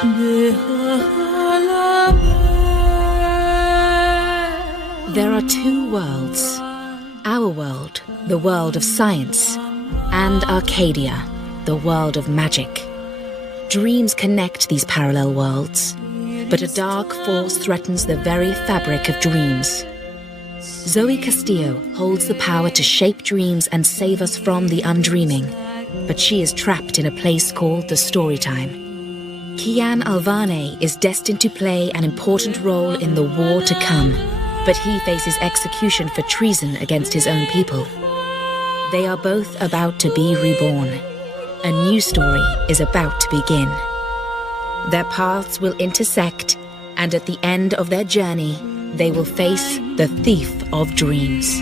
There are two worlds. Our world, the world of science, and Arcadia, the world of magic. Dreams connect these parallel worlds, but a dark force threatens the very fabric of dreams. Zoe Castillo holds the power to shape dreams and save us from the undreaming, but she is trapped in a place called the Storytime. Kian Alvane is destined to play an important role in the war to come, but he faces execution for treason against his own people. They are both about to be reborn. A new story is about to begin. Their paths will intersect, and at the end of their journey, they will face the thief of dreams.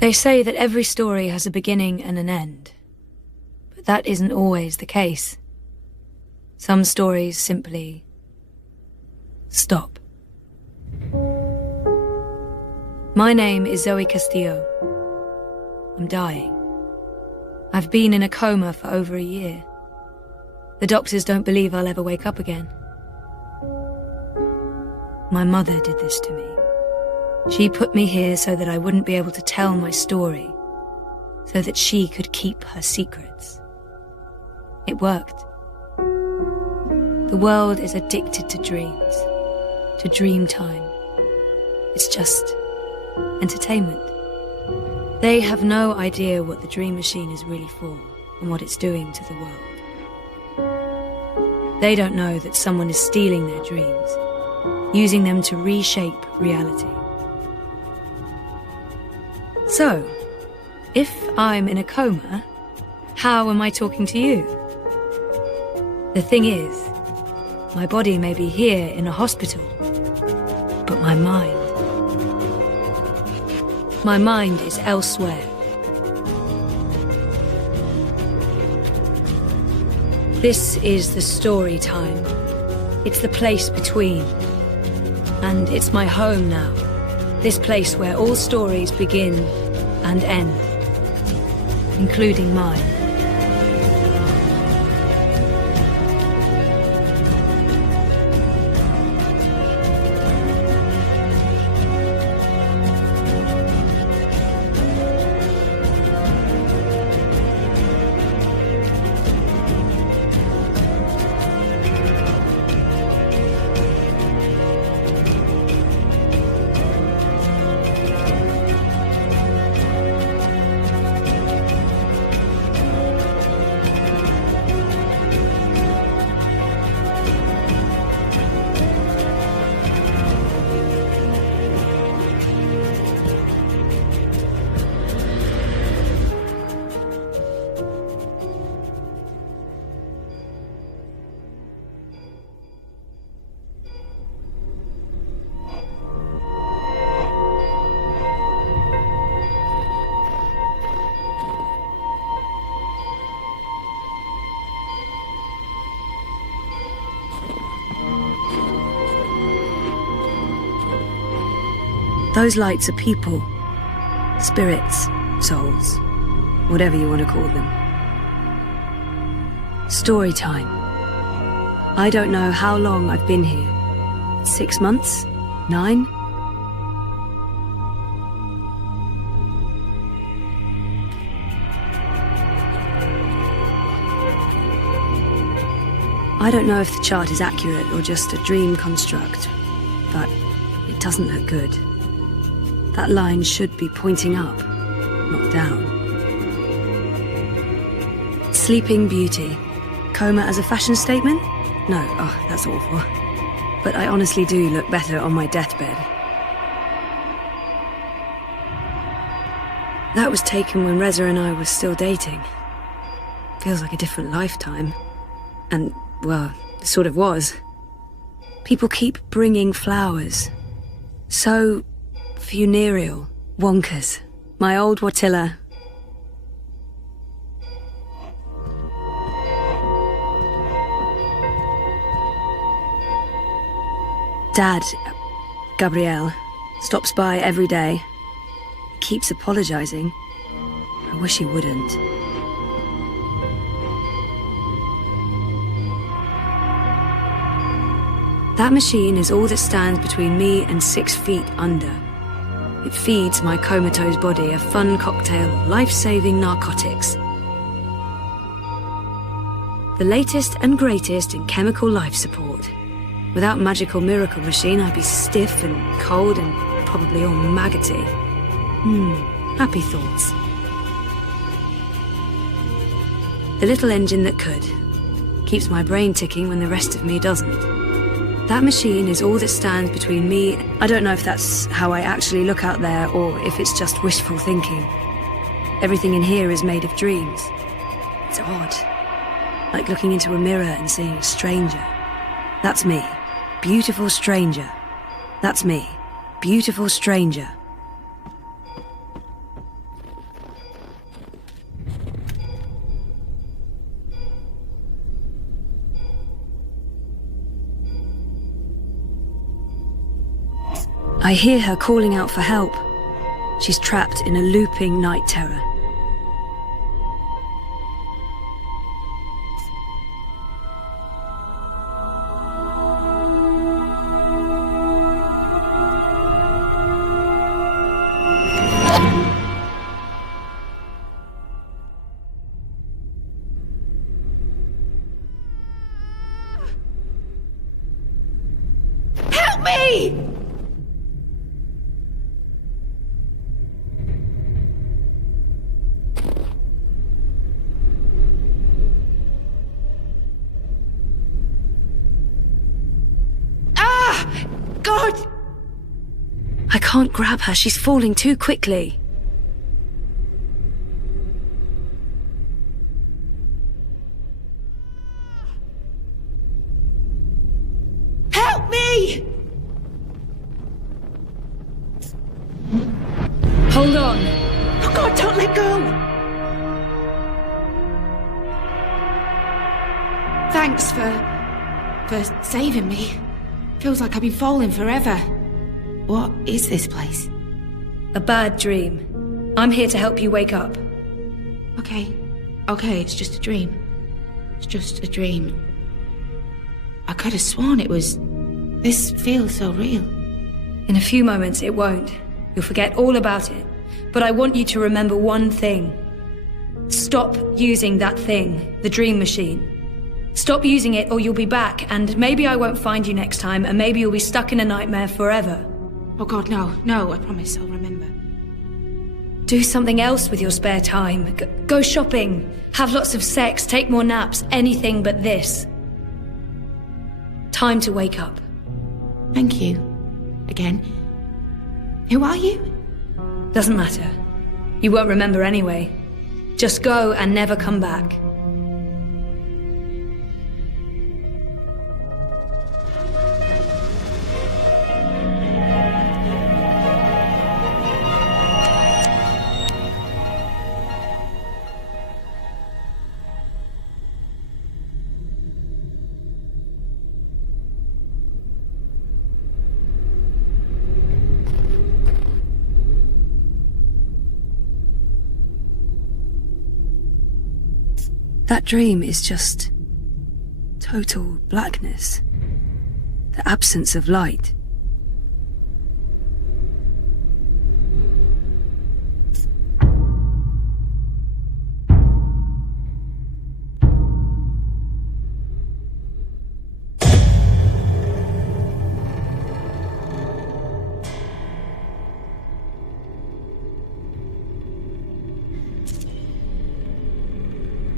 They say that every story has a beginning and an end, but that isn't always the case. Some stories simply stop. My name is Zoe Castillo. I'm dying. I've been in a coma for over a year. The doctors don't believe I'll ever wake up again. My mother did this to me. She put me here so that I wouldn't be able to tell my story, so that she could keep her secrets. It worked. The world is addicted to dreams, to dream time. It's just entertainment. They have no idea what the dream machine is really for and what it's doing to the world. They don't know that someone is stealing their dreams, using them to reshape reality. So, if I'm in a coma, how am I talking to you? The thing is, my body may be here in a hospital, but my mind is elsewhere. This is the story time. It's the place between. And it's my home now. This place where all stories begin and end, including mine. Those lights are people, spirits, souls, whatever you want to call them. Story time. I don't know how long I've been here. 6 months? 9? I don't know if the chart is accurate or just a dream construct, but it doesn't look good. That line should be pointing up, not down. Sleeping Beauty. Coma as a fashion statement? No, oh, that's awful. But I honestly do look better on my deathbed. That was taken when Reza and I were still dating. Feels like a different lifetime. And, well, it sort of was. People keep bringing flowers. So funereal. Wonkers. My old Watilla. Dad, Gabrielle, stops by every day. Keeps apologizing. I wish he wouldn't. That machine is all that stands between me and 6 feet under. It feeds my comatose body a fun cocktail of life-saving narcotics. The latest and greatest in chemical life support. Without magical miracle machine, I'd be stiff and cold and probably all maggoty. Happy thoughts. The little engine that could. Keeps my brain ticking when the rest of me doesn't. That machine is all that stands between me. I don't know if that's how I actually look out there or if it's just wishful thinking. Everything in here is made of dreams. It's odd. Like looking into a mirror and seeing a stranger. That's me. Beautiful stranger. That's me. Beautiful stranger. I hear her calling out for help. She's trapped in a looping night terror. Help me! God! I can't grab her. She's falling too quickly. Help me! Hold on. Oh God, don't let go! Thanks for saving me. Feels like I've been falling forever. What is this place? A bad dream. I'm here to help you wake up. Okay, it's just a dream. It's just a dream. I could have sworn it was... This feels so real. In a few moments, it won't. You'll forget all about it. But I want you to remember one thing. Stop using that thing, the dream machine. Stop using it or you'll be back, and maybe I won't find you next time, and maybe you'll be stuck in a nightmare forever. Oh God, no, I promise I'll remember. Do something else with your spare time. Go shopping, have lots of sex, take more naps, anything but this. Time to wake up. Thank you. Again. Who are you? Doesn't matter. You won't remember anyway. Just go and never come back. That dream is just total blackness. The absence of light.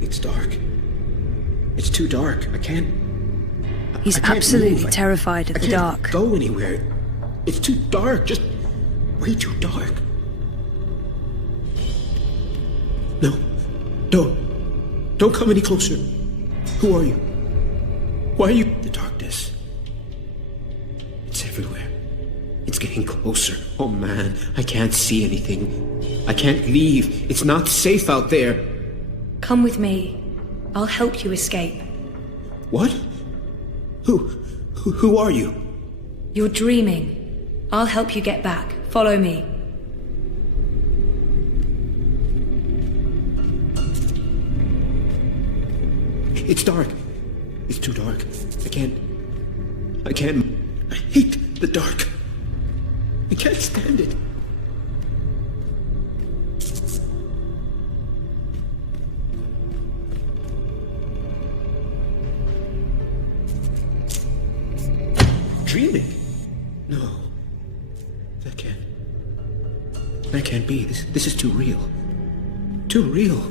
It's dark. It's too dark. I can't... He's absolutely terrified of the dark. I can't go anywhere. It's too dark. Just way too dark. No. Don't come any closer. Who are you? Why are you... The darkness. It's everywhere. It's getting closer. Oh man, I can't see anything. I can't leave. It's not safe out there. Come with me. I'll help you escape. What? Who are you? You're dreaming. I'll help you get back. Follow me. It's dark. It's too dark. I can't. I hate the dark. I can't stand it. Dreaming? No. That can't be. This is too real. Too real.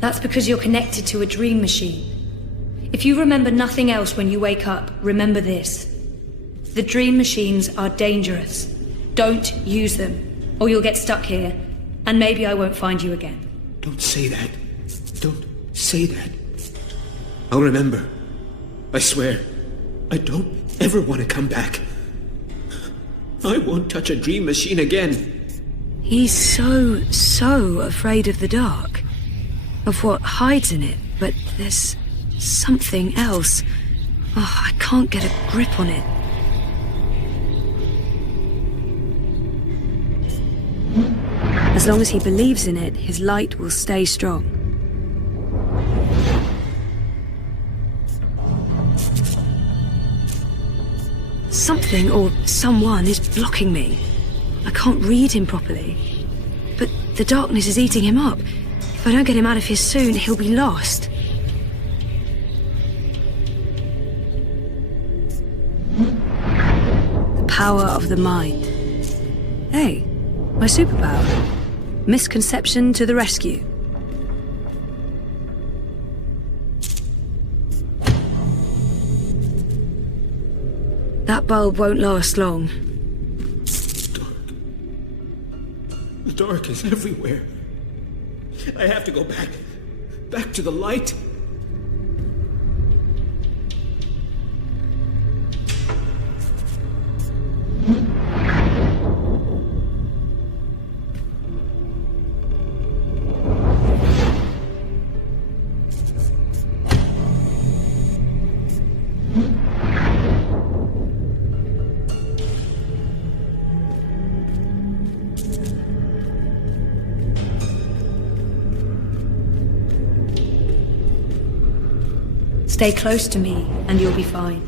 That's because you're connected to a dream machine. If you remember nothing else when you wake up, remember this. The dream machines are dangerous. Don't use them, or you'll get stuck here, and maybe I won't find you again. Don't say that. Don't say that. I'll remember. I swear. I don't ever want to come back. I won't touch a dream machine again. He's so afraid of the dark. Of what hides in it, but there's something else. Oh, I can't get a grip on it. long as he believes in it, his light will stay strong. Something or someone is blocking me. I can't read him properly. But the darkness is eating him up. If I don't get him out of here soon, he'll be lost. The power of the mind. Hey, my superpower. Misconception to the rescue. That bulb won't last long. Dark. The dark is everywhere. I have to go back. Back to the light. Stay close to me, and you'll be fine.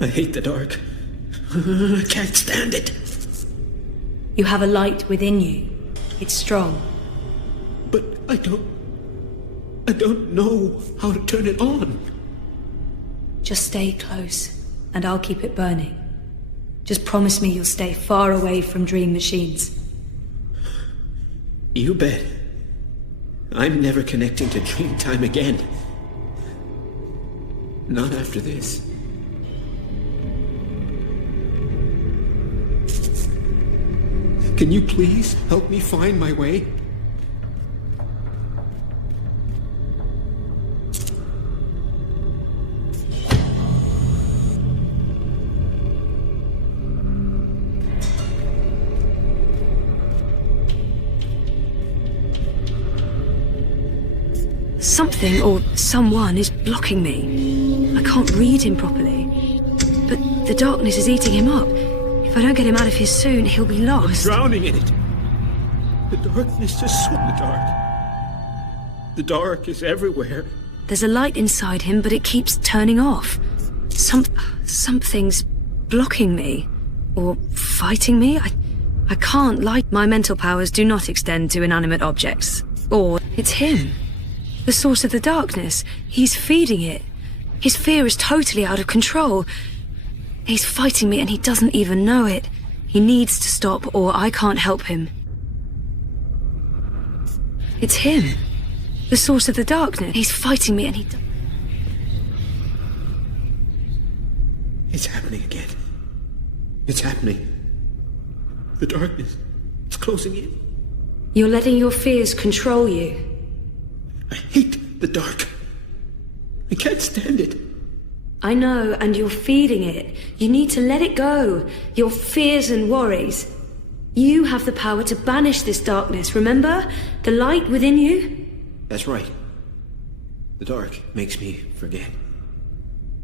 I hate the dark. I can't stand it. You have a light within you. It's strong. But I don't know how to turn it on. Just stay close, and I'll keep it burning. Just promise me you'll stay far away from dream machines. You bet. I'm never connecting to dream time again. Not after this. Can you please help me find my way? Something or someone is blocking me. I can't read him properly. But the darkness is eating him up. If I don't get him out of here soon, he'll be lost. I'm drowning in it. The darkness is so dark. The dark is everywhere. There's a light inside him, but it keeps turning off. Something's blocking me. Or fighting me. I can't light. My mental powers do not extend to inanimate objects. Or it's him. The source of the darkness. He's feeding it. His fear is totally out of control. He's fighting me and he doesn't even know it. He needs to stop or I can't help him. It's him. The source of the darkness. He's fighting me and he... It's happening again. It's happening. The darkness. It's closing in. You're letting your fears control you. I hate the dark. I can't stand it. I know, and you're feeding it. You need to let it go. Your fears and worries. You have the power to banish this darkness, remember? The light within you? That's right. The dark makes me forget.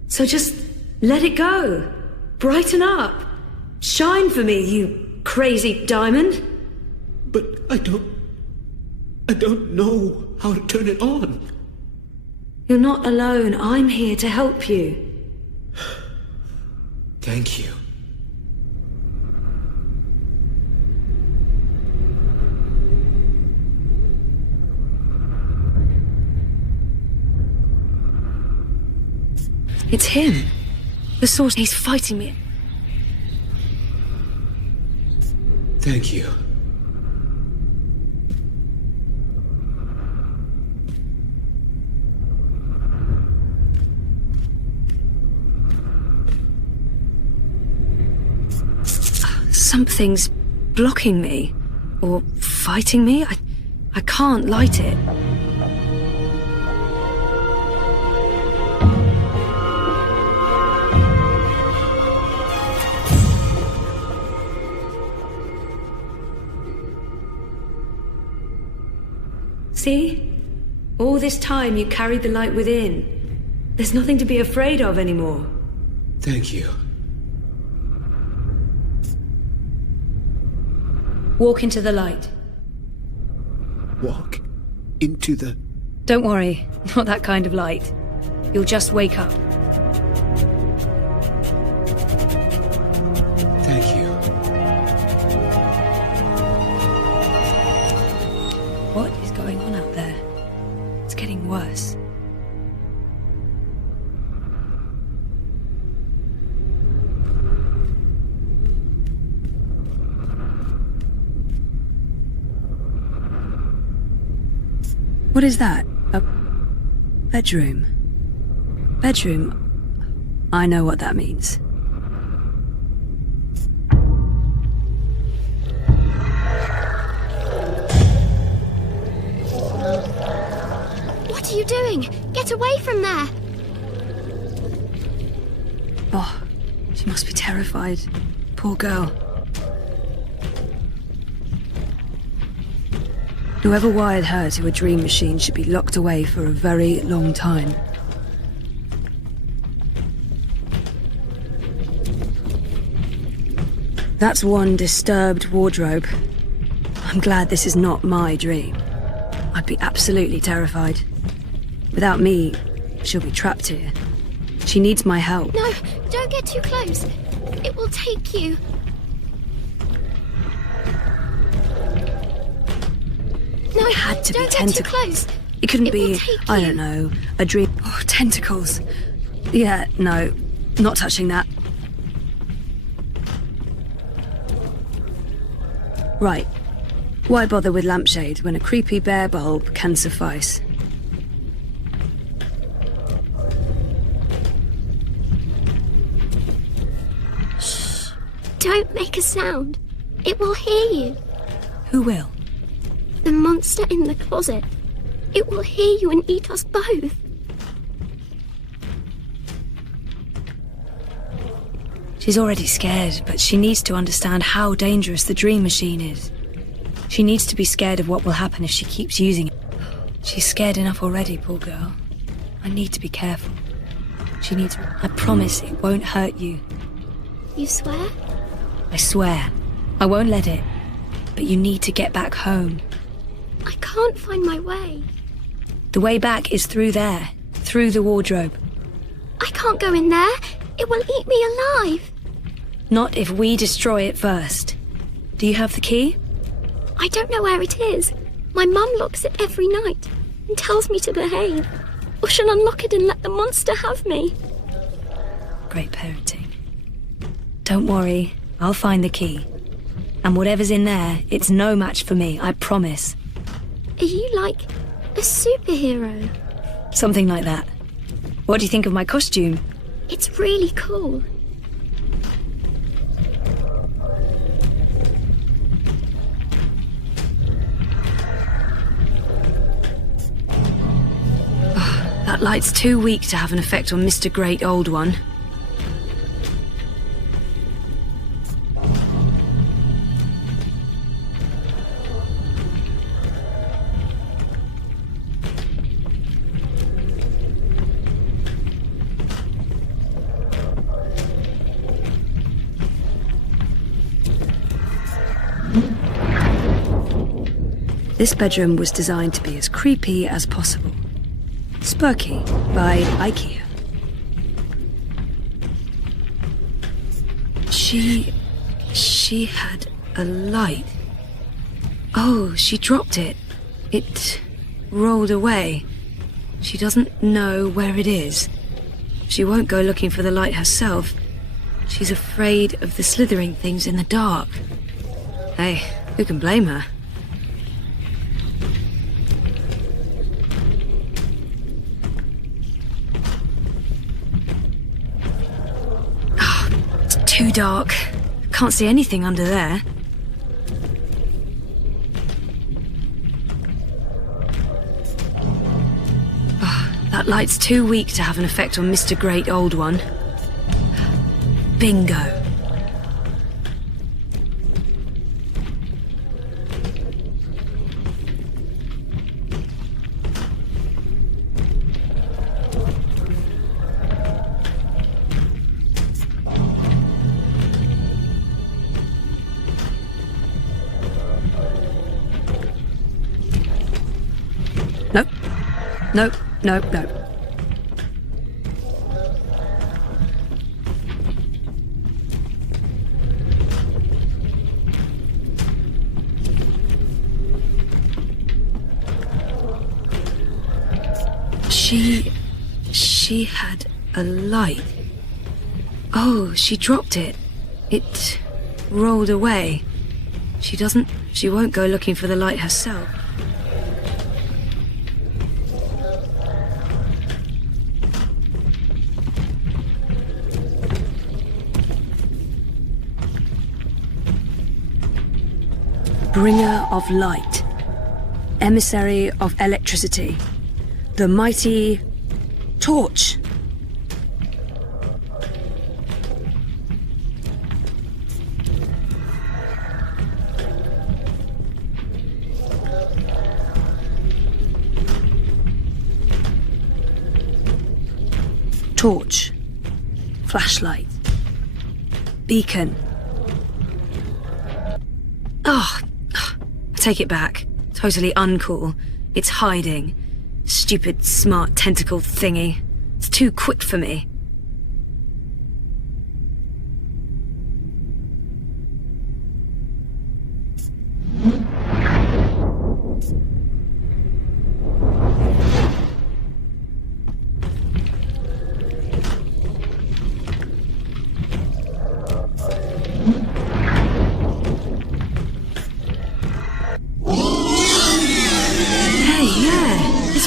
So just let it go. Brighten up. Shine for me, you crazy diamond. But I don't know how to turn it on. You're not alone. I'm here to help you. Thank you. It's him. The source. He's fighting me. Thank you. Something's blocking me. Or fighting me. I can't light it. See? All this time you carried the light within. There's nothing to be afraid of anymore. Thank you. Walk into the light. Walk into the... Don't worry, not that kind of light. You'll just wake up. Thank you. What is going on out there? It's getting worse. What is that? A bedroom? Bedroom? I know what that means. What are you doing? Get away from there! Oh, she must be terrified. Poor girl. Whoever wired her to a dream machine should be locked away for a very long time. That's one disturbed wardrobe. I'm glad this is not my dream. I'd be absolutely terrified. Without me, she'll be trapped here. She needs my help. No, don't get too close. It will take you. No, It had to be don't get too tentacles. close. It couldn't It will be, take I you. don't know, a dream. Oh, tentacles. Yeah, no, not touching that. Right. Why bother with lampshade when a creepy bear bulb can suffice? Don't make a sound. It will hear you. Who will? The monster in the closet. It will hear you and eat us both. She's already scared, but she needs to understand how dangerous the dream machine is. She needs to be scared of what will happen if she keeps using it. She's scared enough already, poor girl. I need to be careful. She needs... I promise it won't hurt you. You swear? I swear. I won't let it. But you need to get back home. I can't find my way. The way back is through there. Through the wardrobe. I can't go in there. It will eat me alive. Not if we destroy it first. Do you have the key? I don't know where it is. My mum locks it every night and tells me to behave. Or she'll unlock it and let the monster have me. Great parenting. Don't worry. I'll find the key. And whatever's in there, it's no match for me, I promise. Are you like a superhero? Something like that. What do you think of my costume? It's really cool. That light's too weak to have an effect on Mr. Great Old One. This bedroom was designed to be as creepy as possible. Spooky by IKEA. She had a light. Oh, she dropped it. It rolled away. She doesn't know where it is. She won't go looking for the light herself. She's afraid of the slithering things in the dark. Hey, who can blame her? Too dark. Can't see anything under there. Oh, that light's too weak to have an effect on Mr. Great Old One. Bingo. Nope. She had a light. Oh, she dropped it. It rolled away. She won't go looking for the light herself. Bringer of light. Emissary of electricity. The mighty torch. Torch. Flashlight. Beacon. I take it back. Totally uncool. It's hiding. Stupid, smart, tentacle thingy. It's too quick for me.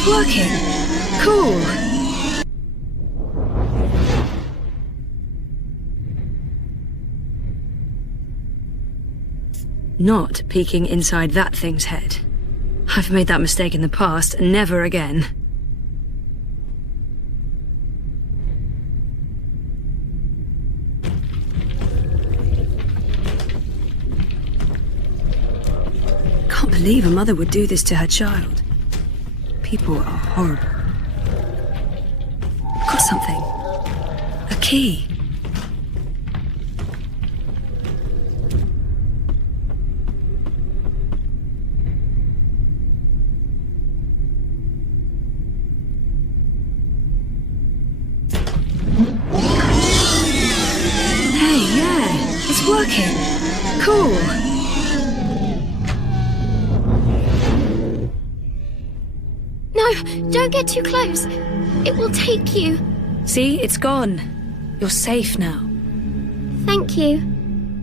Working. Cool. Not peeking inside that thing's head. I've made that mistake in the past, never again. Can't believe a mother would do this to her child. People are horrible. I've got something. A key. Hey, yeah, it's working. Cool. No, don't get too close. It will take you. See, it's gone. You're safe now. Thank you.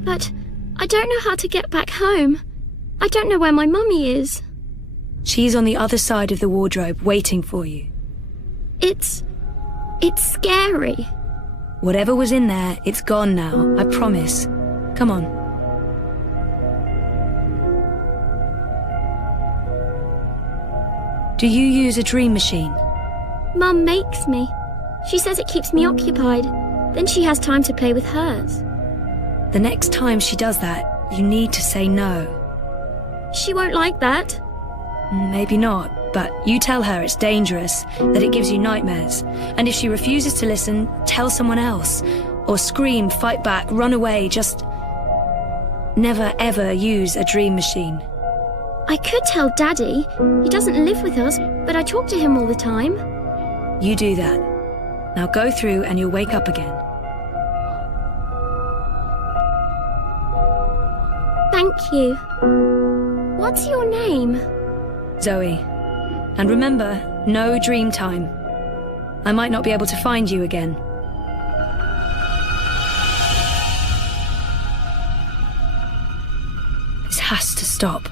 But I don't know how to get back home. I don't know where my mummy is. She's on the other side of the wardrobe, waiting for you. It's scary. Whatever was in there, it's gone now, I promise. Come on. Do you use a dream machine? Mum makes me. She says it keeps me occupied. Then she has time to play with hers. The next time she does that, you need to say no. She won't like that. Maybe not, but you tell her it's dangerous, that it gives you nightmares. And if she refuses to listen, tell someone else. Or scream, fight back, run away, just... never ever use a dream machine. I could tell Daddy. He doesn't live with us, but I talk to him all the time. You do that. Now go through and you'll wake up again. Thank you. What's your name? Zoe. And remember, no dream time. I might not be able to find you again. This has to stop.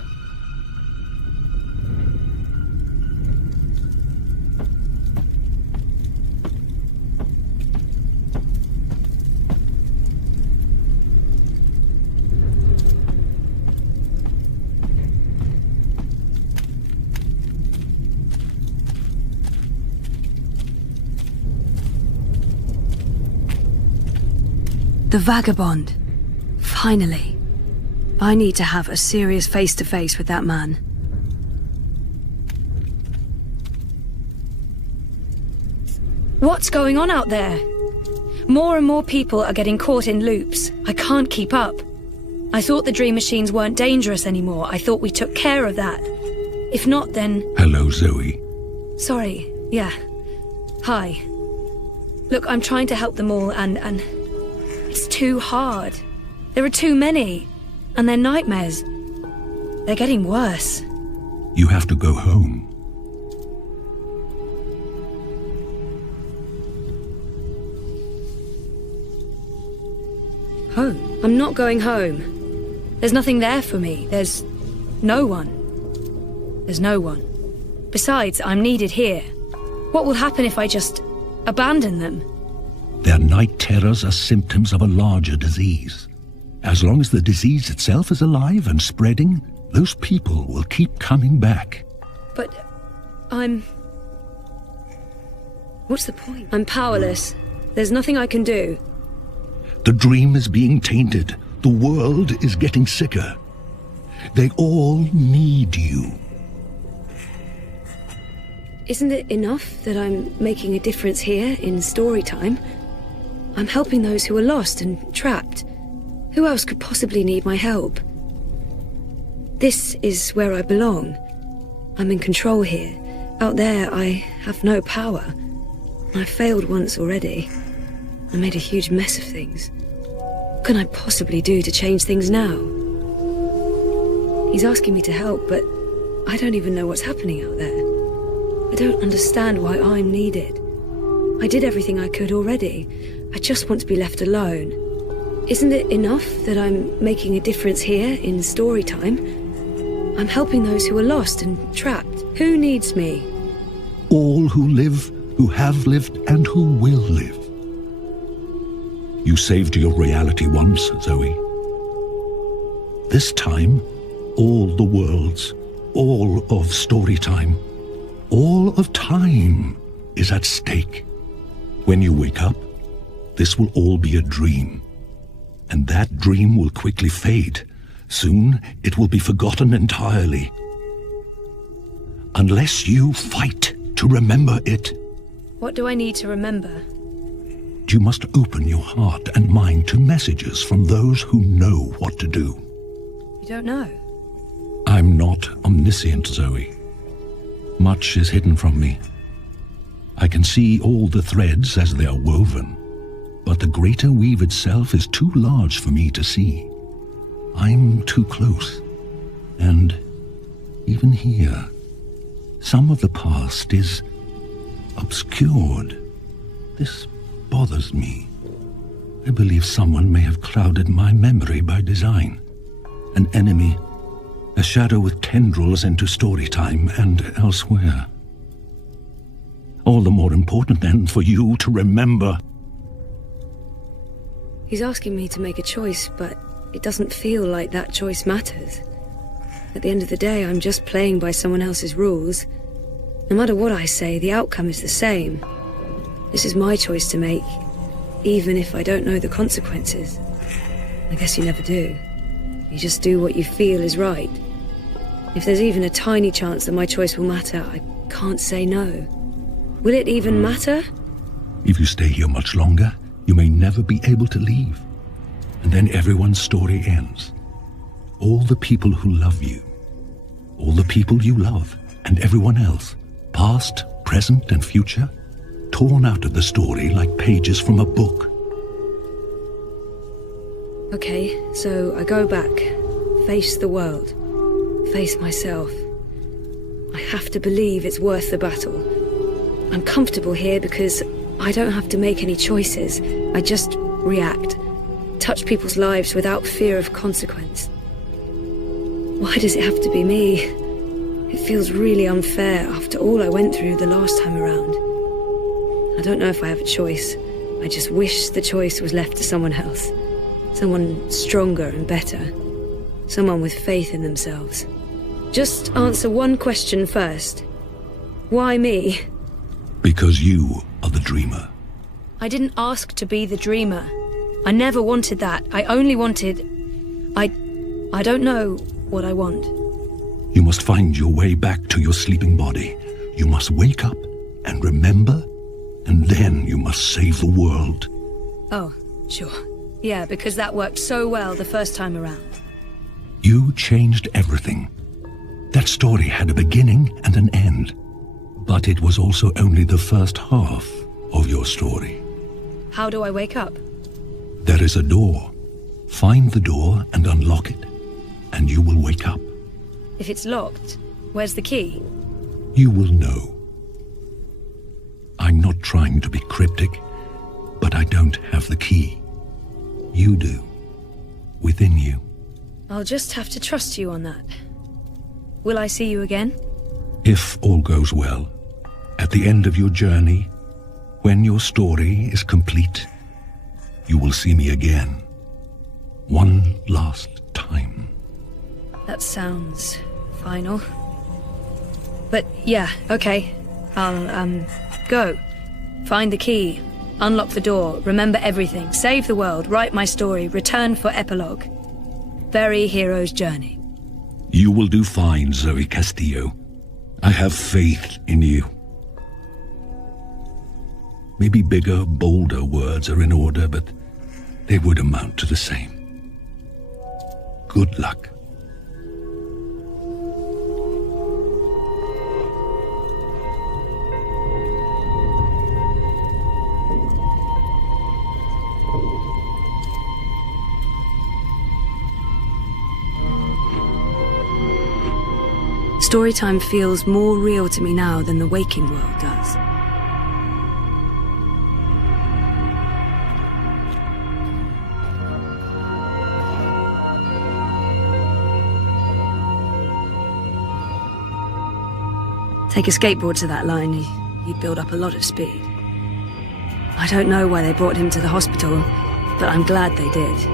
The vagabond. Finally. I need to have a serious face-to-face with that man. What's going on out there? More and more people are getting caught in loops. I can't keep up. I thought the dream machines weren't dangerous anymore. I thought we took care of that. If not, then... Hello, Zoe. Sorry, Yeah. Hi. Look, I'm trying to help them all, and it's too hard. There are too many, and they're nightmares. They're getting worse. You have to go home. Home? I'm not going home. There's nothing there for me. There's no one. There's no one. Besides, I'm needed here. What will happen if I just abandon them? Their night terrors are symptoms of a larger disease. As long as the disease itself is alive and spreading, those people will keep coming back. But what's the point? I'm powerless. There's nothing I can do. The dream is being tainted. The world is getting sicker. They all need you. Isn't it enough that I'm making a difference here in story time? I'm helping those who are lost and trapped. Who else could possibly need my help? This is where I belong. I'm in control here. Out there, I have no power. I failed once already. I made a huge mess of things. What can I possibly do to change things now? He's asking me to help, but I don't even know what's happening out there. I don't understand why I'm needed. I did everything I could already. I just want to be left alone. Isn't it enough that I'm making a difference here in story time? I'm helping those who are lost and trapped. Who needs me? All who live, who have lived, and who will live. You saved your reality once, Zoe. This time, all the worlds, all of story time, all of time is at stake. When you wake up, this will all be a dream. And that dream will quickly fade. Soon, it will be forgotten entirely. Unless you fight to remember it. What do I need to remember? You must open your heart and mind to messages from those who know what to do. You don't know? I'm not omniscient, Zoe. Much is hidden from me. I can see all the threads as they are woven, but the greater weave itself is too large for me to see. I'm too close, and even here, some of the past is obscured. This bothers me. I believe someone may have clouded my memory by design. An enemy, a shadow with tendrils into story time and elsewhere. All the more important then for you to remember. He's asking me to make a choice, but it doesn't feel like that choice matters. At the end of the day, I'm just playing by someone else's rules. No matter what I say, the outcome is the same. This is my choice to make, even if I don't know the consequences. I guess you never do. You just do what you feel is right. If there's even a tiny chance that my choice will matter, I can't say no. Will it even matter? If you stay here much longer, you may never be able to leave. And then everyone's story ends. All the people who love you, all the people you love, and everyone else, past, present, and future, torn out of the story like pages from a book. Okay, so I go back, face the world, face myself. I have to believe it's worth the battle. I'm comfortable here because I don't have to make any choices. I just react, touch people's lives without fear of consequence. Why does it have to be me? It feels really unfair after all I went through the last time around. I don't know if I have a choice. I just wish the choice was left to someone else. Someone stronger and better. Someone with faith in themselves. Just answer one question first. Why me? Because you are the dreamer. I didn't ask to be the dreamer. I never wanted that. I only wanted... I don't know what I want. You must find your way back to your sleeping body. You must wake up and remember, and then you must save the world. Oh, sure. Yeah, because that worked so well the first time around. You changed everything. That story had a beginning and an end. But it was also only the first half of your story. How do I wake up? There is a door. Find the door and unlock it, and you will wake up. If it's locked, where's the key? You will know. I'm not trying to be cryptic, but I don't have the key. You do. Within you. I'll just have to trust you on that. Will I see you again? If all goes well, at the end of your journey, when your story is complete, you will see me again. One last time. That sounds final. But yeah, okay. I'll, go. Find the key. Unlock the door. Remember everything. Save the world. Write my story. Return for epilogue. Very hero's journey. You will do fine, Zoe Castillo. I have faith in you. Maybe bigger, bolder words are in order, but they would amount to the same. Good luck. Storytime feels more real to me now than the waking world does. Take a skateboard to that line, you'd build up a lot of speed. I don't know why they brought him to the hospital, but I'm glad they did.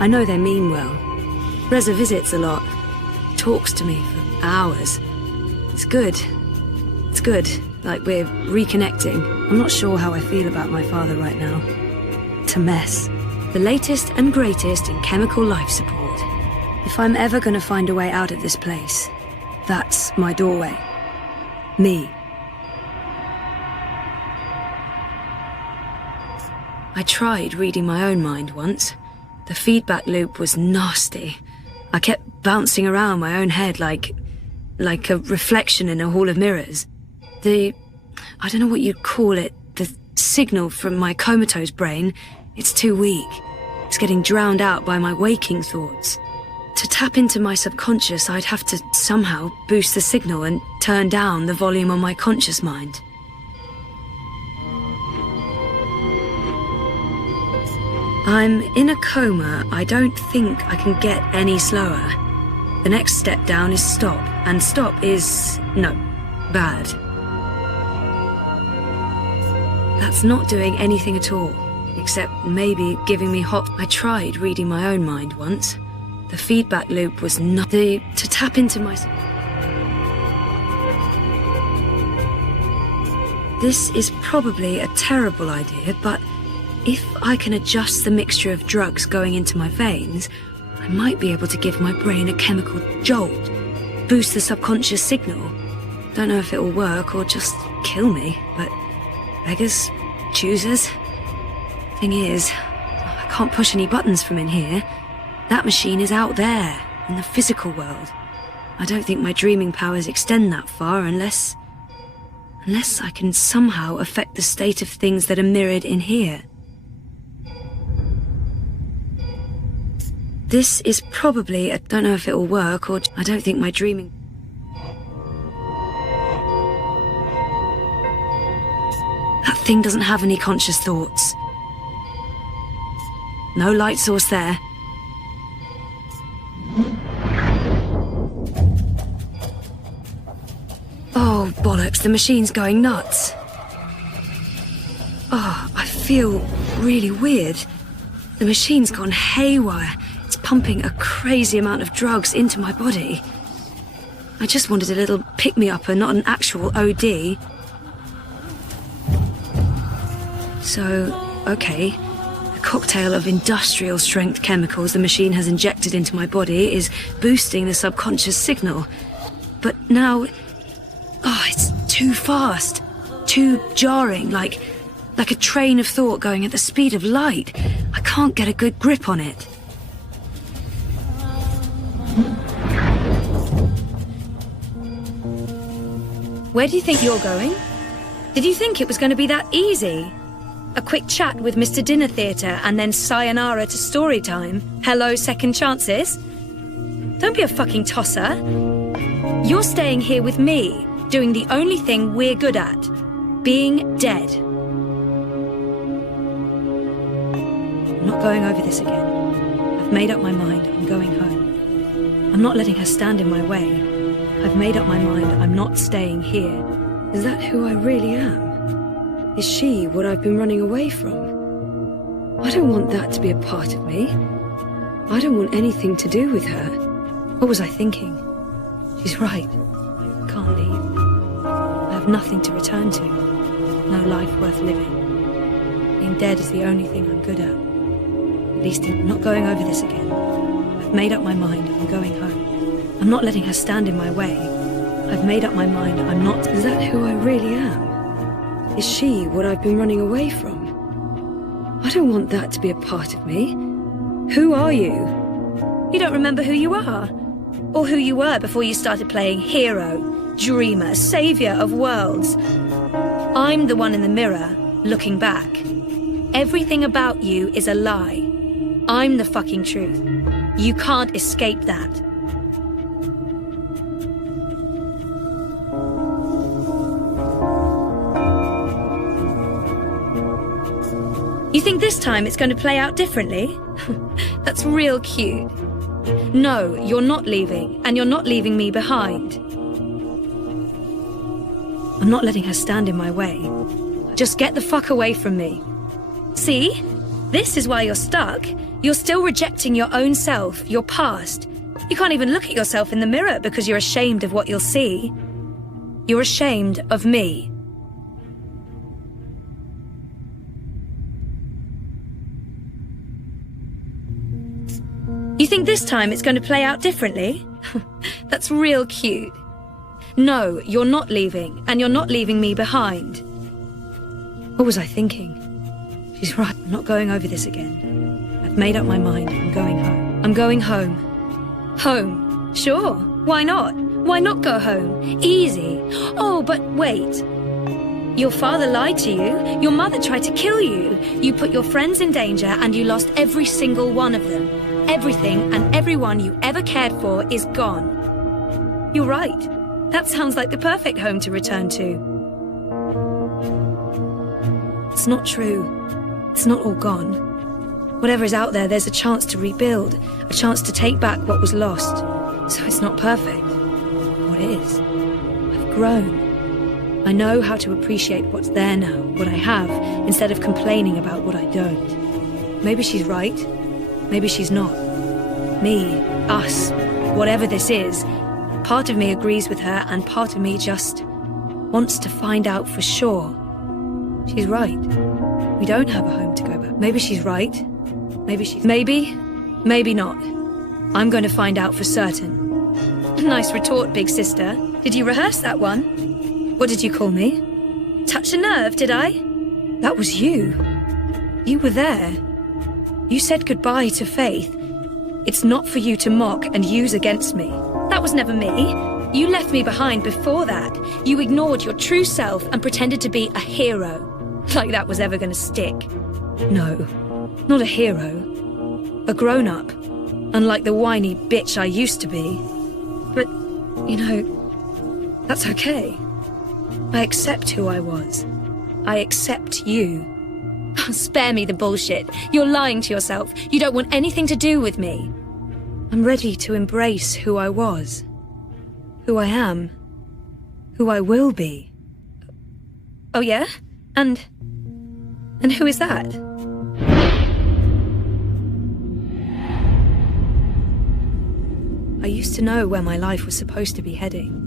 I know they mean well. Reza visits a lot, talks to me for hours. It's good. It's good, like we're reconnecting. I'm not sure how I feel about my father right now. It's a mess. The latest and greatest in chemical life support. If I'm ever gonna find a way out of this place, that's my doorway. Me. I tried reading my own mind once. The feedback loop was nasty. I kept bouncing around my own head like a reflection in a hall of mirrors. I don't know what you'd call it, the signal from my comatose brain, it's too weak. It's getting drowned out by my waking thoughts. To tap into my subconscious, I'd have to somehow boost the signal and turn down the volume on my conscious mind. I'm in a coma. I don't think I can get any slower. The next step down is stop, and stop is, no, bad. That's not doing anything at all, except maybe giving me hot. I tried reading my own mind once. The feedback loop was not to tap into my... This is probably a terrible idea, but if I can adjust the mixture of drugs going into my veins, I might be able to give my brain a chemical jolt, boost the subconscious signal. Don't know if it will work or just kill me, but beggars, choosers. Thing is, I can't push any buttons from in here. That machine is out there, in the physical world. I don't think my dreaming powers extend that far unless I can somehow affect the state of things that are mirrored in here. This is probably I don't know if it will work or I don't think my dreaming... That thing doesn't have any conscious thoughts. No light source there. Oh, bollocks, the machine's going nuts. Oh, I feel really weird. The machine's gone haywire. It's pumping a crazy amount of drugs into my body. I just wanted a little pick-me-upper, not an actual OD. So, okay, the cocktail of industrial-strength chemicals the machine has injected into my body is boosting the subconscious signal. But now... Oh, it's too fast, too jarring, like a train of thought going at the speed of light. I can't get a good grip on it. Where do you think you're going? Did you think it was going to be that easy? A quick chat with Mr. Dinner Theatre and then sayonara to story time? Hello, second chances? Don't be a fucking tosser. You're staying here with me, doing the only thing we're good at. Being dead. I'm not going over this again. I've made up my mind. I'm going home. I'm not letting her stand in my way. I've made up my mind. I'm not staying here. Is that who I really am? Is she what I've been running away from? I don't want that to be a part of me. I don't want anything to do with her. What was I thinking? She's right. I can't leave. I have nothing to return to. No life worth living. Being dead is the only thing I'm good at. At least I'm not going over this again. I've made up my mind. I'm going home. I'm not letting her stand in my way. I've made up my mind. I'm not... Is that who I really am? Is she what I've been running away from? I don't want that to be a part of me. Who are you? You don't remember who you are? Or who you were before you started playing hero, dreamer, saviour of worlds? I'm the one in the mirror, looking back. Everything about you is a lie. I'm the fucking truth. You can't escape that. You think this time it's going to play out differently? That's real cute. No, you're not leaving, and you're not leaving me behind. I'm not letting her stand in my way. Just get the fuck away from me. See? This is why you're stuck. You're still rejecting your own self, your past. You can't even look at yourself in the mirror because you're ashamed of what you'll see. You're ashamed of me. You think this time it's going to play out differently? That's real cute. No, you're not leaving, and you're not leaving me behind. What was I thinking? She's right. I'm not going over this again. I've made up my mind. I'm going home. I'm going home. Home? Sure. Why not? Why not go home? Easy. Oh, but wait. Your father lied to you. Your mother tried to kill you. You put your friends in danger and you lost every single one of them. Everything and everyone you ever cared for is gone. You're right. That sounds like the perfect home to return to. It's not true. It's not all gone. Whatever is out there, there's a chance to rebuild, a chance to take back what was lost. So it's not perfect. What is? I've grown. I know how to appreciate what's there now, what I have, instead of complaining about what I don't. Maybe she's right. Maybe she's not. Me, us, whatever this is, part of me agrees with her and part of me just wants to find out for sure. She's right. We don't have a home to go back. Maybe she's right. Maybe not. I'm going to find out for certain. Nice retort, big sister. Did you rehearse that one? What did you call me? Touch a nerve, did I? That was you. You were there. You said goodbye to faith. It's not for you to mock and use against me. That was never me. You left me behind before that. You ignored your true self and pretended to be a hero. Like that was ever going to stick. No, not a hero. A grown-up. Unlike the whiny bitch I used to be. But, you know, that's okay. I accept who I was. I accept you. Spare me the bullshit. You're lying to yourself. You don't want anything to do with me. I'm ready to embrace who I was. Who I am. Who I will be. Oh yeah? And who is that? I used to know where my life was supposed to be heading.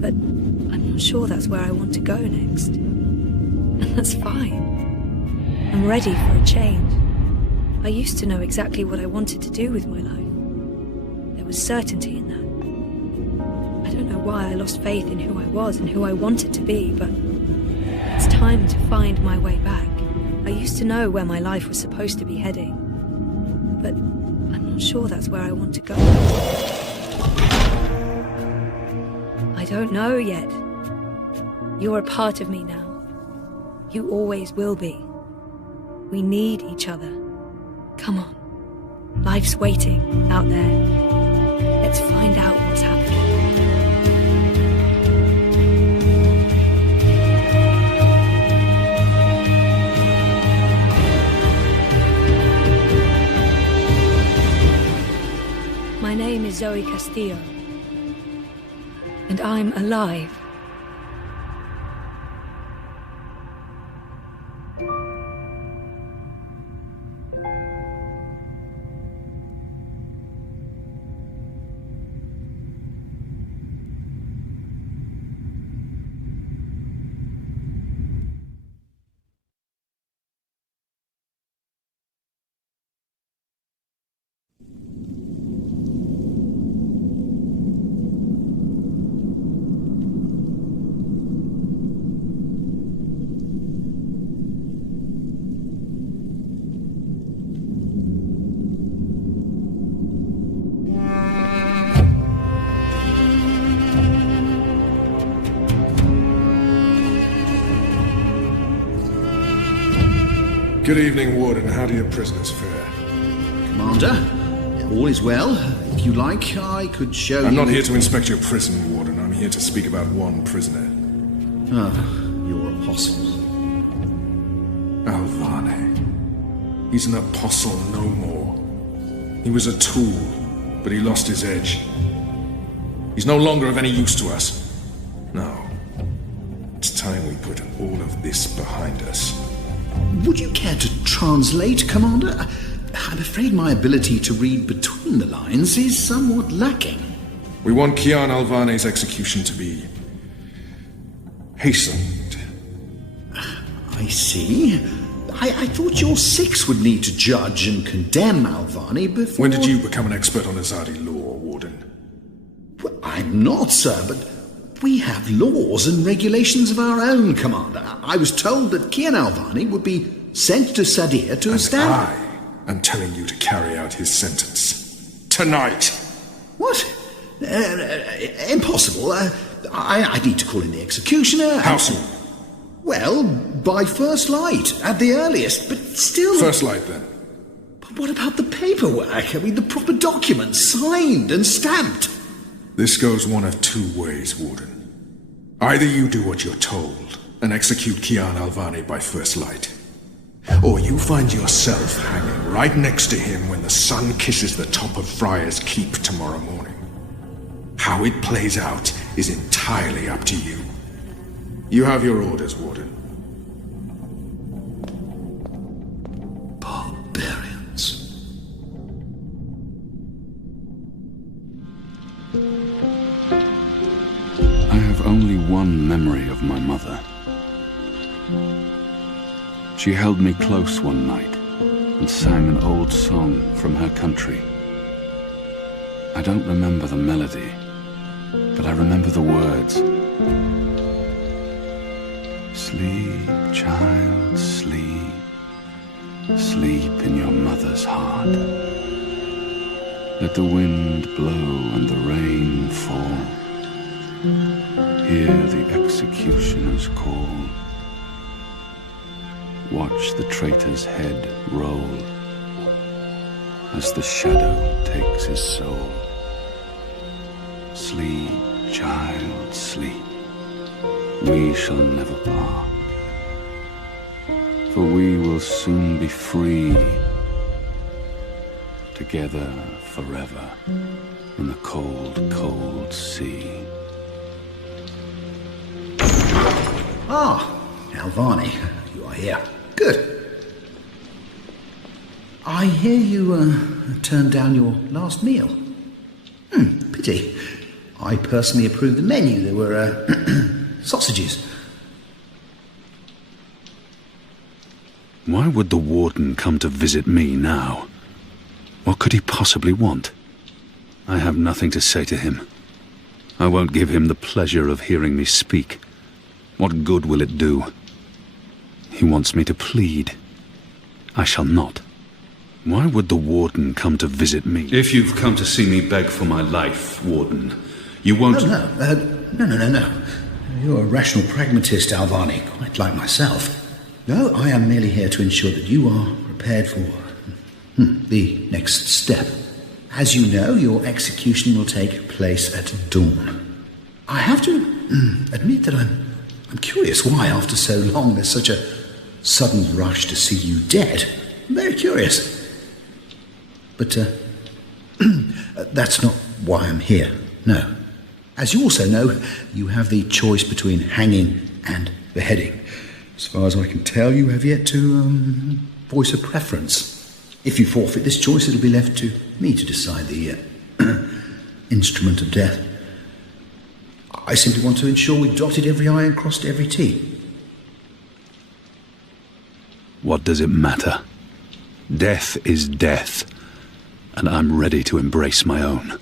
But I'm not sure that's where I want to go next. And that's fine. I'm ready for a change. I used to know exactly what I wanted to do with my life. There was certainty in that. I don't know why I lost faith in who I was and who I wanted to be, but it's time to find my way back. I used to know where my life was supposed to be heading, but I'm not sure that's where I want to go. I don't know yet. You're a part of me now. You always will be. We need each other. Come on. Life's waiting out there. Let's find out what's happening. My name is Zoe Castillo, and I'm alive. Good evening, Warden. How do your prisoners fare? Commander, all is well. If you like, I could show you... I'm not here to inspect your prison, Warden. I'm here to speak about one prisoner. Ah, your apostle. Alvane. He's an apostle no more. He was a tool, but he lost his edge. He's no longer of any use to us. No. It's time we put all of this behind us. Would you care to translate, Commander? I'm afraid my ability to read between the lines is somewhat lacking. We want Kian Alvane's execution to be... hastened. I see. I thought your six would need to judge and condemn Alvane before... When did you become an expert on Azadi law, Warden? Well, I'm not, sir, but we have laws and regulations of our own, Commander. I was told that Kian Alvane would be sent to Sadir to establish... I am telling you to carry out his sentence. Tonight! What? Impossible. I need to call in the executioner. How soon? Well, by first light, at the earliest, but still... First light, then. But what about the paperwork? I mean, the proper documents, signed and stamped. This goes one of two ways, Warden. Either you do what you're told and execute Kian Alvane by first light, or you find yourself hanging right next to him when the sun kisses the top of Friar's Keep tomorrow morning. How it plays out is entirely up to you. You have your orders, Warden. Barbarians. I have only one memory of my mother. She held me close one night and sang an old song from her country. I don't remember the melody, but I remember the words. Sleep, child, sleep. Sleep in your mother's heart. Let the wind blow and the rain fall. Hear the executioner's call. Watch the traitor's head roll as the shadow takes his soul. Sleep, child, sleep. We shall never part, for we will soon be free, together forever in the cold, cold sea. Ah, Alvane, you are here. Good. I hear you turned down your last meal. Pity. I personally approved the menu. There were sausages. Why would the warden come to visit me now? What could he possibly want? I have nothing to say to him. I won't give him the pleasure of hearing me speak. What good will it do? He wants me to plead. I shall not. Why would the warden come to visit me? If you've come to see me beg for my life, warden, you won't... No. You're a rational pragmatist, Alvani, quite like myself. No, I am merely here to ensure that you are prepared for the next step. As you know, your execution will take place at dawn. I have to admit that I'm curious why, after so long, there's such a sudden rush to see you dead. I'm very curious. But that's not why I'm here, no. As you also know, you have the choice between hanging and beheading. As far as I can tell, you have yet to voice a preference. If you forfeit this choice, it'll be left to me to decide the instrument of death. I simply want to ensure we've dotted every I and crossed every T. What does it matter? Death is death, and I'm ready to embrace my own.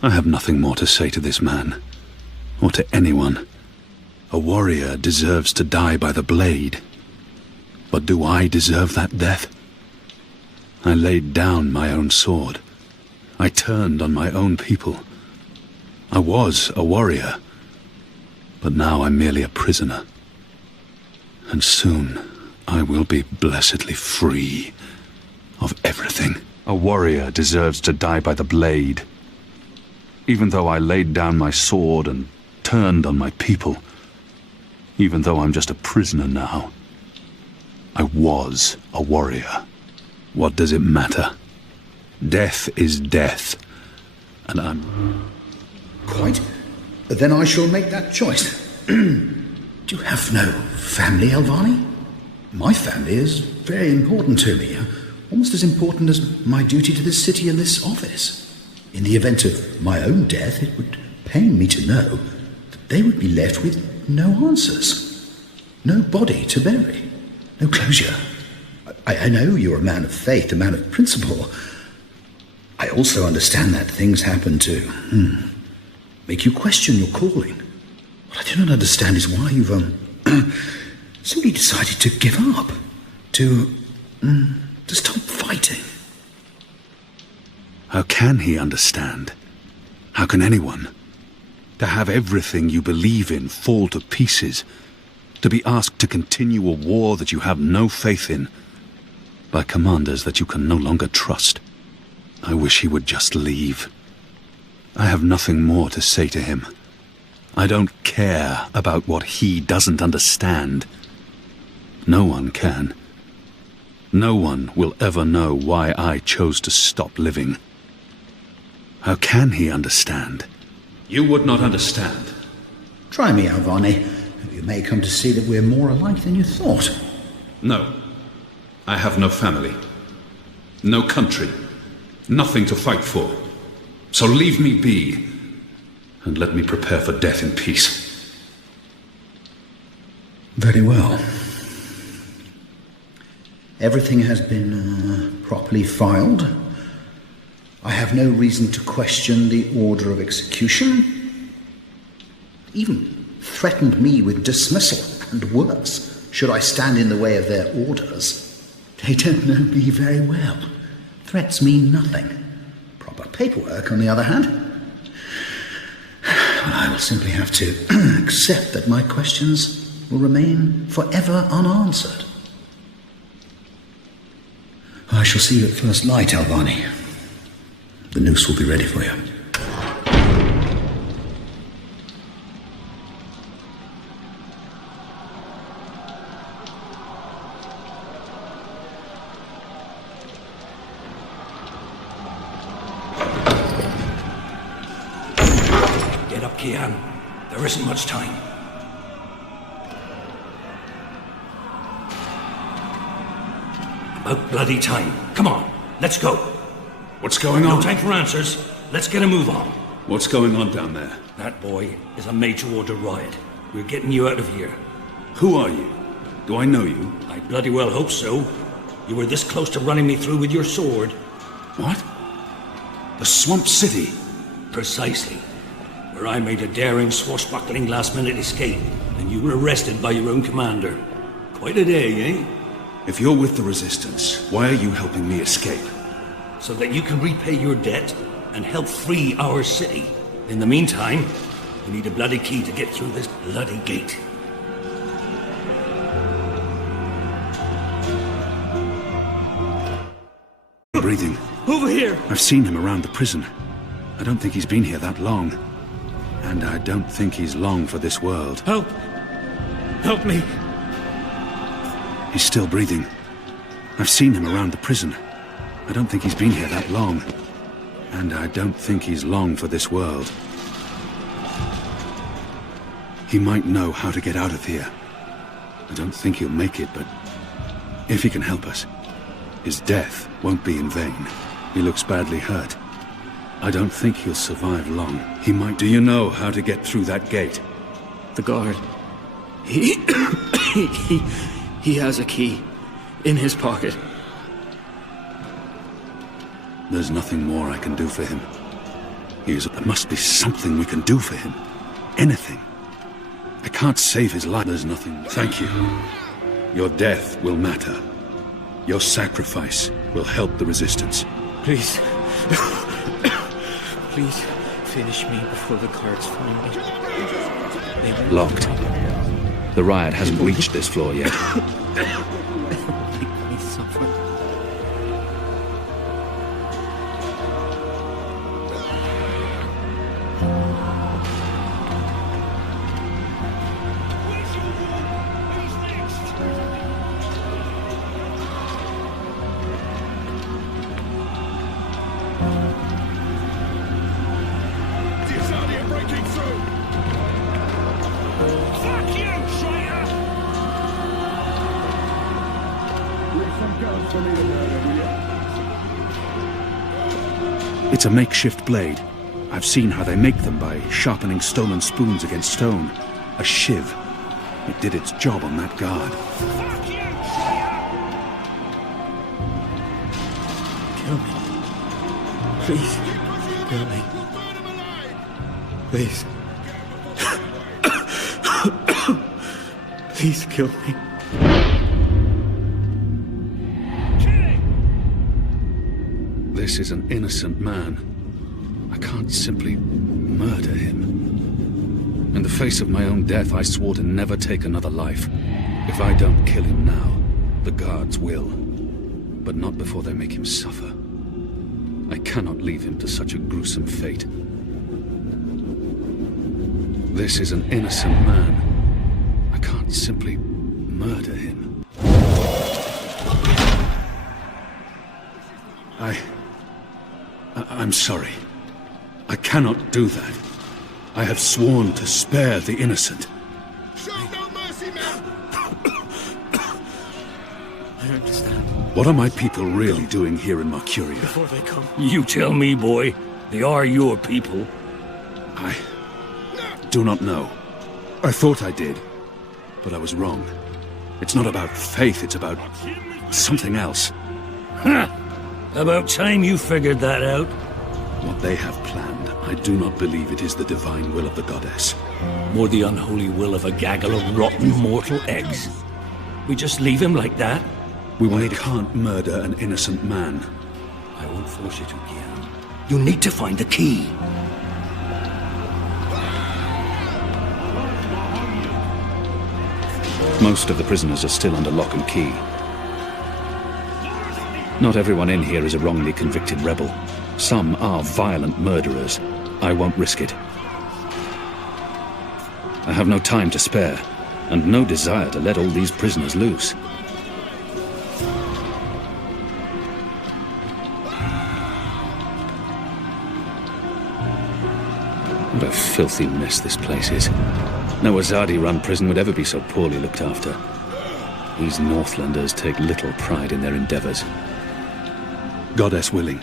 I have nothing more to say to this man, or to anyone. A warrior deserves to die by the blade. But do I deserve that death? I laid down my own sword. I turned on my own people. I was a warrior, but now I'm merely a prisoner. And soon I will be blessedly free of everything. A warrior deserves to die by the blade. Even though I laid down my sword and turned on my people, even though I'm just a prisoner now, I was a warrior. What does it matter? Death is death, and I'm... Quite. Then I shall make that choice. Do you have no family, Alvani? My family is very important to me, almost as important as my duty to this city and this office. In the event of my own death, it would pain me to know that they would be left with no answers, no body to bury, no closure. I know you're a man of faith, a man of principle. I also understand that things happen to make you question your calling. What I do not understand is why you've simply decided to give up, to stop fighting. How can he understand? How can anyone? To have everything you believe in fall to pieces. To be asked to continue a war that you have no faith in. By commanders that you can no longer trust. I wish he would just leave. I have nothing more to say to him. I don't care about what he doesn't understand. No one can. No one will ever know why I chose to stop living. How can he understand? You would not understand. Try me, Alvani. You may come to see that we're more alike than you thought. No. I have no family. No country. Nothing to fight for. So leave me be, and let me prepare for death in peace. Very well. Everything has been properly filed. I have no reason to question the order of execution. Even threatened me with dismissal, and worse, should I stand in the way of their orders. They don't know me very well. Threats mean nothing. Proper paperwork, on the other hand. I will simply have to accept that my questions will remain forever unanswered. I shall see you at first light, Alvani. The noose will be ready for you. Get up, Kian. There isn't much time. About bloody time. Come on, let's go. What's going on? No time for answers. Let's get a move on. What's going on down there? That boy is a major order riot. We're getting you out of here. Who are you? Do I know you? I bloody well hope so. You were this close to running me through with your sword. What? The Swamp City? Precisely. Where I made a daring, swashbuckling last-minute escape, and you were arrested by your own commander. Quite a day, eh? If you're with the Resistance, why are you helping me escape? So that you can repay your debt and help free our city. In the meantime, We need a bloody key to get through this bloody gate. Breathing. Over here! I've seen him around the prison. I don't think he's been here that long. And I don't think he's long for this world. Help! Help me! He's still breathing. I've seen him around the prison. I don't think he's been here that long. And I don't think he's long for this world. He might know how to get out of here. I don't think he'll make it, but if he can help us, his death won't be in vain. He looks badly hurt. I don't think he'll survive long. He might... Do you know how to get through that gate? The guard. He has a key in his pocket. There's nothing more I can do for him. There must be something we can do for him. Anything. I can't save his life. There's nothing. Thank you. Your death will matter. Your sacrifice will help the resistance. Please. Please finish me before the guards find me. Locked. The riot hasn't reached this floor yet. Make me suffer. It's a makeshift blade. I've seen how they make them by sharpening stolen spoons against stone. A shiv. It did its job on that guard. Kill me. Please. Kill me. Please. Please kill me. This is an innocent man. I can't simply murder him. In the face of my own death, I swore to never take another life. If I don't kill him now, the guards will. But not before they make him suffer. I cannot leave him to such a gruesome fate. This is an innocent man. I can't simply murder him. I'm sorry. I cannot do that. I have sworn to spare the innocent. Show no mercy, man! I understand. What are my people really doing here in Mercuria? Before they come. You tell me, boy. They are your people. I do not know. I thought I did, but I was wrong. It's not about faith, it's about something else. Ha! About time you figured that out. What they have planned, I do not believe it is the divine will of the goddess. More the unholy will of a gaggle of rotten mortal eggs. We just leave him like that? We can't murder an innocent man. I won't force you to, Kian. You need to find the key. Most of the prisoners are still under lock and key. Not everyone in here is a wrongly convicted rebel. Some are violent murderers. I won't risk it. I have no time to spare, and no desire to let all these prisoners loose. What a filthy mess this place is. No Azadi-run prison would ever be so poorly looked after. These Northlanders take little pride in their endeavors. Goddess willing,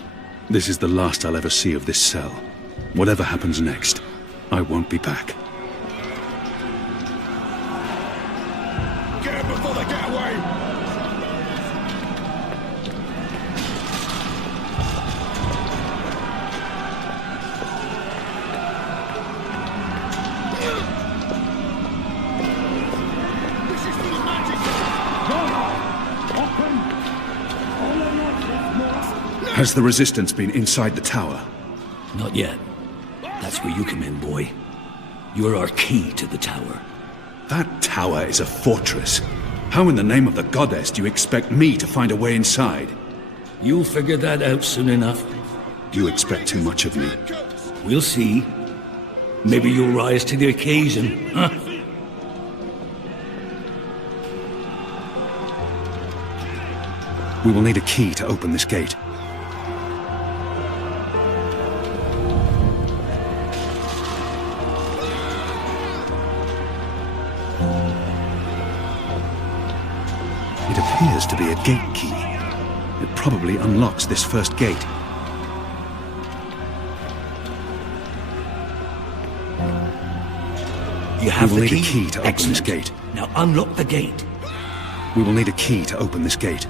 this is the last I'll ever see of this cell. Whatever happens next, I won't be back. Get them before they get away! Has the resistance been inside the tower? Not yet. That's where you come in, boy. You're our key to the tower. That tower is a fortress. How in the name of the goddess do you expect me to find a way inside? You'll figure that out soon enough. You expect too much of me. We'll see. Maybe you'll rise to the occasion, huh? We will need a key to open this gate. It appears to be a gate key. It probably unlocks this first gate. You have we will the need key? A key to open this gate. Now unlock the gate. We will need a key to open this gate.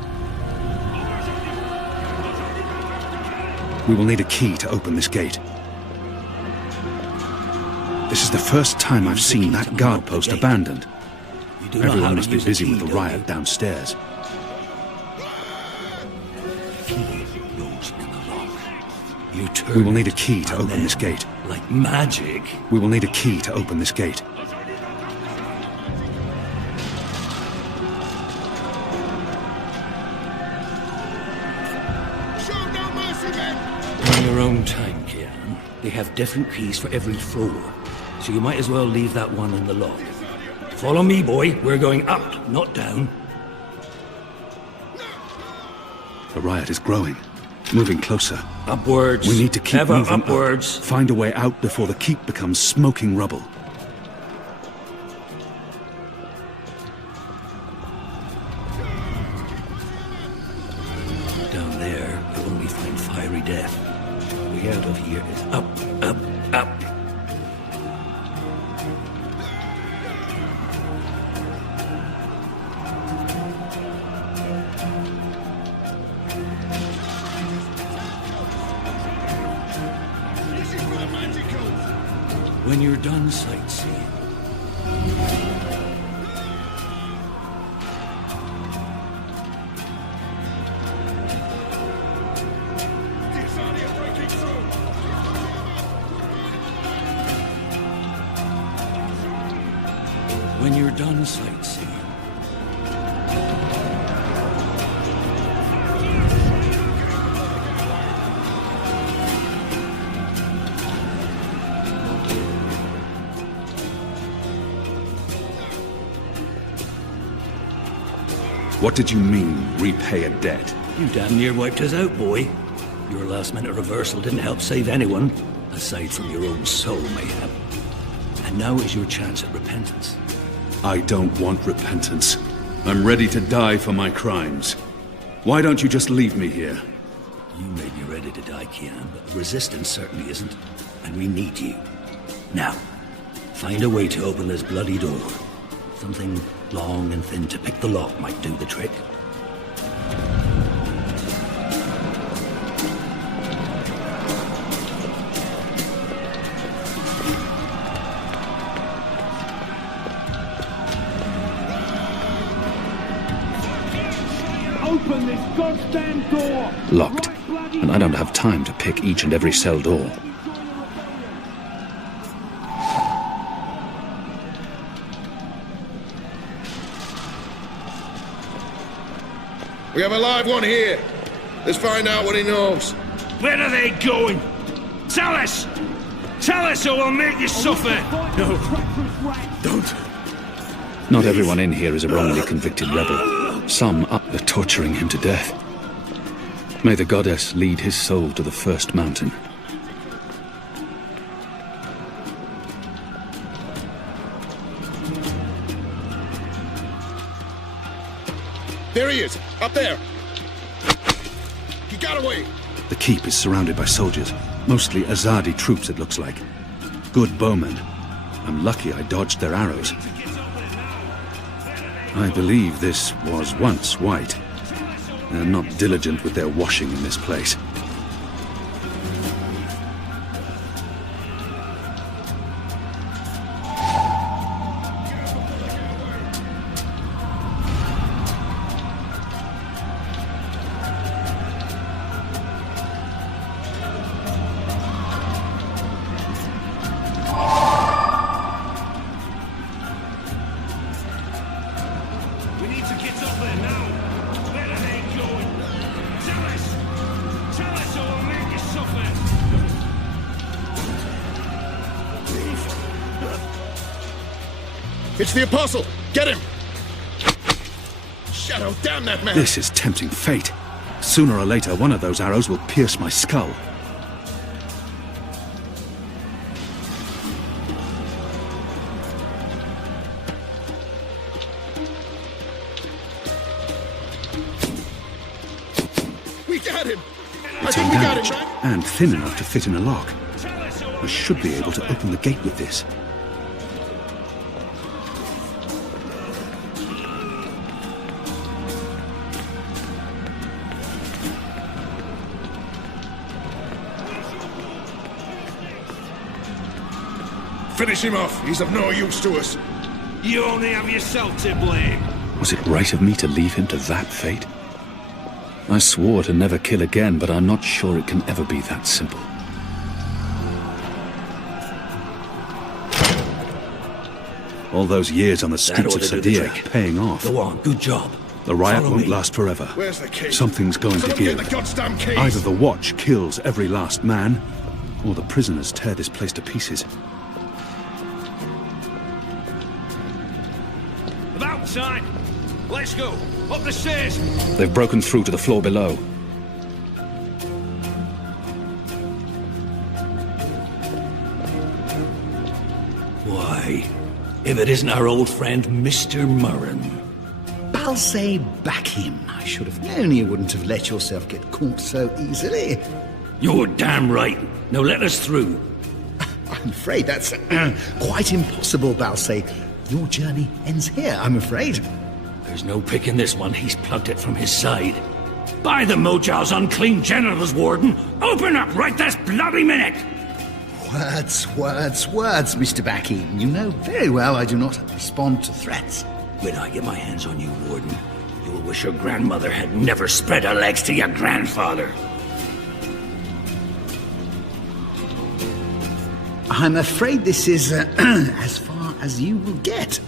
We will need a key to open this gate. This is the first time I've seen that guard post abandoned. Everyone must be busy with the riot downstairs. We will need a key to open this gate. Like magic. We will need a key to open this gate. On your own time, Kian. They have different keys for every floor, so you might as well leave that one in the lock. Follow me, boy. We're going up, not down. The riot is growing, moving closer. Upwards. We need to keep ever moving upwards. Up. Find a way out before the keep becomes smoking rubble. Down there, you'll only find fiery death. The way out of here is up, up, up. When you're done sightseeing, What did you mean, repay a debt? you damn near wiped us out, boy. Your last-minute reversal didn't help save anyone, aside from your own soul, mayhap. And now is your chance at repentance. I don't want repentance. I'm ready to die for my crimes. Why don't you just leave me here? You may be ready to die, Kian, but the resistance certainly isn't. And we need you. Now, find a way to open this bloody door. Something long and thin to pick the lock might do the trick. Open this goddamn door! Locked, and I don't have time to pick each and every cell door. We have a live one here. Let's find out what he knows. Where are they going? Tell us! Tell us or we'll make you suffer! No. Don't. Not everyone in here is a wrongly convicted rebel. Some up to torturing him to death. May the goddess lead his soul to the first mountain. There he is, up there. He got away. The keep is surrounded by soldiers, mostly Azadi troops it looks like. Good bowmen. I'm lucky I dodged their arrows. I believe this was once white. They're not diligent with their washing in this place. It's the Apostle! Get him! Shadow, damn that man! This is tempting fate. Sooner or later, one of those arrows will pierce my skull. We got him! It's undamaged and thin enough to fit in a lock. I should be able to open the gate with this. Finish him off. He's of no use to us. You only have yourself to blame. Was it right of me to leave him to that fate? I swore to never kill again, but I'm not sure it can ever be that simple. All those years on the streets of Sadir paying off. Go on, good job. The riot Follow won't me. last forever. Where's the key? Something's going to Someone get give. the goddamn keys. Either the Watch kills every last man, or the prisoners tear this place to pieces. About time. Let's go. Up the stairs. They've broken through to the floor below. Why, if it isn't our old friend, Mr. Murren. Balsay, back him. I should have known you wouldn't have let yourself get caught so easily. You're damn right. Now let us through. I'm afraid that's quite impossible, Balsay. Your journey ends here, I'm afraid. There's no picking this one. He's plucked it from his side. By the Mojal's unclean genitals, Warden! Open up right this bloody minute! Words, Mr. Backheaton. You know very well I do not respond to threats. When I get my hands on you, Warden, you will wish your grandmother had never spread her legs to your grandfather. I'm afraid this is as far as you will get.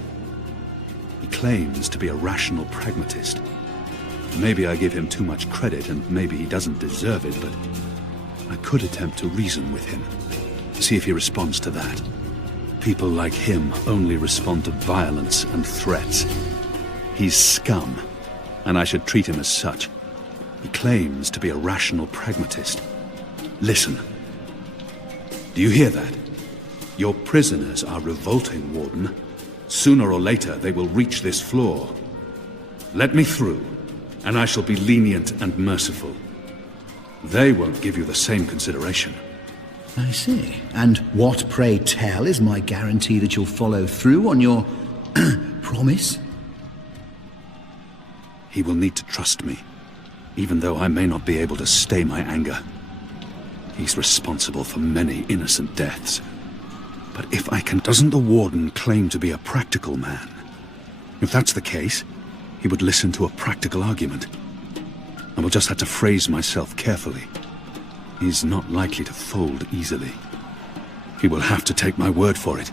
He claims to be a rational pragmatist. Maybe I give him too much credit, and maybe he doesn't deserve it, but I could attempt to reason with him. See if he responds to that. People like him only respond to violence and threats. He's scum, and I should treat him as such. He claims to be a rational pragmatist. Listen. Do you hear that? Your prisoners are revolting, Warden. Sooner or later, they will reach this floor. Let me through, and I shall be lenient and merciful. They won't give you the same consideration. I see. And what, pray tell, is my guarantee that you'll follow through on your promise? He will need to trust me, even though I may not be able to stay my anger. He's responsible for many innocent deaths. But if I can... Doesn't the Warden claim to be a practical man? If that's the case, he would listen to a practical argument. I will just have to phrase myself carefully. He's not likely to fold easily. He will have to take my word for it.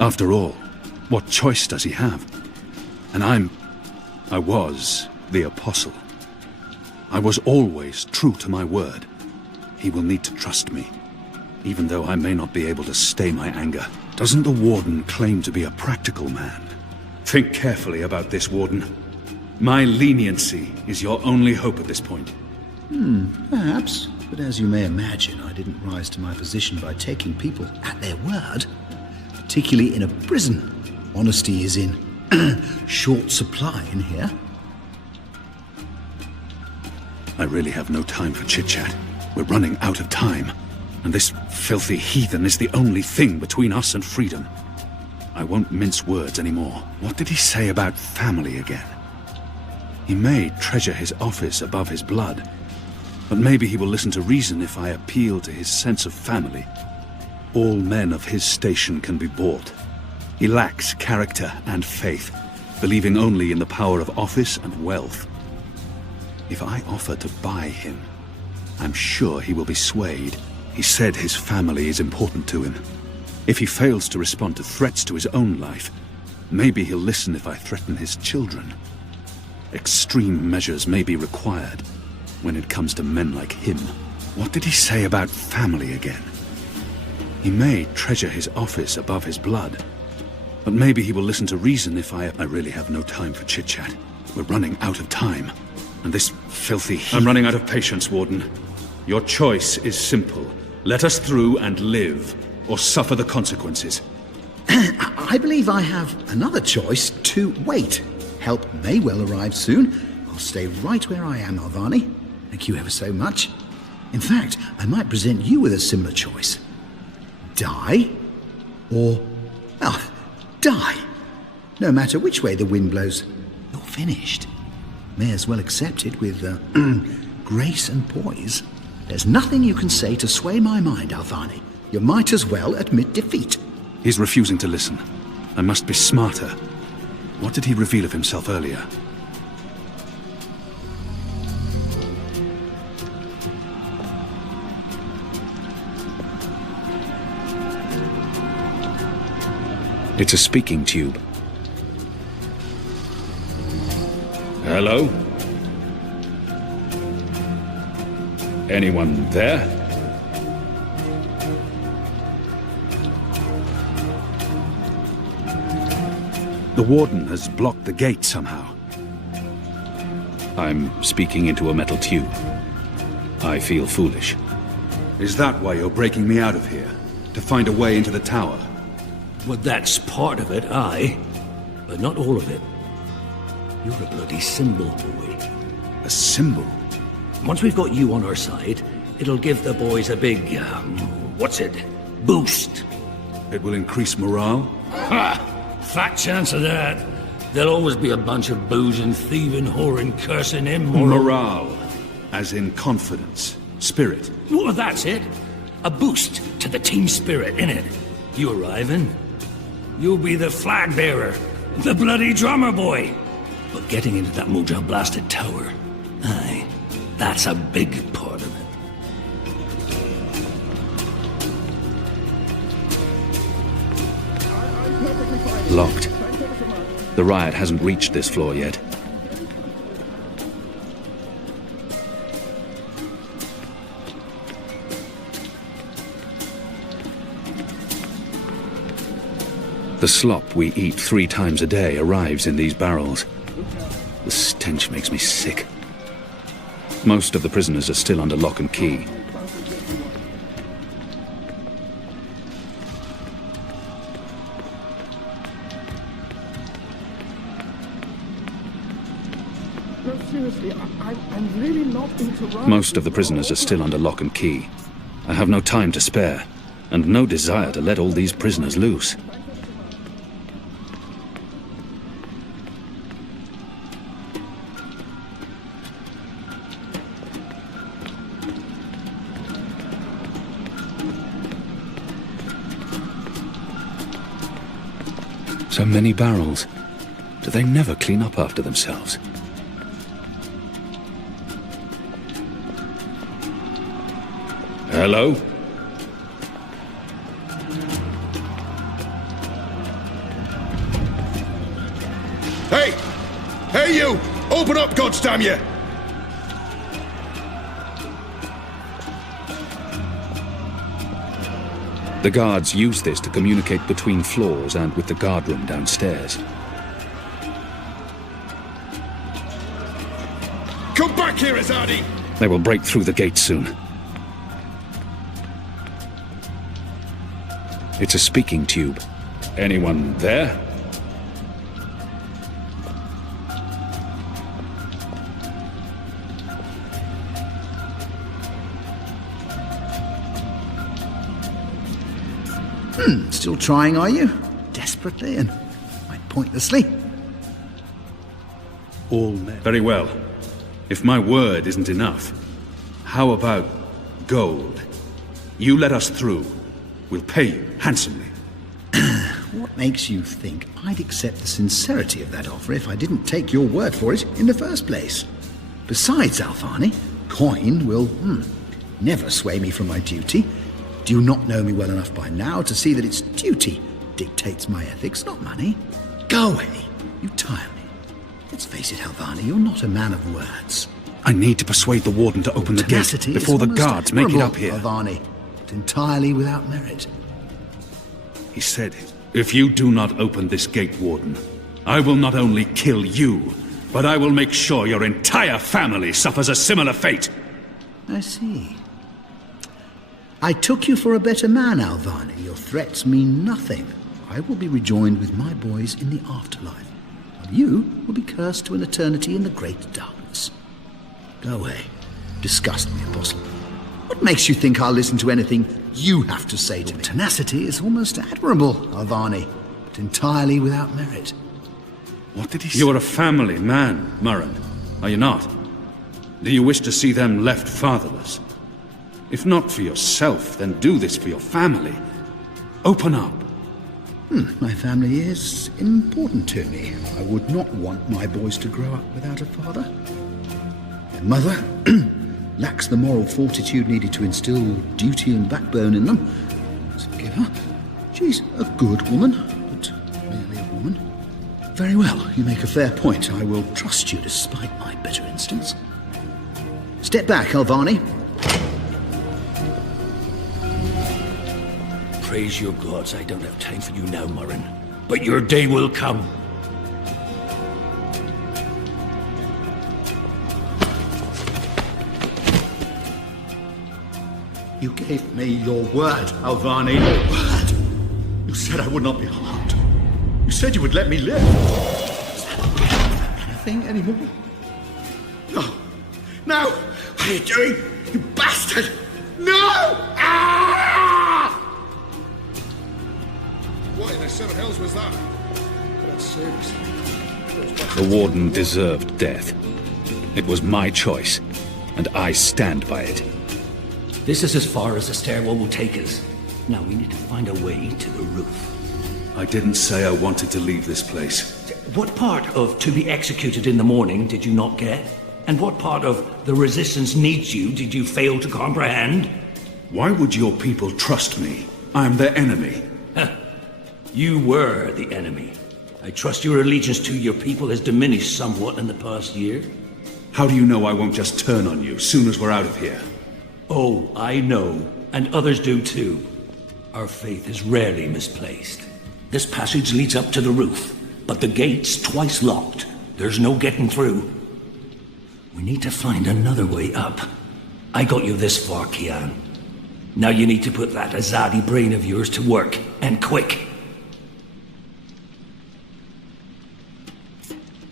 After all, what choice does he have? And I was the Apostle. I was always true to my word. He will need to trust me, even though I may not be able to stay my anger. Doesn't the Warden claim to be a practical man? Think carefully about this, Warden. My leniency is your only hope at this point. Perhaps. But as you may imagine, I didn't rise to my position by taking people at their word. Particularly in a prison. Honesty is in short supply in here. I really have no time for chit-chat. We're running out of time. And this filthy heathen is the only thing between us and freedom. I won't mince words anymore. What did he say about family again? He may treasure his office above his blood, but maybe he will listen to reason if I appeal to his sense of family. All men of his station can be bought. He lacks character and faith, believing only in the power of office and wealth. If I offer to buy him, I'm sure he will be swayed. He said his family is important to him. If he fails to respond to threats to his own life, maybe he'll listen if I threaten his children. Extreme measures may be required when it comes to men like him. What did he say about family again? He may treasure his office above his blood, But maybe he will listen to reason if I really have no time for chit-chat. We're running out of time. And this filthy heat... I'm running out of patience, Warden. Your choice is simple. Let us through and live, or suffer the consequences. I believe I have another choice: to wait. Help may well arrive soon. I'll stay right where I am, Alvani. Thank you ever so much. In fact, I might present you with a similar choice. Die, or... well, die. No matter which way the wind blows, you're finished. May as well accept it with, grace and poise. There's nothing you can say to sway my mind, Alvani. You might as well admit defeat. He's refusing to listen. I must be smarter. What did he reveal of himself earlier? It's a speaking tube. Hello? Anyone there? The Warden has blocked the gate somehow. I'm speaking into a metal tube. I feel foolish. Is that why you're breaking me out of here? To find a way into the tower? Well, that's part of it, aye. But not all of it. You're a bloody symbol, boy. A symbol? Once we've got you on our side, it'll give the boys a big, boost. It will increase morale? Ha! Fat chance of that. There'll always be a bunch of boozing, thieving, whoring, cursing, immoral... Morale. As in confidence. Spirit. Well, that's it. A boost to the team spirit, innit? You arriving? You'll be the flag bearer. The bloody drummer boy. But getting into that Moja-blasted tower, aye, that's a big part of it. Locked. The riot hasn't reached this floor yet. The slop we eat 3 times a day arrives in these barrels. The stench makes me sick. Most of the prisoners are still under lock and key. No, seriously, I'm really not into riot. Most of the prisoners are still under lock and key. I have no time to spare, and no desire to let all these prisoners loose. So many barrels. Do they never clean up after themselves? Hello? Hey! Hey, you! Open up, goddamn you! The guards use this to communicate between floors and with the guardroom downstairs. Come back here, Azadi! They will break through the gate soon. It's a speaking tube. Anyone there? Still trying, are you? Desperately and quite pointlessly. All men. Very well. If my word isn't enough, how about gold? You let us through. We'll pay you handsomely. What makes you think I'd accept the sincerity of that offer if I didn't take your word for it in the first place? Besides, Alvani, coin will never sway me from my duty. Do you not know me well enough by now to see that it's duty dictates my ethics, not money? Go away. You tire me. Let's face it, Alvani, you're not a man of words. I need to persuade the Warden to open the gate before the guards make it up here. Alvani, but entirely without merit. He said If you do not open this gate, Warden, I will not only kill you, but I will make sure your entire family suffers a similar fate. I see. I took you for a better man, Alvani. Your threats mean nothing. I will be rejoined with my boys in the afterlife. And you will be cursed to an eternity in the great darkness. Go away. Disgust me, Apostle. What makes you think I'll listen to anything you have to say to me? Tenacity is almost admirable, Alvani, but entirely without merit. What did he say? You are a family man, Murren, are you not? Do you wish to see them left fatherless? If not for yourself, then do this for your family. Open up. My family is important to me. I would not want my boys to grow up without a father. Their mother lacks the moral fortitude needed to instill duty and backbone in them. Let's forgive her. She's a good woman, but merely a woman. Very well, you make a fair point. I will trust you despite my better instincts. Step back, Alvani. Praise your gods, I don't have time for you now, Murren. But your day will come. You gave me your word, Alvani. Your word. You said I would not be harmed. You said you would let me live. Is that anything anymore? No. No! What are you doing? You bastard! No! Ah! What in the seven hells was that? God's sakes. The Warden deserved death. It was my choice, and I stand by it. This is as far as the stairwell will take us. Now we need to find a way to the roof. I didn't say I wanted to leave this place. What part of to be executed in the morning did you not get? And what part of the resistance needs you did you fail to comprehend? Why would your people trust me? I'm their enemy. You were the enemy. I trust your allegiance to your people has diminished somewhat in the past year. How do you know I won't just turn on you soon as we're out of here? Oh, I know, and others do too. Our faith is rarely misplaced. This passage leads up to the roof, but the gate's twice locked. There's no getting through. We need to find another way up. I got you this far, Kian. Now you need to put that Azadi brain of yours to work, and quick.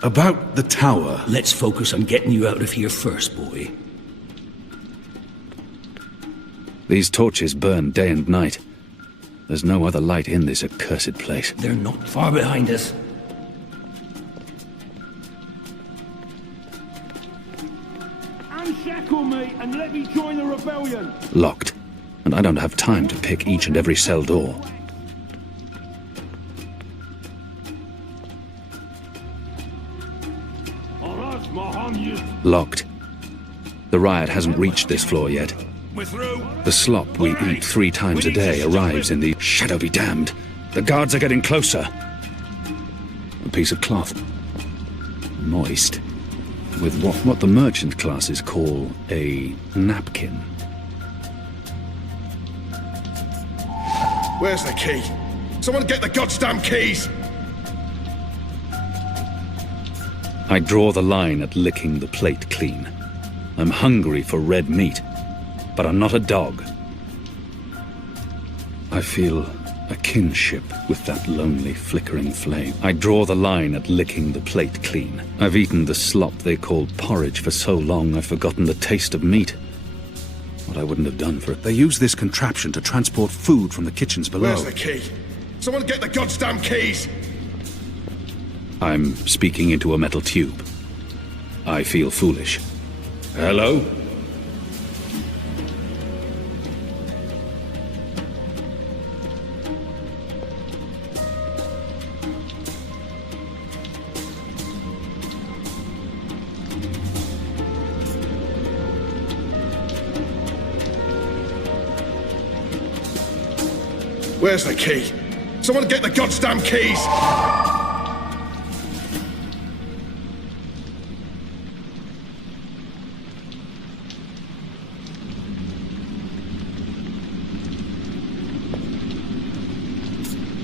About the tower. Let's focus on getting you out of here first, boy. These torches burn day and night. There's no other light in this accursed place. They're not far behind us. Unshackle me and let me join the rebellion. Locked. And I don't have time to pick each and every cell door. Locked. The riot hasn't reached this floor yet. The slop we eat 3 times a day arrives in the... Shadow be damned! The guards are getting closer! A piece of cloth. Moist. With what the merchant classes call a napkin. Where's the key? Someone get the goddamn keys! I draw the line at licking the plate clean. I'm hungry for red meat, but I'm not a dog. I feel a kinship with that lonely, flickering flame. I draw the line at licking the plate clean. I've eaten the slop they call porridge for so long I've forgotten the taste of meat. What I wouldn't have done for it. They use this contraption to transport food from the kitchens below. Where's the key? Someone get the goddamn keys! I'm speaking into a metal tube. I feel foolish. Hello? Where's the key? Someone get the goddamn keys!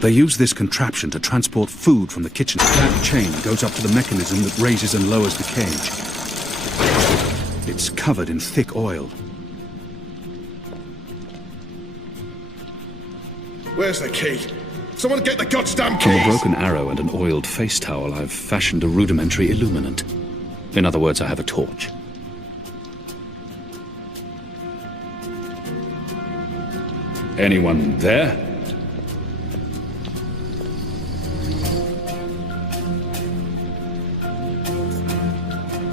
They use this contraption to transport food from the kitchen. That chain goes up to the mechanism that raises and lowers the cage. It's covered in thick oil. Where's the key? Someone get the goddamn keys! From a broken arrow and an oiled face towel, I've fashioned a rudimentary illuminant. In other words, I have a torch. Anyone there?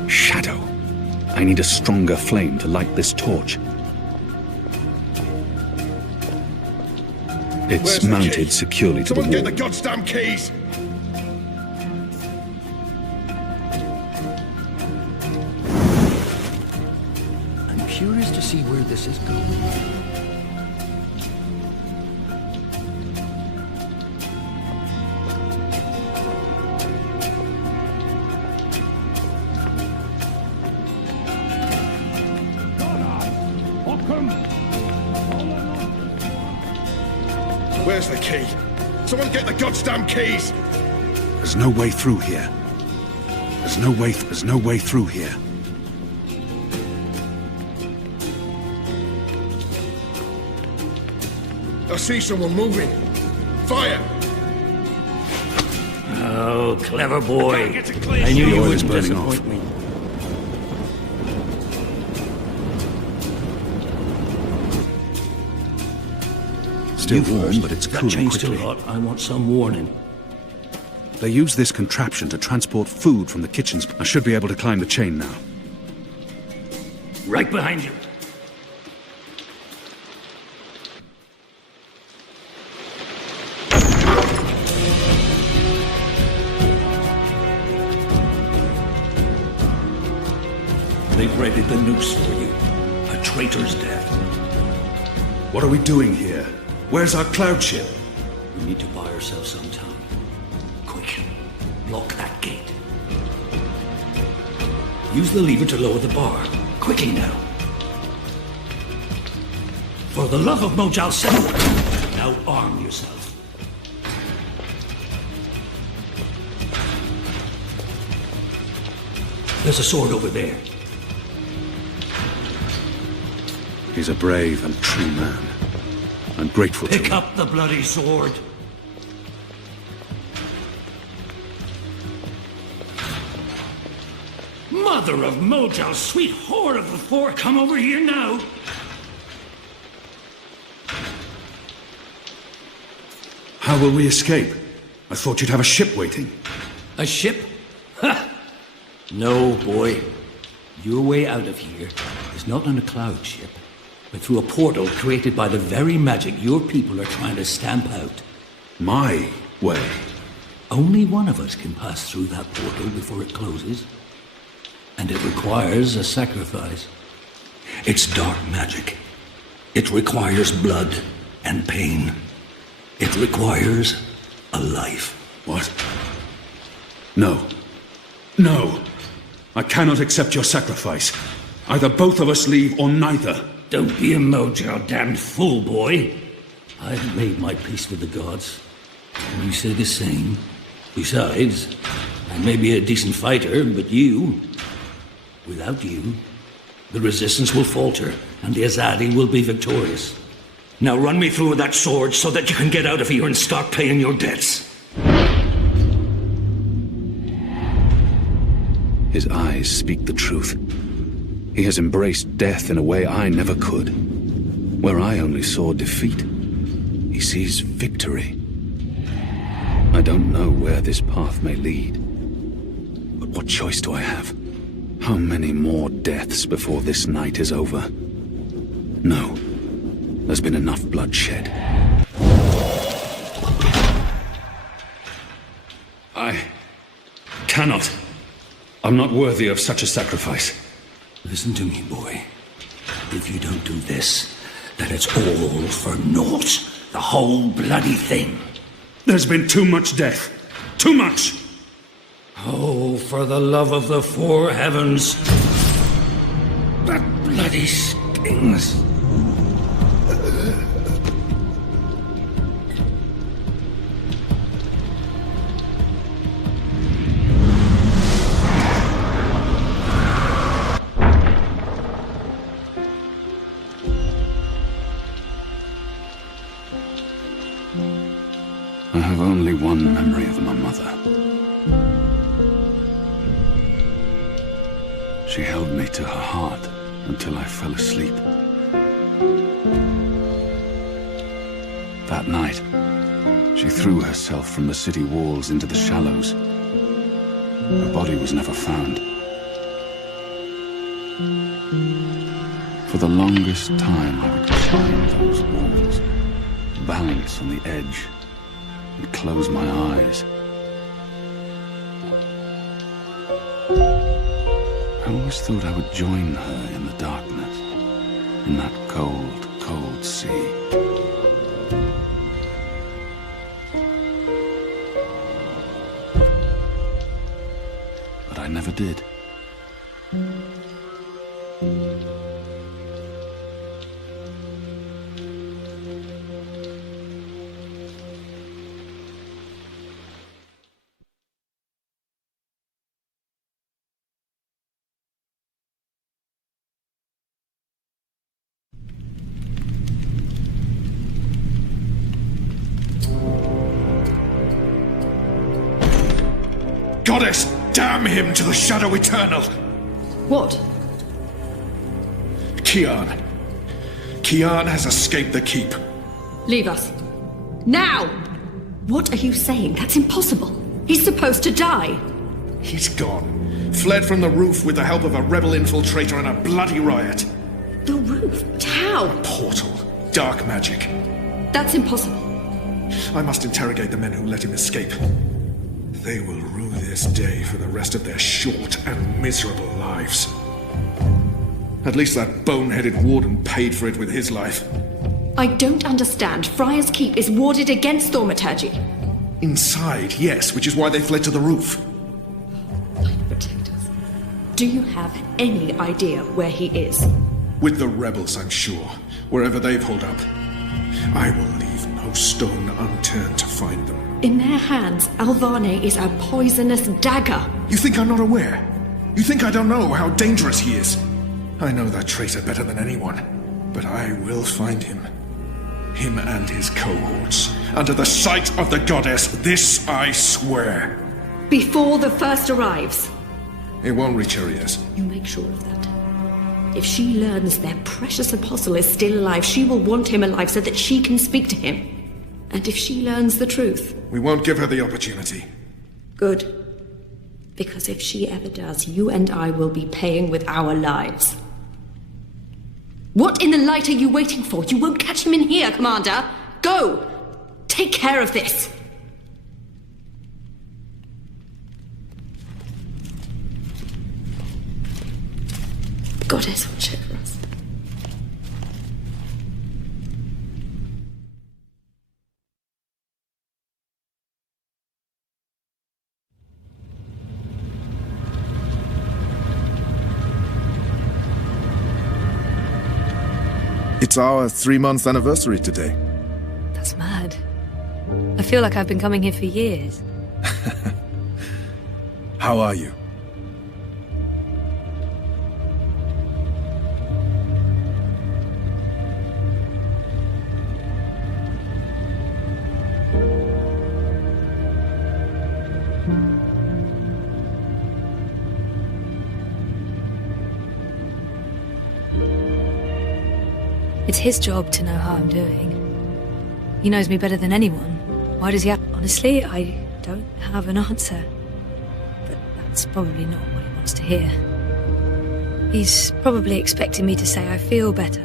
Shadow. I need a stronger flame to light this torch. It's mounted securely to the wall. Someone get the goddamn keys! I'm curious to see where this is going. Where's the key? Someone get the goddamn keys! There's no way through here. There's no way through here. I see someone moving. Fire! Oh, clever boy. I knew you wouldn't disappoint me. Still warm, but it's cooling chain's quickly. too hot. I want some warning. They use this contraption to transport food from the kitchens. I should be able to climb the chain now. Right behind you. They've readied the noose for you. A traitor's death. What are we doing here? Where's our cloud ship? We need to buy ourselves some time. Quick, lock that gate. Use the lever to lower the bar. Quickly now. For the love of Mojal 7, now arm yourself. There's a sword over there. He's a brave and true man. I'm grateful to him. Pick up the bloody sword. Mother of Mojal, sweet whore of the four, come over here now. How will we escape? I thought you'd have a ship waiting. A ship? Ha! No, boy. Your way out of here is not on a cloud ship, but through a portal created by the very magic your people are trying to stamp out. My way? Only one of us can pass through that portal before it closes. And it requires a sacrifice. It's dark magic. It requires blood and pain. It requires a life. What? No. No! I cannot accept your sacrifice. Either both of us leave or neither. Don't be a Mojal damned fool, boy. I've made my peace with the gods. And you say the same. Besides, I may be a decent fighter, but you... Without you, the resistance will falter, and the Azadi will be victorious. Now run me through with that sword so that you can get out of here and start paying your debts. His eyes speak the truth. He has embraced death in a way I never could. Where I only saw defeat, he sees victory. I don't know where this path may lead. But what choice do I have? How many more deaths before this night is over? No. There's been enough bloodshed. I cannot. I'm not worthy of such a sacrifice. Listen to me, boy. If you don't do this, then it's all for naught. The whole bloody thing. There's been too much death. Too much! Oh, for the love of the four heavens. That bloody stings. have only one memory of my mother. She held me to her heart until I fell asleep. That night, she threw herself from the city walls into the shallows. Her body was never found. For the longest time, I would climb those walls, balance on the edge, and close my eyes. I always thought I would join her in the darkness, in that cold, cold sea. But I never did. Goddess, damn him to the Shadow Eternal! What? Kian. Kian has escaped the keep. Leave us. Now! What are you saying? That's impossible. He's supposed to die. He's gone. Fled from the roof with the help of a rebel infiltrator and a bloody riot. The roof? How? A portal. Dark magic. That's impossible. I must interrogate the men who let him escape. They will rue this day for the rest of their short and miserable lives. At least that boneheaded warden paid for it with his life. I don't understand. Friar's Keep is warded against thaumaturgy. Inside, yes, which is why they fled to the roof. Protect us. Do you have any idea where he is? With the rebels, I'm sure. Wherever they've holed up. I will leave no stone unturned to find them. In their hands, Alvane is a poisonous dagger. You think I'm not aware? You think I don't know how dangerous he is? I know that traitor better than anyone. But I will find him. Him and his cohorts. Under the sight of the goddess, this I swear. Before the first arrives. It won't reach her ears. You make sure of that. If she learns their precious apostle is still alive, she will want him alive so that she can speak to him. And if she learns the truth... We won't give her the opportunity. Good. Because if she ever does, you and I will be paying with our lives. What in the light are you waiting for? You won't catch him in here, Commander. Go! Take care of this. Goddess will check for us. It's our 3-month anniversary today. That's mad. I feel like I've been coming here for years. How are you? It's his job to know how I'm doing. He knows me better than anyone. Why does he have... Honestly, I don't have an answer. But that's probably not what he wants to hear. He's probably expecting me to say I feel better.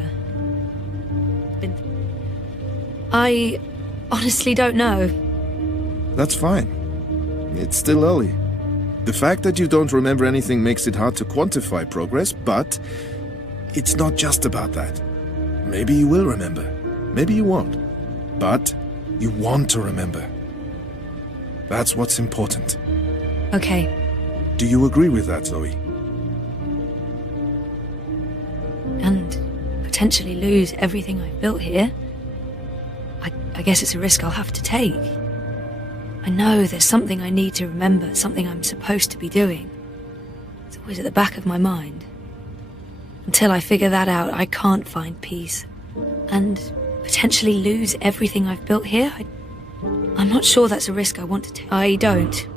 I honestly don't know. That's fine. It's still early. The fact that you don't remember anything makes it hard to quantify progress, but it's not just about that. Maybe you will remember. Maybe you won't. But you want to remember. That's what's important. Okay. Do you agree with that, Zoe? And potentially lose everything I've built here. I guess it's a risk I'll have to take. I know there's something I need to remember, something I'm supposed to be doing. It's always at the back of my mind. Until I figure that out, I can't find peace. And potentially lose everything I've built here? I'm not sure that's a risk I want to take. I don't.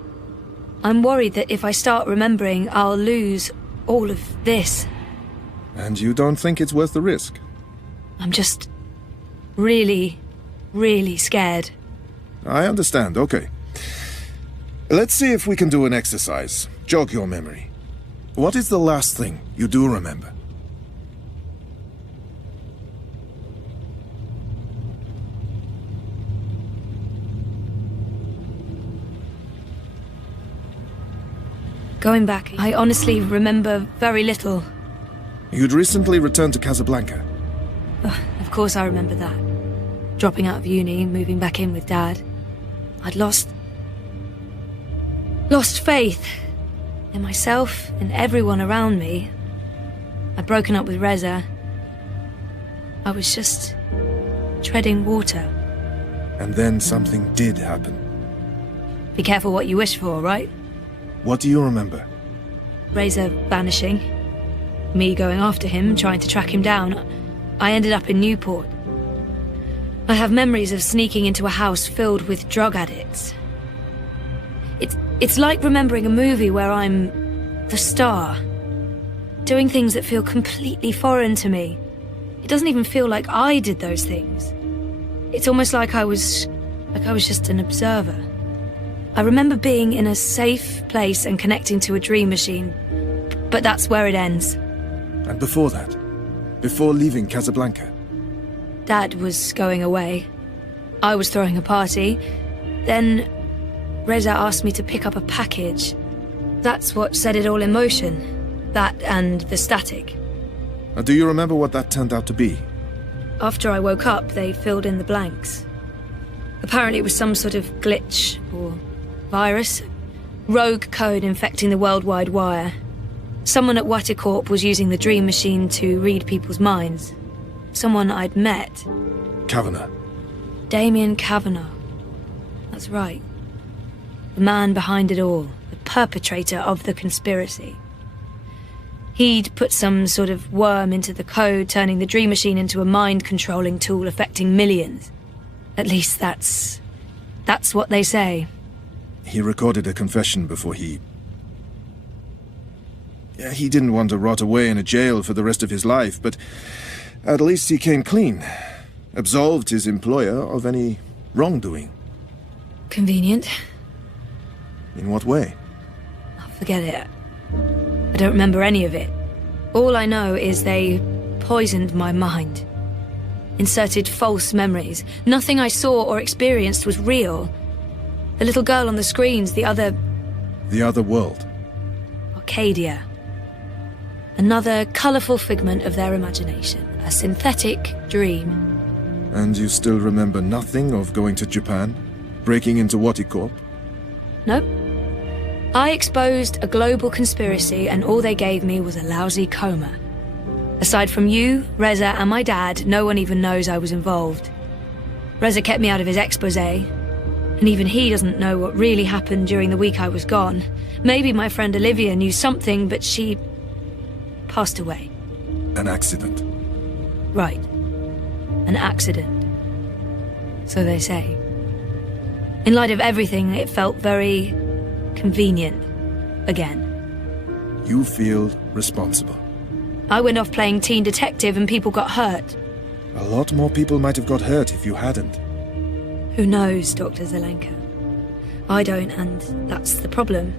I'm worried that if I start remembering, I'll lose all of this. And you don't think it's worth the risk? I'm just really, really scared. I understand, okay. Let's see if we can do an exercise. Jog your memory. What is the last thing you do remember? Going back, I honestly remember very little. You'd recently returned to Casablanca. Of course I remember that. Dropping out of uni, moving back in with Dad. I'd lost faith in myself and everyone around me. I'd broken up with Reza. I was just treading water. And then something did happen. Be careful what you wish for, right? What do you remember? Reza vanishing. Me going after him, trying to track him down. I ended up in Newport. I have memories of sneaking into a house filled with drug addicts. It's like remembering a movie where I'm the star, doing things that feel completely foreign to me. It doesn't even feel like I did those things. It's almost like I was just an observer. I remember being in a safe place and connecting to a dream machine, but that's where it ends. And before that? Before leaving Casablanca? Dad was going away. I was throwing a party. Then Reza asked me to pick up a package. That's what set it all in motion. That and the static. Do you remember what that turned out to be? After I woke up, they filled in the blanks. Apparently it was some sort of glitch or virus. Rogue code infecting the worldwide wire. Someone at Waticorp was using the dream machine to read people's minds. Someone I'd met. Kavanagh. Damien Kavanagh. That's right. The man behind it all. The perpetrator of the conspiracy. He'd put some sort of worm into the code, turning the dream machine into a mind-controlling tool affecting millions. At least that's what they say. He recorded a confession before he didn't want to rot away in a jail for the rest of his life, but at least he came clean. Absolved his employer of any wrongdoing. Convenient. In what way? Forget it. I don't remember any of it. All I know is they poisoned my mind. Inserted false memories. Nothing I saw or experienced was real. The little girl on the screens, the other world. Arcadia. Another colourful figment of their imagination. A synthetic dream. And you still remember nothing of going to Japan? Breaking into Waticorp? Nope. I exposed a global conspiracy and all they gave me was a lousy coma. Aside from you, Reza and my dad, no one even knows I was involved. Reza kept me out of his exposé, and even he doesn't know what really happened during the week I was gone. Maybe my friend Olivia knew something, but she passed away. An accident. Right. An accident. So they say. In light of everything, it felt very convenient. Again. You feel responsible. I went off playing teen detective and people got hurt. A lot more people might have got hurt if you hadn't. Who knows, Dr. Zelenka? I don't, and that's the problem.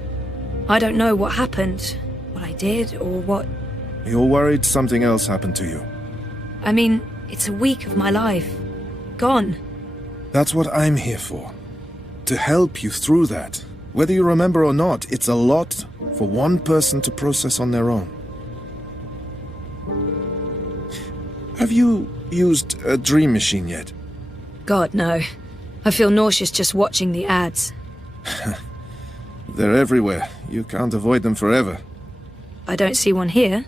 I don't know what happened, what I did, or what... You're worried something else happened to you. I mean, it's a week of my life. Gone. That's what I'm here for. To help you through that. Whether you remember or not, it's a lot for one person to process on their own. Have you used a dream machine yet? God, no. I feel nauseous just watching the ads. They're everywhere. You can't avoid them forever. I don't see one here.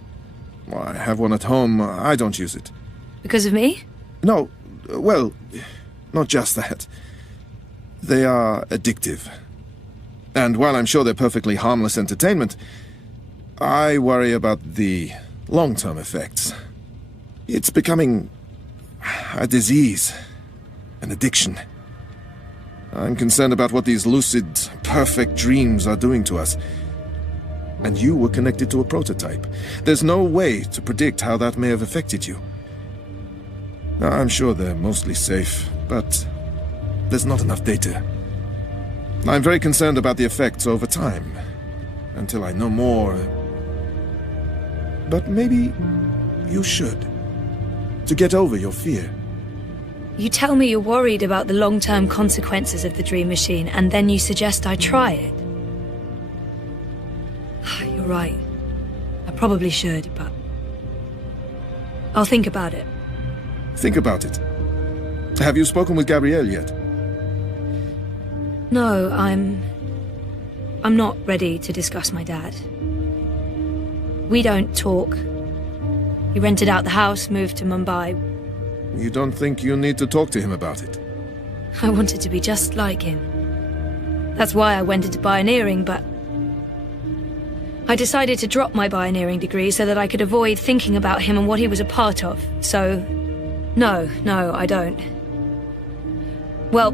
Well, I have one at home. I don't use it. Because of me? No. Well, not just that. They are addictive. And while I'm sure they're perfectly harmless entertainment, I worry about the long-term effects. It's becoming a disease, an addiction. I'm concerned about what these lucid, perfect dreams are doing to us. And you were connected to a prototype. There's no way to predict how that may have affected you. I'm sure they're mostly safe, but there's not enough data. I'm very concerned about the effects over time, until I know more. But maybe you should, to get over your fear. You tell me you're worried about the long-term consequences of the dream machine, and then you suggest I try it. You're right. I probably should, but I'll think about it. Think about it. Have you spoken with Gabrielle yet? No, I'm not ready to discuss my dad. We don't talk. He rented out the house, moved to Mumbai. You don't think you need to talk to him about it? I wanted to be just like him. That's why I went into pioneering, but I decided to drop my pioneering degree so that I could avoid thinking about him and what he was a part of. So, no, I don't. Well,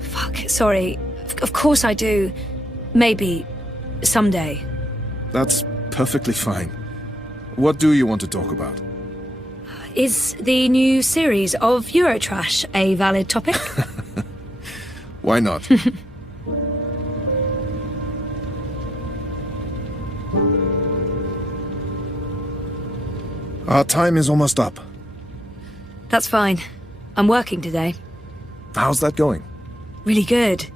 fuck, sorry. Of course I do. Maybe. Someday. That's perfectly fine. What do you want to talk about? Is the new series of Eurotrash a valid topic? Why not? Our time is almost up. That's fine. I'm working today. How's that going? Really good.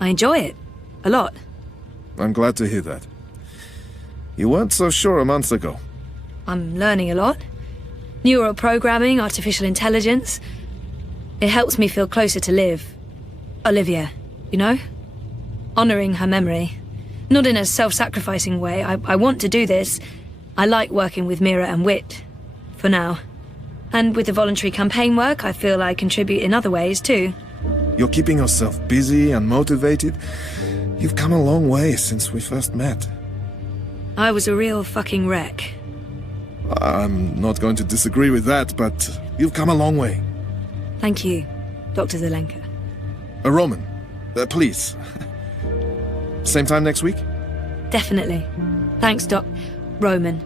I enjoy it. A lot. I'm glad to hear that. You weren't so sure a month ago. I'm learning a lot. Neural programming, artificial intelligence. It helps me feel closer to Liv. Olivia, you know? Honoring her memory. Not in a self-sacrificing way. I want to do this. I like working with Mira and Wit. For now. And with the voluntary campaign work, I feel I contribute in other ways, too. You're keeping yourself busy and motivated. You've come a long way since we first met. I was a real fucking wreck. I'm not going to disagree with that, but you've come a long way. Thank you, Dr. Zelenka. Roman, please. Same time next week? Definitely. Thanks, Doc. Roman.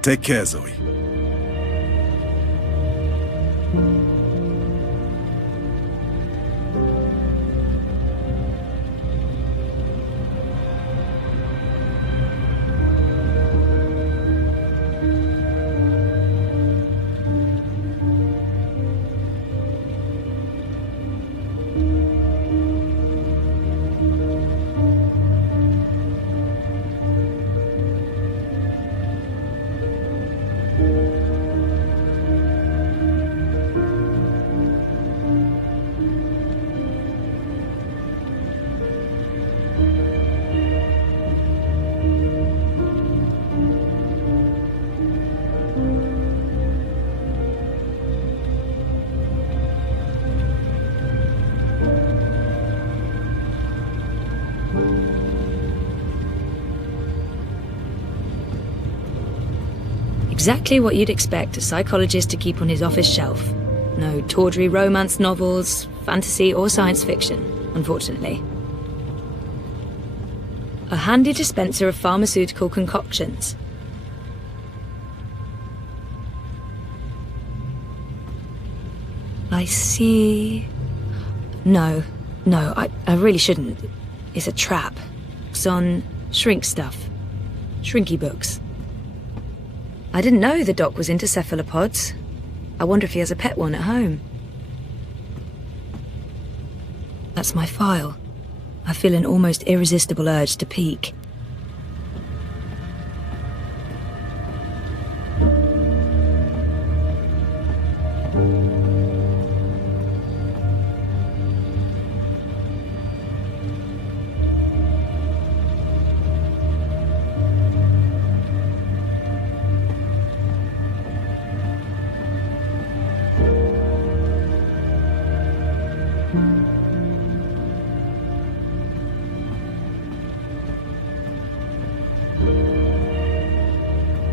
Take care, Zoe. Exactly what you'd expect a psychologist to keep on his office shelf. No tawdry romance novels, fantasy or science fiction, unfortunately. A handy dispenser of pharmaceutical concoctions. I see... No, I really shouldn't. It's a trap. It's on shrink stuff. Shrinky books. I didn't know the doc was into cephalopods. I wonder if he has a pet one at home. That's my file. I feel an almost irresistible urge to peek.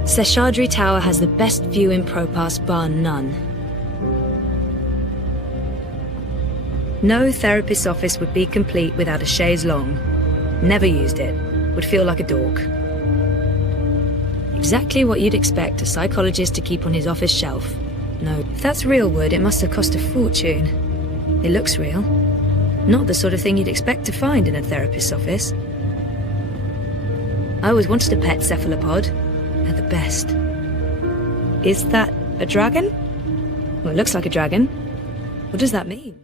Seshadri Tower has the best view in Propass, bar none. No therapist's office would be complete without a chaise longue. Never used it. Would feel like a dork. Exactly what you'd expect a psychologist to keep on his office shelf. No, if that's real wood, it must have cost a fortune. It looks real. Not the sort of thing you'd expect to find in a therapist's office. I always wanted a pet cephalopod. They're the best. Is that a dragon? Well, it looks like a dragon. What does that mean?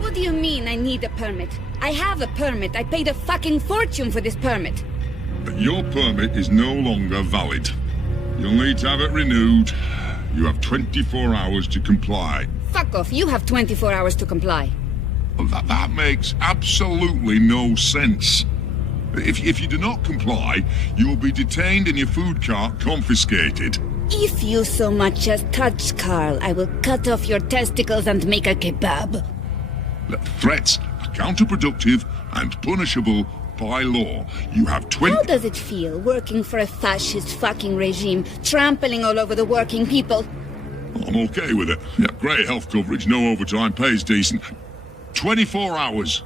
What do you mean I need a permit? I have a permit. I paid a fucking fortune for this permit. But your permit is no longer valid. You'll need to have it renewed. You have 24 hours to comply. Fuck off. You have 24 hours to comply. That makes absolutely no sense. If you do not comply, you will be detained and your food cart confiscated. If you so much as touch Carl, I will cut off your testicles and make a kebab. Threats are counterproductive and punishable by law. You have 20... How does it feel working for a fascist fucking regime, trampling all over the working people? I'm okay with it. Yeah, great health coverage, no overtime, pays decent. 24 hours.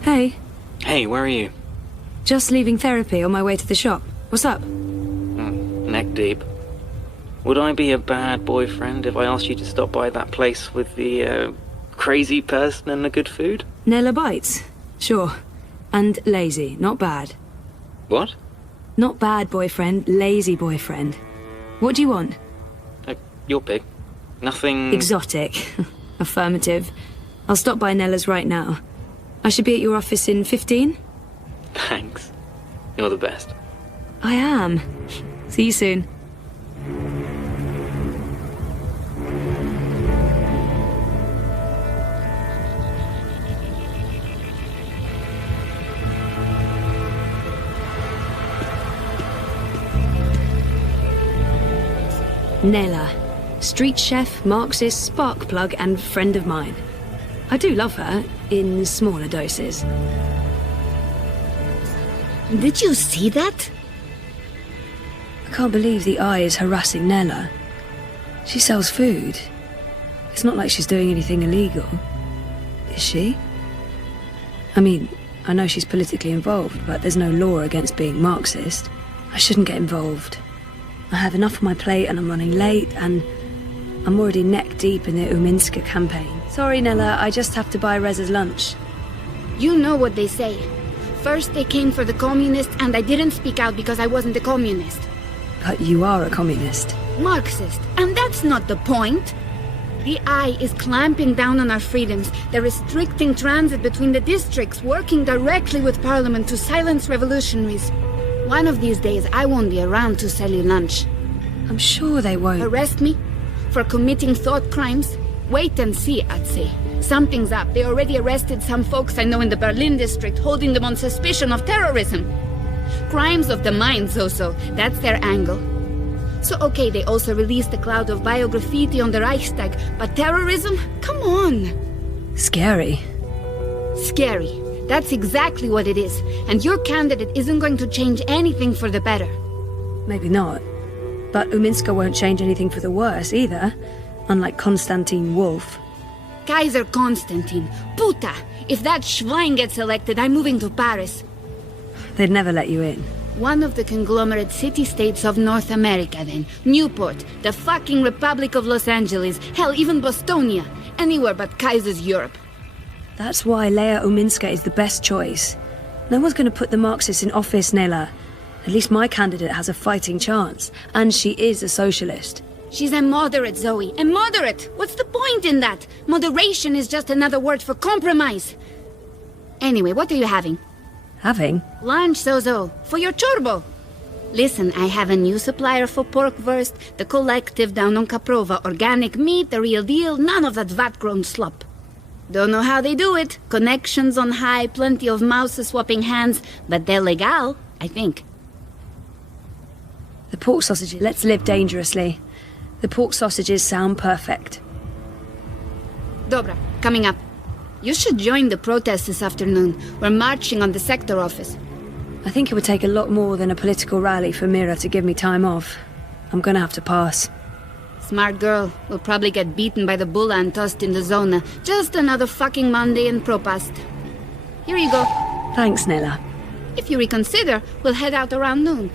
Hey. Hey, where are you? Just leaving therapy on my way to the shop. What's up? Neck deep. Would I be a bad boyfriend if I asked you to stop by that place with the, crazy person and the good food? Nella Bites? Sure. And lazy, not bad. What? Not bad boyfriend, lazy boyfriend. What do you want? Your pick. Nothing... Exotic. Affirmative. I'll stop by Nella's right now. I should be at your office in 15? Thanks. You're the best. I am. See you soon. Nella. Street chef, Marxist, spark plug, and friend of mine. I do love her, in smaller doses. Did you see that? I can't believe the eye is harassing Nella. She sells food. It's not like she's doing anything illegal. Is she? I mean, I know she's politically involved, but there's no law against being Marxist. I shouldn't get involved. I have enough on my plate and I'm running late, and I'm already neck deep in the Uminska campaign. Sorry, Nella, I just have to buy Reza's lunch. You know what they say. First they came for the communists, and I didn't speak out because I wasn't a communist. But you are a communist. Marxist. And that's not the point. The Eye is clamping down on our freedoms. They're restricting transit between the districts, working directly with Parliament to silence revolutionaries. One of these days, I won't be around to sell you lunch. I'm sure they won't. Arrest me? For committing thought crimes? Wait and see, I'd say. Something's up. They already arrested some folks I know in the Berlin district, holding them on suspicion of terrorism. Crimes of the mind, so. That's their angle. So, okay, they also released a cloud of biograffiti on the Reichstag, but terrorism? Come on. Scary. Scary. That's exactly what it is. And your candidate isn't going to change anything for the better. Maybe not. But Uminska won't change anything for the worse, either. Unlike Konstantin Wolf. Kaiser Constantine. Puta! If that Schwein gets elected, I'm moving to Paris. They'd never let you in. One of the conglomerate city-states of North America, then. Newport, the fucking Republic of Los Angeles, hell, even Bostonia. Anywhere but Kaiser's Europe. That's why Leia Ominska is the best choice. No one's going to put the Marxists in office, Nela. At least my candidate has a fighting chance. And she is a socialist. She's a moderate, Zoe. A moderate! What's the point in that? Moderation is just another word for compromise. Anyway, what are you having? Having? Lunch, Zozo. For your turbo. Listen, I have a new supplier for pork wurst, the collective down on Caprova. Organic meat, the real deal, none of that vat-grown slop. Don't know how they do it. Connections on high, plenty of mouse-swapping hands, but they're legal, I think. The pork sausages. Let's live dangerously. The pork sausages sound perfect. Dobra, coming up. You should join the protest this afternoon. We're marching on the sector office. I think it would take a lot more than a political rally for Mira to give me time off. I'm gonna have to pass. Smart girl. We'll probably get beaten by the bulla and tossed in the zona. Just another fucking Monday in Propast. Here you go. Thanks, Nella. If you reconsider, we'll head out around noon.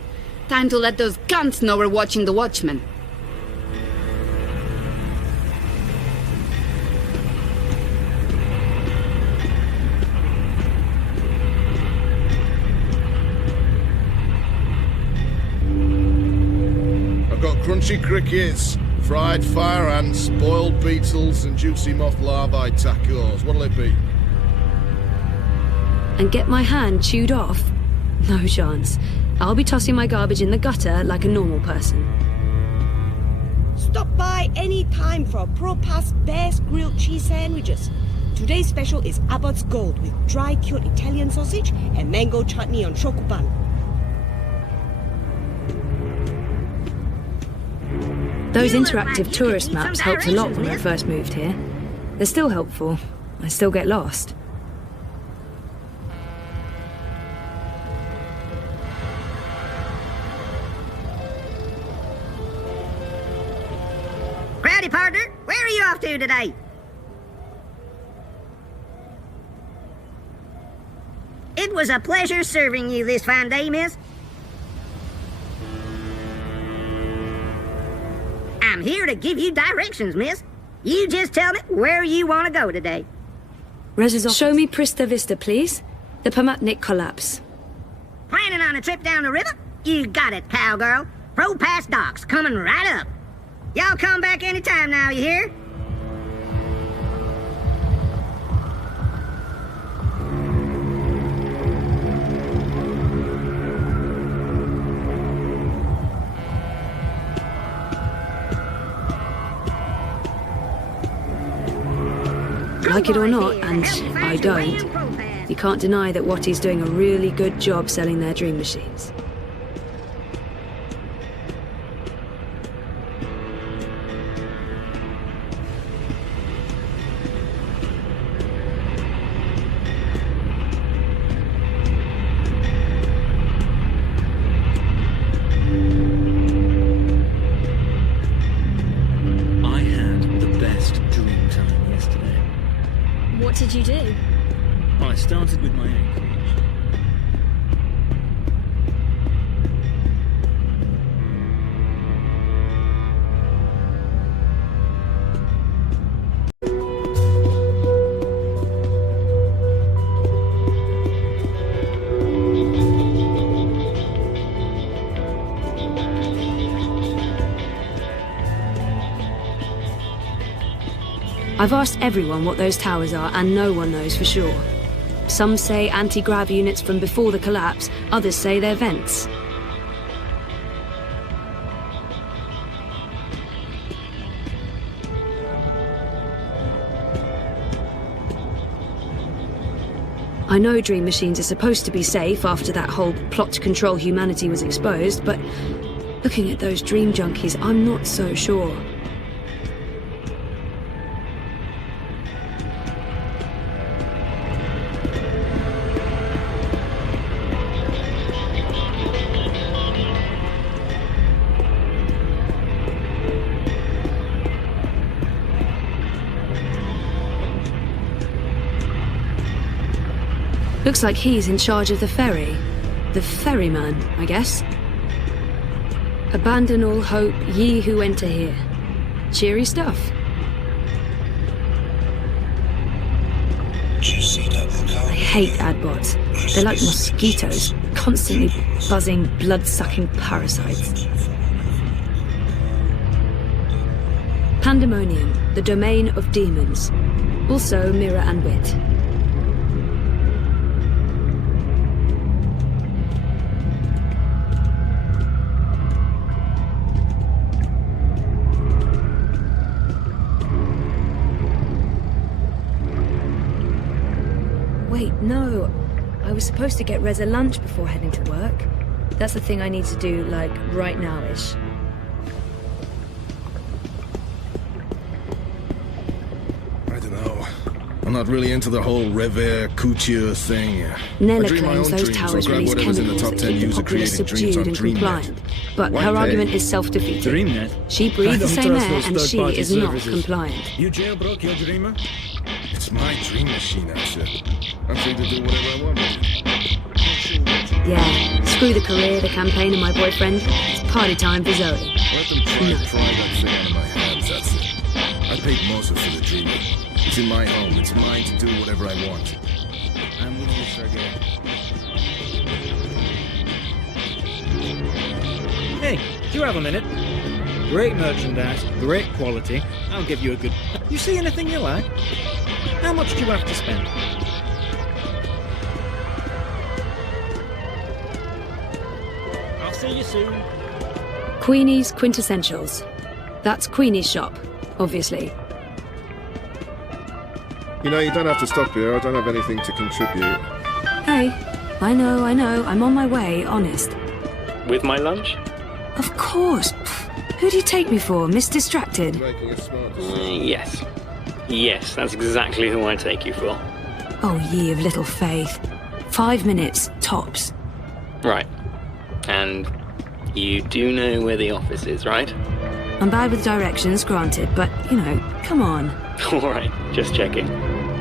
Time to let those cunts know we're watching the Watchmen. I've got crunchy crickets, fried fire ants, boiled beetles, and juicy moth larvae tacos. What'll it be? And get my hand chewed off? No chance. I'll be tossing my garbage in the gutter like a normal person. Stop by any time for Propast's best grilled cheese sandwiches. Today's special is Abbott's Gold with dry cured Italian sausage and mango chutney on shokuban. Those interactive tourist maps helped a lot when I first moved here. They're still helpful. I still get lost. Howdy, partner. Where are you off to today? It was a pleasure serving you this fine day, miss. I'm here to give you directions, miss. You just tell me where you want to go today. Show me Prista Vista, please. The Pamatnik collapse. Planning on a trip down the river? You got it, cowgirl. Propast docks coming right up. Y'all come back anytime now, you hear? Like it or not, and I don't, you can't deny that Watty's doing a really good job selling their dream machines. What did you do? I started with my anchorage. I've asked everyone what those towers are, and no one knows for sure. Some say anti-grav units from before the collapse, others say they're vents. I know dream machines are supposed to be safe after that whole plot to control humanity was exposed, but looking at those dream junkies, I'm not so sure. Looks like he's in charge of the ferry. The ferryman, I guess. Abandon all hope, ye who enter here. Cheery stuff. I hate adbots. They're like mosquitoes, constantly buzzing, blood-sucking parasites. Pandemonium, the domain of demons. Also mirror and wit. Wait, no. I was supposed to get Reza lunch before heading to work. That's the thing I need to do, like, right now-ish. I don't know. I'm not really into the whole revere couture thing. Nella claims those towers release chemicals that keep the populace subdued and compliant. But her argument is self-defeating. DreamNet? She breathes the same air and she is not services. compliant. You jailbroke your dreamer? It's my dream machine, Asher. I'm free to do whatever I want. Yeah, screw the career, the campaign, and my boyfriend. It's party time for Zoe. Let them try and pry that thing out of my hands, that's it. I paid Moser for the dreamer. It's in my home. It's mine to do whatever I want. I'm with you, Sergei. Hey, do you have a minute? Great merchandise, great quality. I'll give you a good... You see anything you like? How much do you have to spend? I'll see you soon. Queenie's Quintessentials. That's Queenie's shop, obviously. You know, you don't have to stop here. I don't have anything to contribute. Hey, I know, I'm on my way, honest. With my lunch? Of course. Pfft, who do you take me for, Miss Distracted? Making a smart decision. Yes. Yes, that's exactly who I take you for. Oh, ye of little faith. 5 minutes, tops. Right. And you do know where the office is, right? I'm bad with directions, granted, but, you know, come on. Alright, just checking.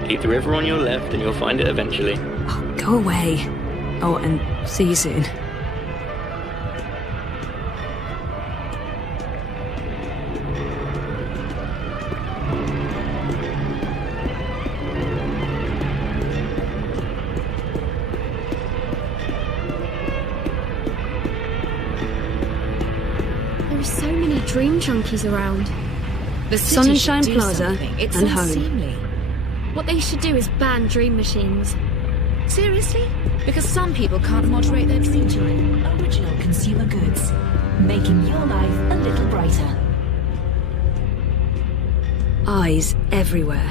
Keep the river on your left and you'll find it eventually. Oh, go away. Oh, and see you soon. There are so many dream junkies around. The Sun and Shine Plaza It's and home. unseemly. What they should do is ban dream machines. Seriously? Because some people can't moderate their dream time. Original consumer goods. Making your life a little brighter. Eyes everywhere.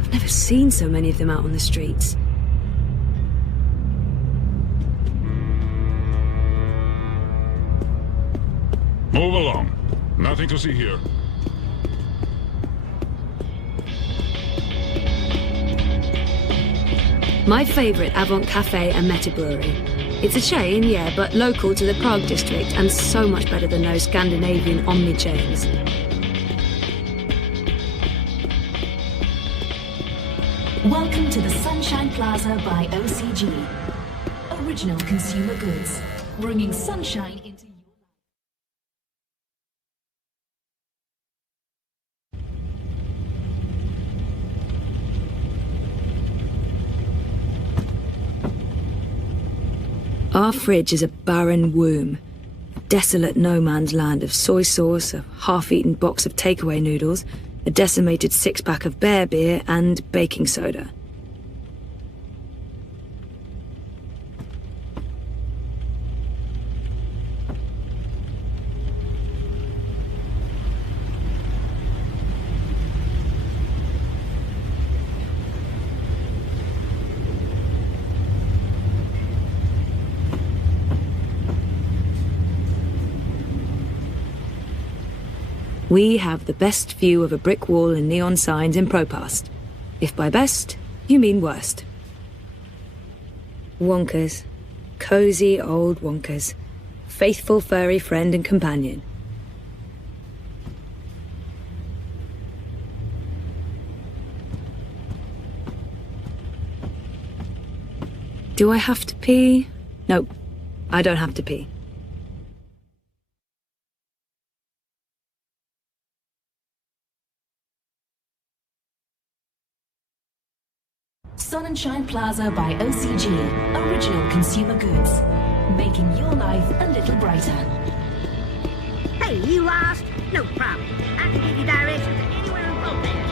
I've never seen so many of them out on the streets. Move along. Nothing to see here. My favourite Avant Cafe and Meta Brewery. It's a chain, yeah, but local to the Prague district and so much better than those Scandinavian omni-chains. Welcome to the Sunshine Plaza by OCG. Original consumer goods. Bringing sunshine into your Our fridge is a barren womb. A desolate no-man's land of soy sauce, a half-eaten box of takeaway noodles, a decimated six-pack of bear beer, and baking soda. We have the best view of a brick wall and neon signs in Propast. If by best, you mean worst. Wonkers. Cozy old Wonkers. Faithful furry friend and companion. Do I have to pee? No, I don't have to pee. Sunshine Plaza by OCG. Original consumer goods. Making your life a little brighter. Hey, you lost? No problem. I can give you directions to anywhere in Propane.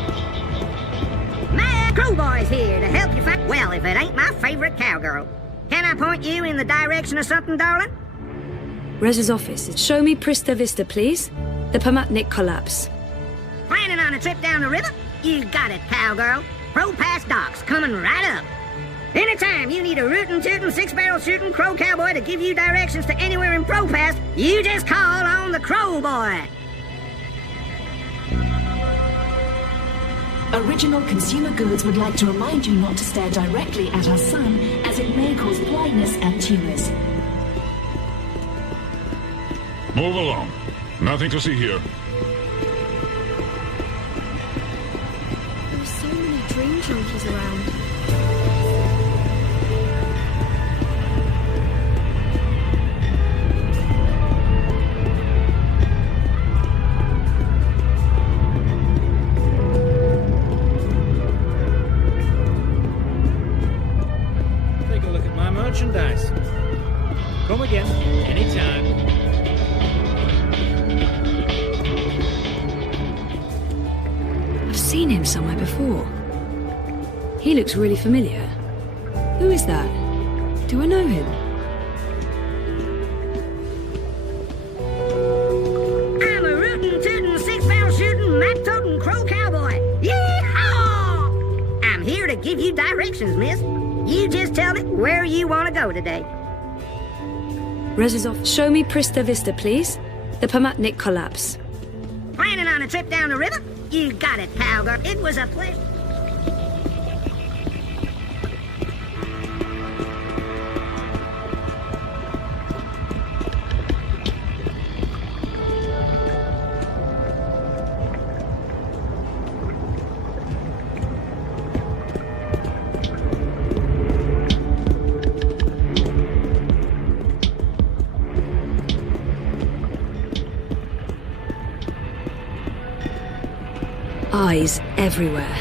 My crowboy's here to help you find... Well, if it ain't my favorite cowgirl. Can I point you in the direction of something, darling? Rez's office. Show me Prista Vista, please. The Pamatnik collapse. Planning on a trip down the river? You got it, cowgirl. Pro-Pass docks coming right up. Anytime you need a rootin' tootin' six-barrel shootin' crow cowboy to give you directions to anywhere in Pro-Pass, you just call on the Crow Boy. Original Consumer Goods would like to remind you not to stare directly at our sun, as it may cause blindness and tumors. Move along. Nothing to see here. There's so many dream junkies around. Take a look at my merchandise. Come again, anytime. I've seen him somewhere before. He looks really familiar. Who is that? Do I know him? I'm a rootin' tootin' six-barrel shootin' map-totin' crow cowboy. Yee-haw! I'm here to give you directions, miss. You just tell me where you want to go today. Rez's off. Show me Prista Vista, please. The Pamatnik collapse. Planning on a trip down the river? You got it, cowgirl. It was a pleasure. Eyes everywhere.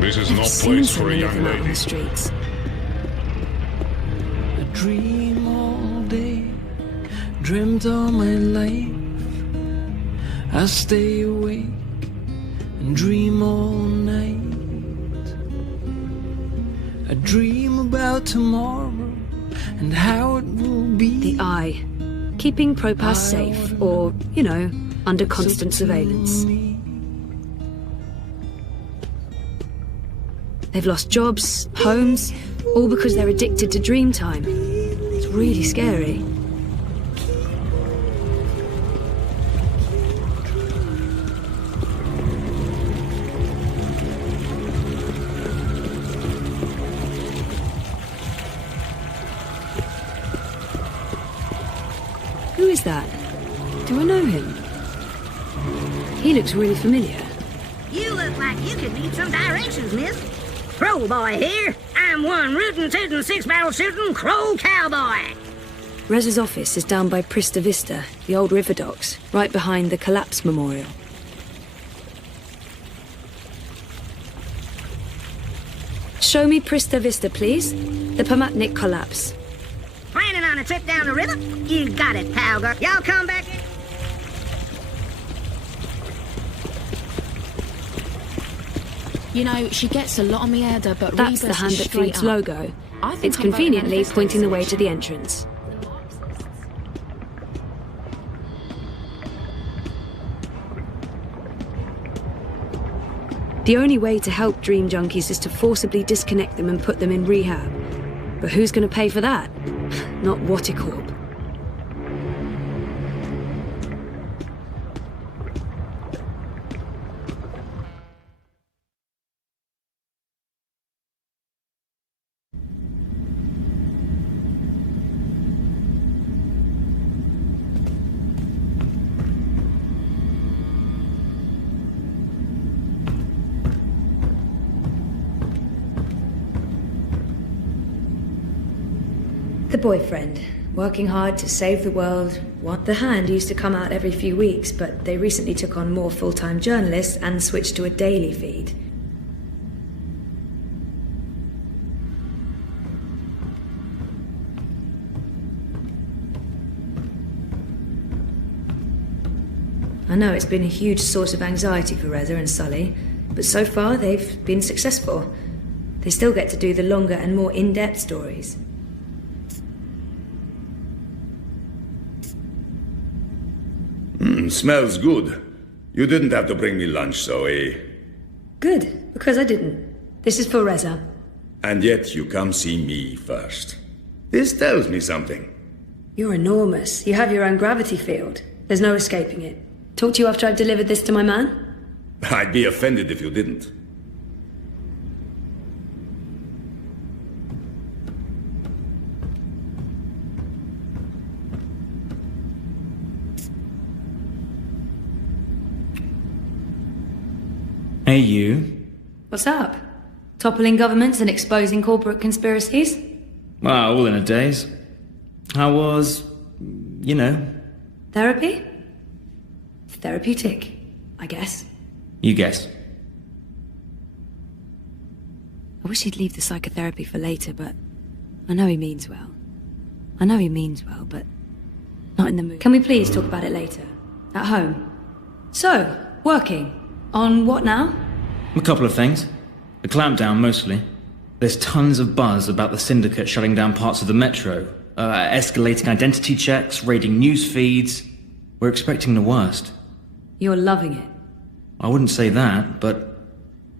This is I've not seen place so for a many of young them out on lady. the streets. I dream all day, dreamt all my life. I stay awake and dream all night. I dream about tomorrow and how it will be. The Eye. Keeping Propass safe, or, you know, under constant surveillance. They've lost jobs, homes, all because they're addicted to dream time. It's really scary. Who is that? Do I know him? He looks really familiar. You look like you could need some directions, miss. Crow Boy here. I'm one rootin' tootin' six-barrel shootin' crow cowboy. Rez's office is down by Prista Vista, the old river docks, right behind the Collapse Memorial. Show me Prista Vista, please. The Pamatnik collapse. Planning on a trip down the river? You got it, cowgirl. Y'all come back in. You know, she gets a lot on me header, but That's the Rebus Hand is That straight Feeds up. logo. I think It's I'm voting conveniently manifesto pointing the way switch. to the entrance. The only way to help dream junkies is to forcibly disconnect them and put them in rehab. But who's going to pay for that? Not Watticorp. the boyfriend, working hard to save the world. The Hand used to come out every few weeks, but they recently took on more full-time journalists and switched to a daily feed. I know it's been a huge source of anxiety for Reza and Sully, but so far they've been successful. They still get to do the longer and more in-depth stories. Smells good. You didn't have to bring me lunch, Zoe. Good, because I didn't. This is for Reza. And yet you come see me first. This tells me something. You're enormous. You have your own gravity field. There's no escaping it. Talk to you after I've delivered this to my man? I'd be offended if you didn't. Hey, you. What's up? Toppling governments and exposing corporate conspiracies? Well, all in a daze. How was, Therapy? Therapeutic, I guess. You guess. I wish he'd leave the psychotherapy for later, but I know he means well. But not in the mood. Can we please talk about it later? At home? So, working. On what now? A couple of things. The clampdown, mostly. There's tons of buzz about the syndicate shutting down parts of the metro, escalating identity checks, raiding news feeds. We're expecting the worst. You're loving it. I wouldn't say that, but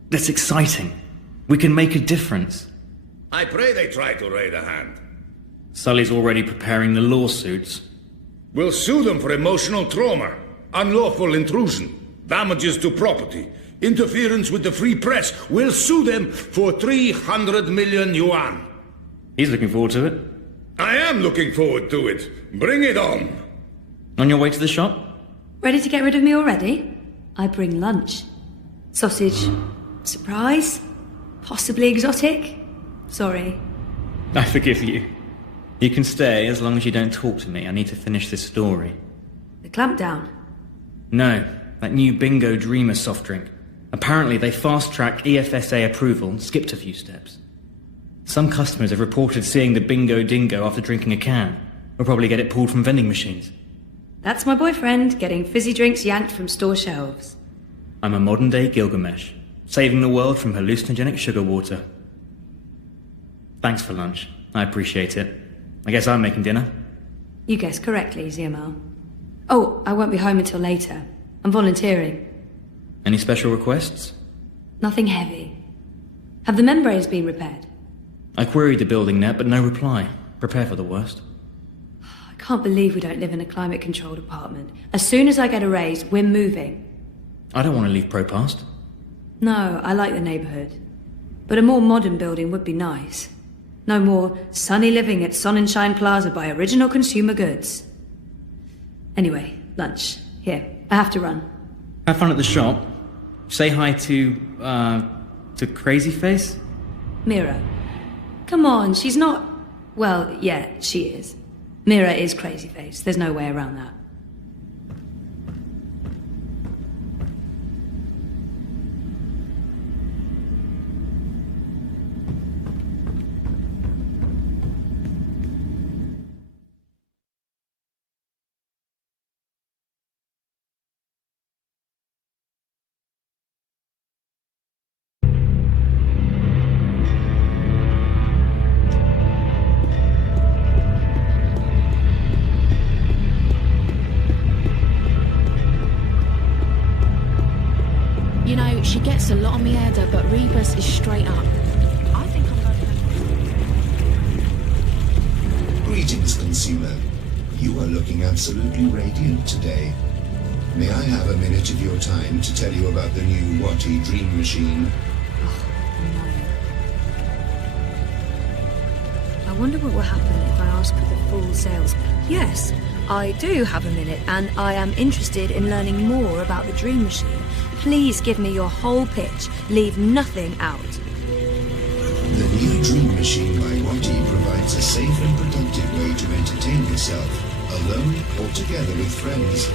that's exciting. We can make a difference. I pray they try to raid a Hand. Sully's already preparing the lawsuits. We'll sue them for emotional trauma, unlawful intrusion, damages to property, interference with the free press. We'll sue them for 300 million yuan. He's looking forward to it. I am looking forward to it. Bring it on. On your way to the shop? Ready to get rid of me already? I bring lunch. Sausage. Surprise? Possibly exotic? Sorry. I forgive you. You can stay as long as you don't talk to me. I need to finish this story. The clampdown? No, that new Bingo Dreamer soft drink. Apparently they fast-tracked EFSA approval and skipped a few steps. Some customers have reported seeing the Bingo Dingo after drinking a can. We'll probably get it pulled from vending machines. That's my boyfriend, getting fizzy drinks yanked from store shelves. I'm a modern-day Gilgamesh, saving the world from hallucinogenic sugar water. Thanks for lunch. I appreciate it. I guess I'm making dinner. You guessed correctly, Ziamal. Oh, I won't be home until later. I'm volunteering. Any special requests? Nothing heavy. Have the membranes been repaired? I queried the building net, but no reply. Prepare for the worst. I can't believe we don't live in a climate-controlled apartment. As soon as I get a raise, we're moving. I don't want to leave Propast. No, I like the neighborhood. But a more modern building would be nice. No more sunny living at Sonnenschein Plaza by Original Consumer Goods. Anyway, lunch. Here, I have to run. Have fun at the shop. Say hi to Crazy Face? Mira. Come on, she's not... Well, yeah, she is. Mira is Crazy Face. There's no way around that. She gets a lot on me, Ada, but Rebus is straight up. I think I'm going to... Greetings, consumer. You are looking absolutely radiant today. May I have a minute of your time to tell you about the new Watty Dream Machine? I wonder what will happen if I ask for the full sales. Yes, I do have a minute, and I am interested in learning more about the Dream Machine. Please give me your whole pitch. Leave nothing out. The new Dream Machine by Watty provides provides a safe and productive way to entertain yourself, alone or together with friends.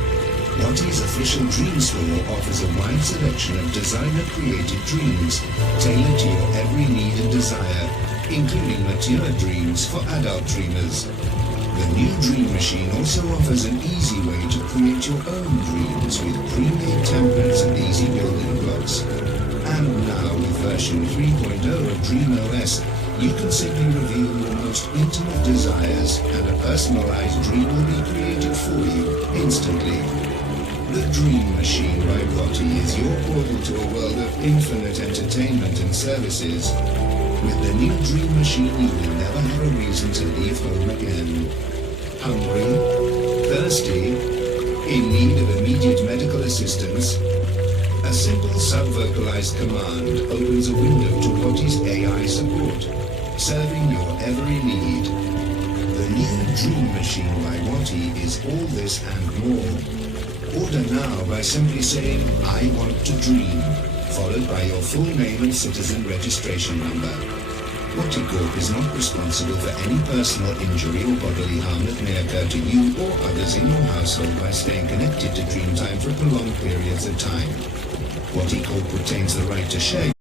Watty's official dream store offers a wide selection of designer-created dreams, tailored to your every need and desire, including mature dreams for adult dreamers. The new Dream Machine also offers an easy way to create your own dreams with pre-made templates and easy building blocks. And now with version 3.0 of DreamOS, you can simply reveal your most intimate desires and a personalized dream will be created for you instantly. The Dream Machine by Watty is your portal to a world of infinite entertainment and services. With the new Dream Machine, you will never have a reason to leave home again. Hungry? Thirsty? In need of immediate medical assistance? A simple sub-vocalized command opens a window to Watty's AI support, serving your every need. The new Dream Machine by Watty is all this and more. Order now by simply saying, "I want to dream," followed by your full name and citizen registration number. Watty Corp is not responsible for any personal injury or bodily harm that may occur to you or others in your household by staying connected to Dreamtime for prolonged periods of time. Watty Corp retains the right to share.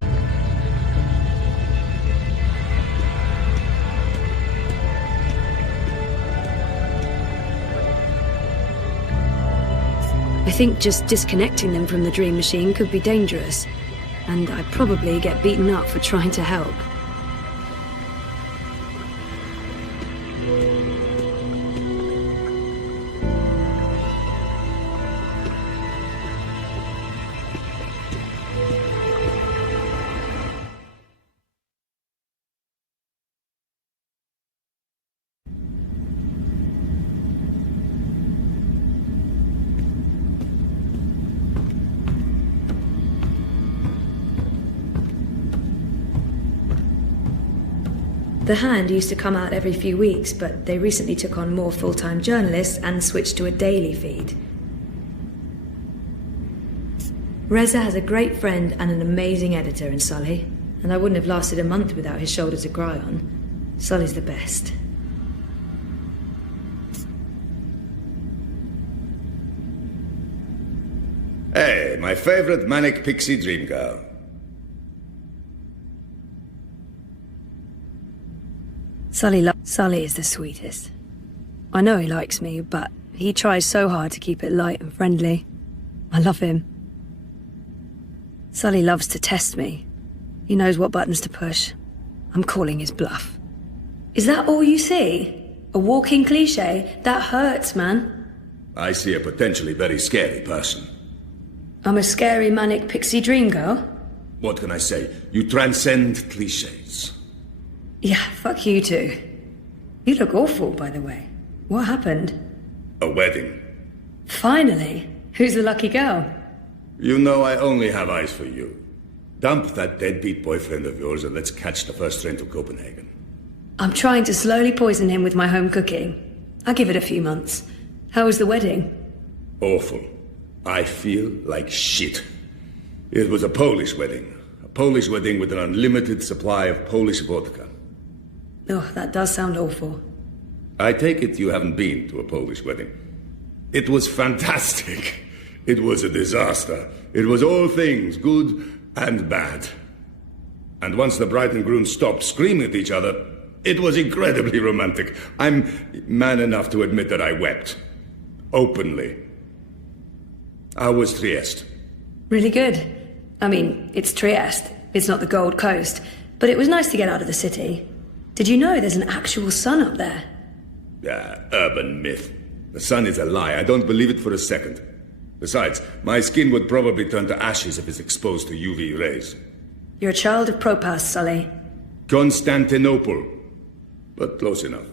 I think just disconnecting them from the Dream Machine could be dangerous, and I'd probably get beaten up for trying to help. The Hand used to come out every few weeks, but they recently took on more full-time journalists and switched to a daily feed. Reza has a great friend and an amazing editor in Sully, and I wouldn't have lasted a month without his shoulder to cry on. Sully's the best. Hey, my favorite manic pixie dream girl. Sully is the sweetest. I know he likes me, but he tries so hard to keep it light and friendly. I love him. Sully loves to test me. He knows what buttons to push. I'm calling his bluff. Is that all you see? A walking cliché? That hurts, man. I see a potentially very scary person. I'm a scary manic pixie dream girl? What can I say? You transcend clichés. Yeah, fuck you too. You look awful, by the way. What happened? A wedding. Finally? Who's the lucky girl? You know I only have eyes for you. Dump that deadbeat boyfriend of yours and let's catch the first train to Copenhagen. I'm trying to slowly poison him with my home cooking. I'll give it a few months. How was the wedding? Awful. I feel like shit. It was a Polish wedding. A Polish wedding with an unlimited supply of Polish vodka. Oh, that does sound awful. I take it you haven't been to a Polish wedding. It was fantastic. It was a disaster. It was all things, good and bad. And once the bride and groom stopped screaming at each other, it was incredibly romantic. I'm man enough to admit that I wept. Openly. How was Trieste? Really good. I mean, it's Trieste. It's not the Gold Coast. But it was nice to get out of the city. Did you know there's an actual sun up there? Urban myth. The sun is a lie. I don't believe it for a second. Besides, my skin would probably turn to ashes if it's exposed to UV rays. You're a child of Propas, Sully. Constantinople. But close enough.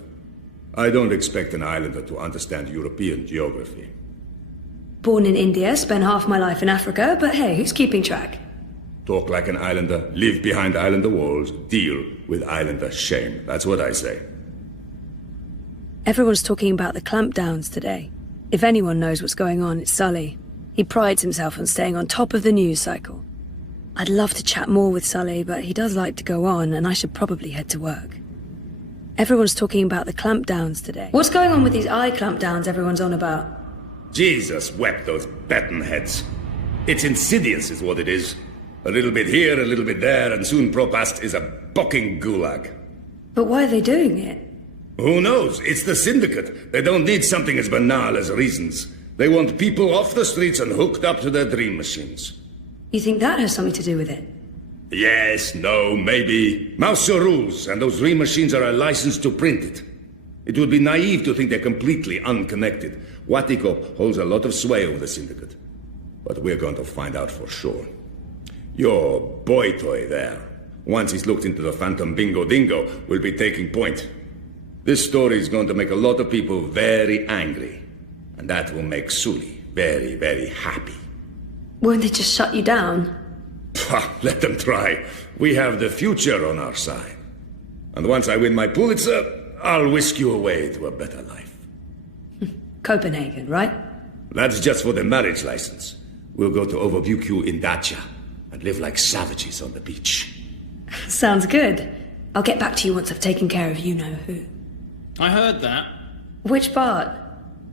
I don't expect an islander to understand European geography. Born in India, spent half my life in Africa, but hey, who's keeping track? Talk like an islander, live behind islander walls, deal with islander shame. That's what I say. Everyone's talking about the clampdowns today. If anyone knows what's going on, it's Sully. He prides himself on staying on top of the news cycle. I'd love to chat more with Sully, but he does like to go on, and I should probably head to work. Everyone's talking about the clampdowns today. What's going on with these eye clampdowns everyone's on about? Jesus wept those baton heads. It's insidious is what it is. A little bit here, a little bit there, and soon Propast is a bucking gulag. But why are they doing it? Who knows? It's the Syndicate. They don't need something as banal as reasons. They want people off the streets and hooked up to their dream machines. You think that has something to do with it? Yes, no, maybe. Mouse your rules, and those dream machines are a license to print it. It would be naive to think they're completely unconnected. Watiko holds a lot of sway over the Syndicate. But we're going to find out for sure. Your boy toy there, once he's looked into the Phantom Bingo Dingo, will be taking point. This story is going to make a lot of people very angry. And that will make Sully very, very happy. Won't they just shut you down? Let them try. We have the future on our side. And once I win my Pulitzer, I'll whisk you away to a better life. Copenhagen, right? That's just for the marriage license. We'll go to Overview in Dacia and live like savages on the beach. Sounds good. I'll get back to you once I've taken care of you-know-who. I heard that. Which part?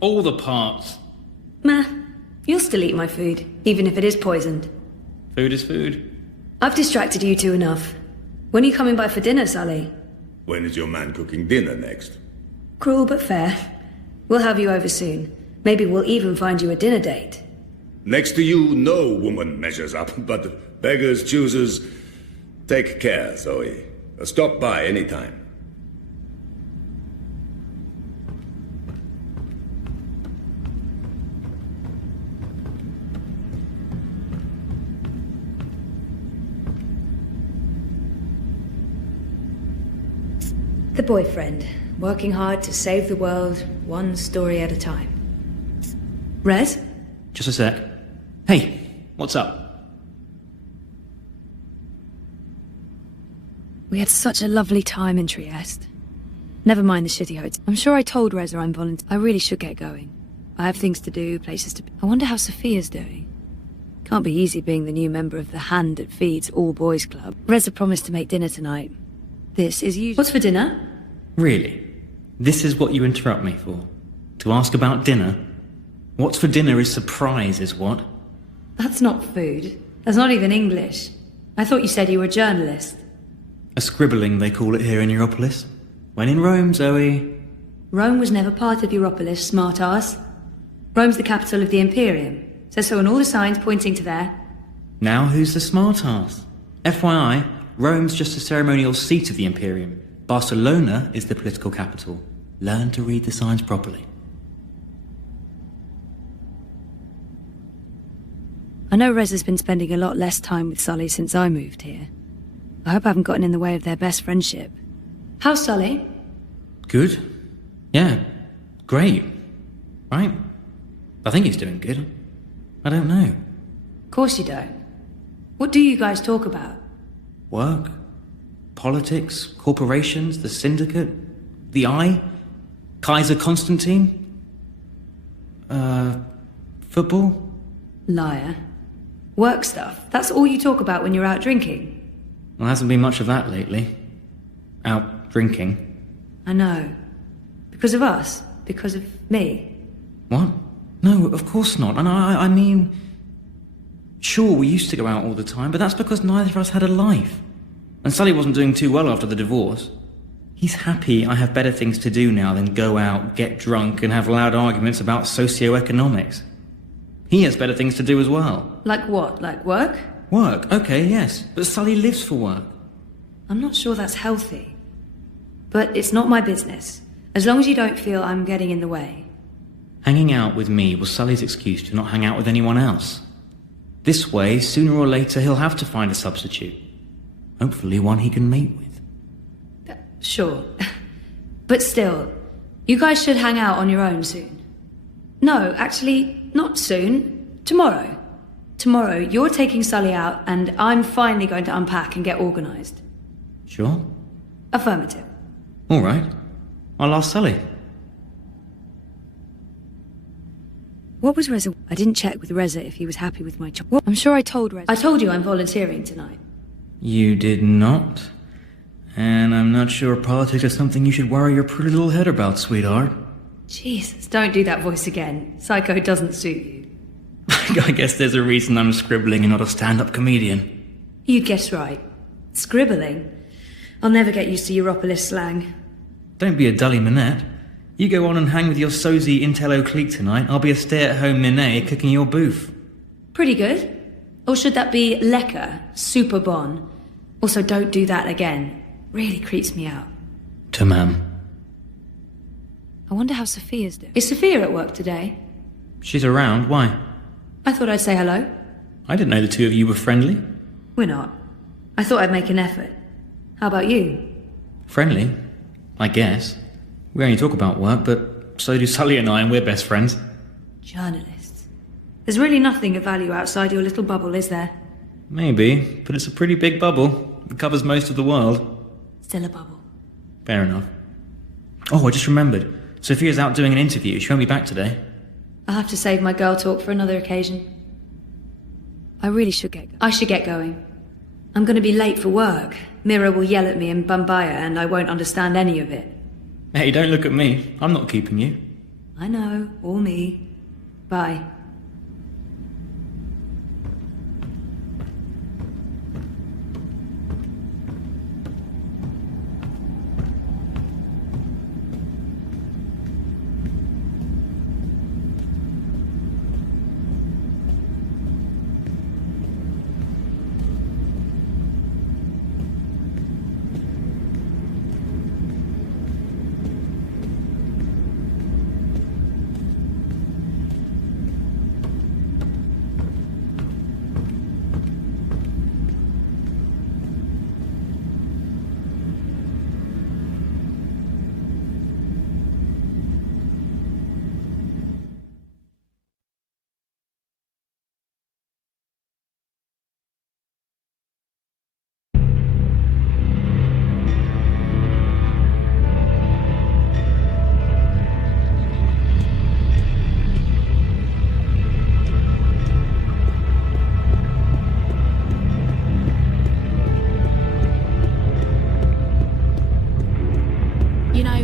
All the parts. Meh. You'll still eat my food, even if it is poisoned. Food is food. I've distracted you two enough. When are you coming by for dinner, Sully? When is your man cooking dinner next? Cruel but fair. We'll have you over soon. Maybe we'll even find you a dinner date. Next to you, no woman measures up, but beggars, choosers. Take care, Zoe. Stop by anytime. The boyfriend, working hard to save the world, one story at a time. Rez? Just a sec. Hey, what's up? We had such a lovely time in Trieste. Never mind the shitty hotel. I'm sure I told Reza I'm volunteering. I really should get going. I have things to do, places to be. I wonder how Sophia's doing. Can't be easy being the new member of the hand that feeds all boys club. Reza promised to make dinner tonight. This is usual. What's for dinner? Really? This is what you interrupt me for? To ask about dinner? What's for dinner is surprise, is what? That's not food. That's not even English. I thought you said you were a journalist. A scribbling, they call it here in Europolis. When in Rome, Zoe. Rome was never part of Europolis, smart-ass. Rome's the capital of the Imperium. Says so on all the signs pointing to there. Now who's the smart-ass? FYI, Rome's just a ceremonial seat of the Imperium. Barcelona is the political capital. Learn to read the signs properly. I know Rez has been spending a lot less time with Sully since I moved here. I hope I haven't gotten in the way of their best friendship. How's Sully? Good. Yeah, great. Right? I think he's doing good. I don't know. Of course you don't. What do you guys talk about? Work, politics, corporations, the Syndicate, the Eye, Kaiser Constantine, football. Liar. Work stuff. That's all you talk about when you're out drinking? Well, hasn't been much of that lately. Out drinking. I know. Because of us? Because of me? What? No, of course not. And I mean... Sure, we used to go out all the time, but that's because neither of us had a life. And Sully wasn't doing too well after the divorce. He's happy I have better things to do now than go out, get drunk, and have loud arguments about socioeconomics. He has better things to do as well. Like what? Like work? Work, okay, yes. But Sully lives for work. I'm not sure that's healthy. But it's not my business. As long as you don't feel I'm getting in the way. Hanging out with me was Sully's excuse to not hang out with anyone else. This way, sooner or later, he'll have to find a substitute. Hopefully one he can mate with. Sure. But still, you guys should hang out on your own soon. No, actually, not soon. Tomorrow. Tomorrow, you're taking Sully out, and I'm finally going to unpack and get organised. Sure? Affirmative. All right. I'll ask Sully. What was Reza? I didn't check with Reza if he was happy with my I'm sure I told Reza. I told you I'm volunteering tonight. You did not. And I'm not sure politics is something you should worry your pretty little head about, sweetheart. Jesus, don't do that voice again. Psycho doesn't suit you. I guess there's a reason I'm scribbling and not a stand-up comedian. You guess right. Scribbling. I'll never get used to Europolis slang. Don't be a dully Minette. You go on and hang with your sozy Intello clique tonight, I'll be a stay-at-home Minet cooking your booth. Pretty good. Or should that be lekker, super bon? Also, don't do that again. Really creeps me out. Tamam. I wonder how Sophia's doing. Is Sophia at work today? She's around, why? I thought I'd say hello. I didn't know the two of you were friendly. We're not. I thought I'd make an effort. How about you? Friendly? I guess. We only talk about work, but so do Sully and I, and we're best friends. Journalists. There's really nothing of value outside your little bubble, is there? Maybe, but it's a pretty big bubble. It covers most of the world. Still a bubble. Fair enough. Oh, I just remembered. Sophia's out doing an interview. She won't be back today. I'll have to save my girl talk for another occasion. I should get going. I'm going to be late for work. Mira will yell at me in Bambaya and I won't understand any of it. Hey, don't look at me. I'm not keeping you. I know, or me. Bye.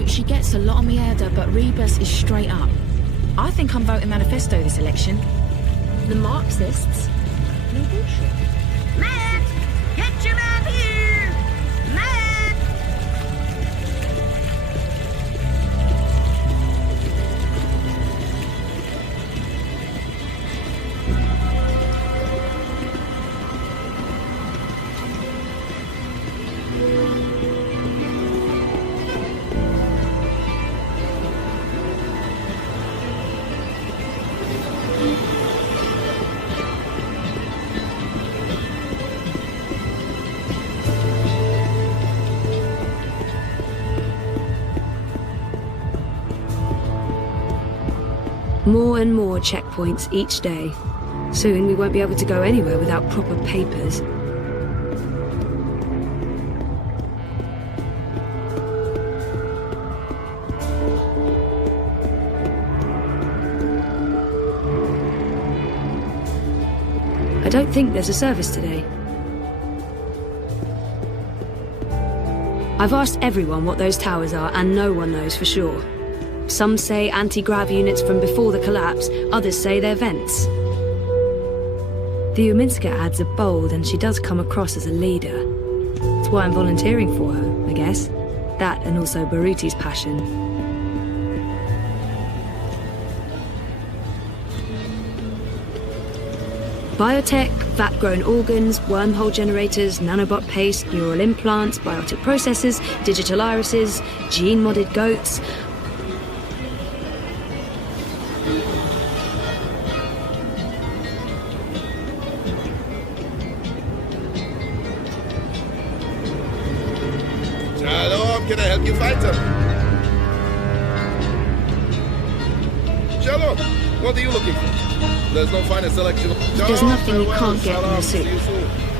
She gets a lot on me head, but Rebus is straight up. I think I'm voting manifesto this election. The Marxists? No bullshit. Matt! Get your man here! Matt! More and more checkpoints each day. Soon we won't be able to go anywhere without proper papers. I don't think there's a service today. I've asked everyone what those towers are, and no one knows for sure. Some say anti-grav units from before the collapse, others say they're vents. The Uminska ads are bold, and she does come across as a leader. That's why I'm volunteering for her, I guess. That and also Baruti's passion. Biotech, vat-grown organs, wormhole generators, nanobot paste, neural implants, biotic processors, digital irises, gene-modded goats. Shalom, can I help you fight them? Shalom, what are you looking for? There's no finer selection. There's nothing you can't get in the city.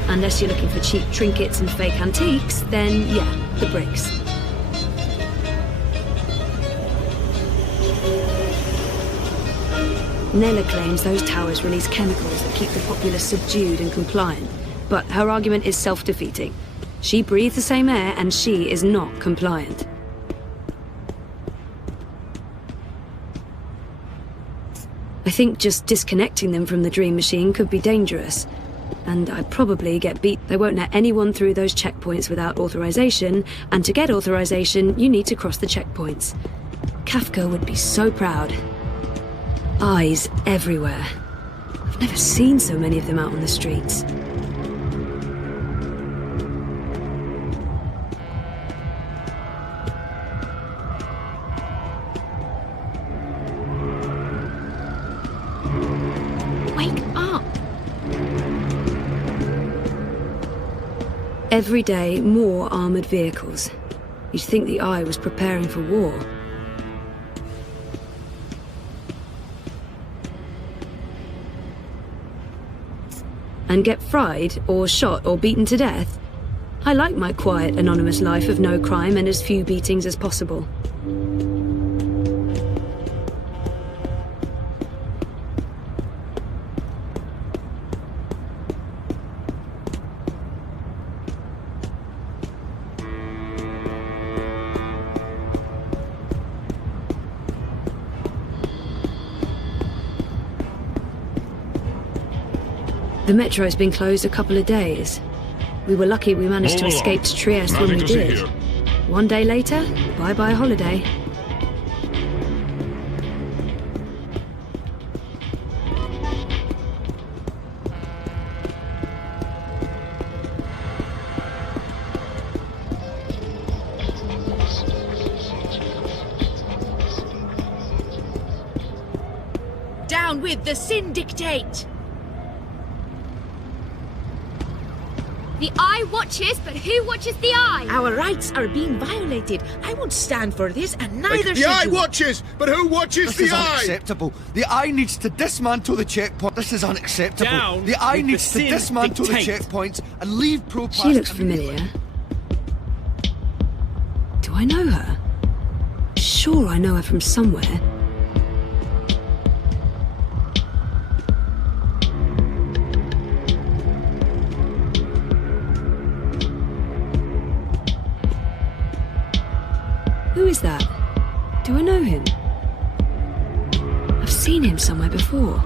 Unless you're looking for cheap trinkets and fake antiques, then yeah, the bricks. Nella claims those towers release chemicals that keep the populace subdued and compliant, but her argument is self-defeating. She breathes the same air and she is not compliant. I think just disconnecting them from the dream machine could be dangerous. And I'd probably get beat. They won't let anyone through those checkpoints without authorization, and to get authorization, you need to cross the checkpoints. Kafka would be so proud. Eyes everywhere. I've never seen so many of them out on the streets. Wake up! Every day, more armored vehicles. You'd think the Eye was preparing for war. And get fried, or shot, or beaten to death? I like my quiet, anonymous life of no crime and as few beatings as possible. The metro's been closed a couple of days. We were lucky we managed to escape to Trieste when we did. One day later, bye-bye holiday. Down with the syndicate! The Eye watches, but who watches the Eye? Our rights are being violated. I won't stand for this, and neither should The Eye you. watches, but who watches This the is Eye? unacceptable. The Eye needs to dismantle the checkpoint. This is unacceptable. Down the Eye with needs the to dismantle the syndicate. checkpoints and leave ProPass. She looks familiar. Do I know her? Sure, I know her from somewhere. Who is that? Do I know him? I've seen him somewhere before.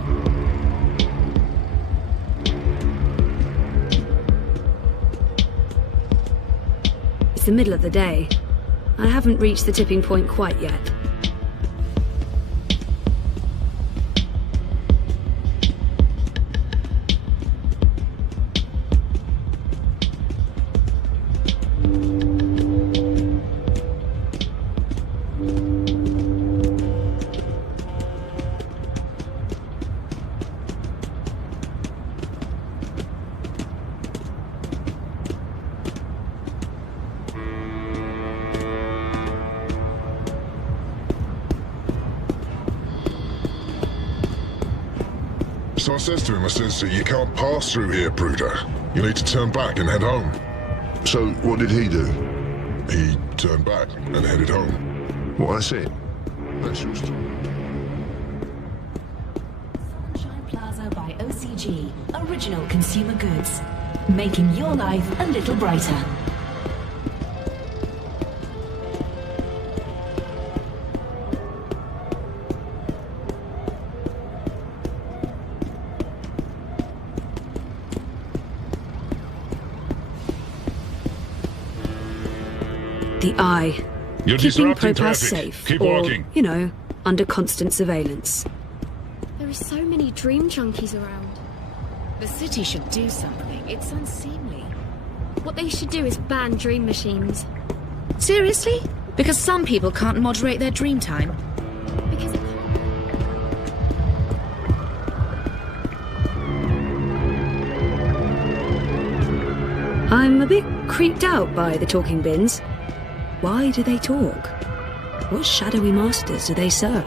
It's the middle of the day. I haven't reached the tipping point quite yet. So I says to him, you can't pass through here, Bruder. You need to turn back and head home. So what did he do? He turned back and headed home. What, that's it? That's your story. Sunshine Plaza by OCG. Original consumer goods. Making your life a little brighter. The Eye. You're Keeping disrupting ProPass traffic. safe. Keep or, walking. you know, under constant surveillance. There are so many dream junkies around. The city should do something. It's unseemly. What they should do is ban dream machines. Seriously? Because some people can't moderate their dream time? Because it I'm a bit creeped out by the talking bins. Why do they talk? What shadowy masters do they serve?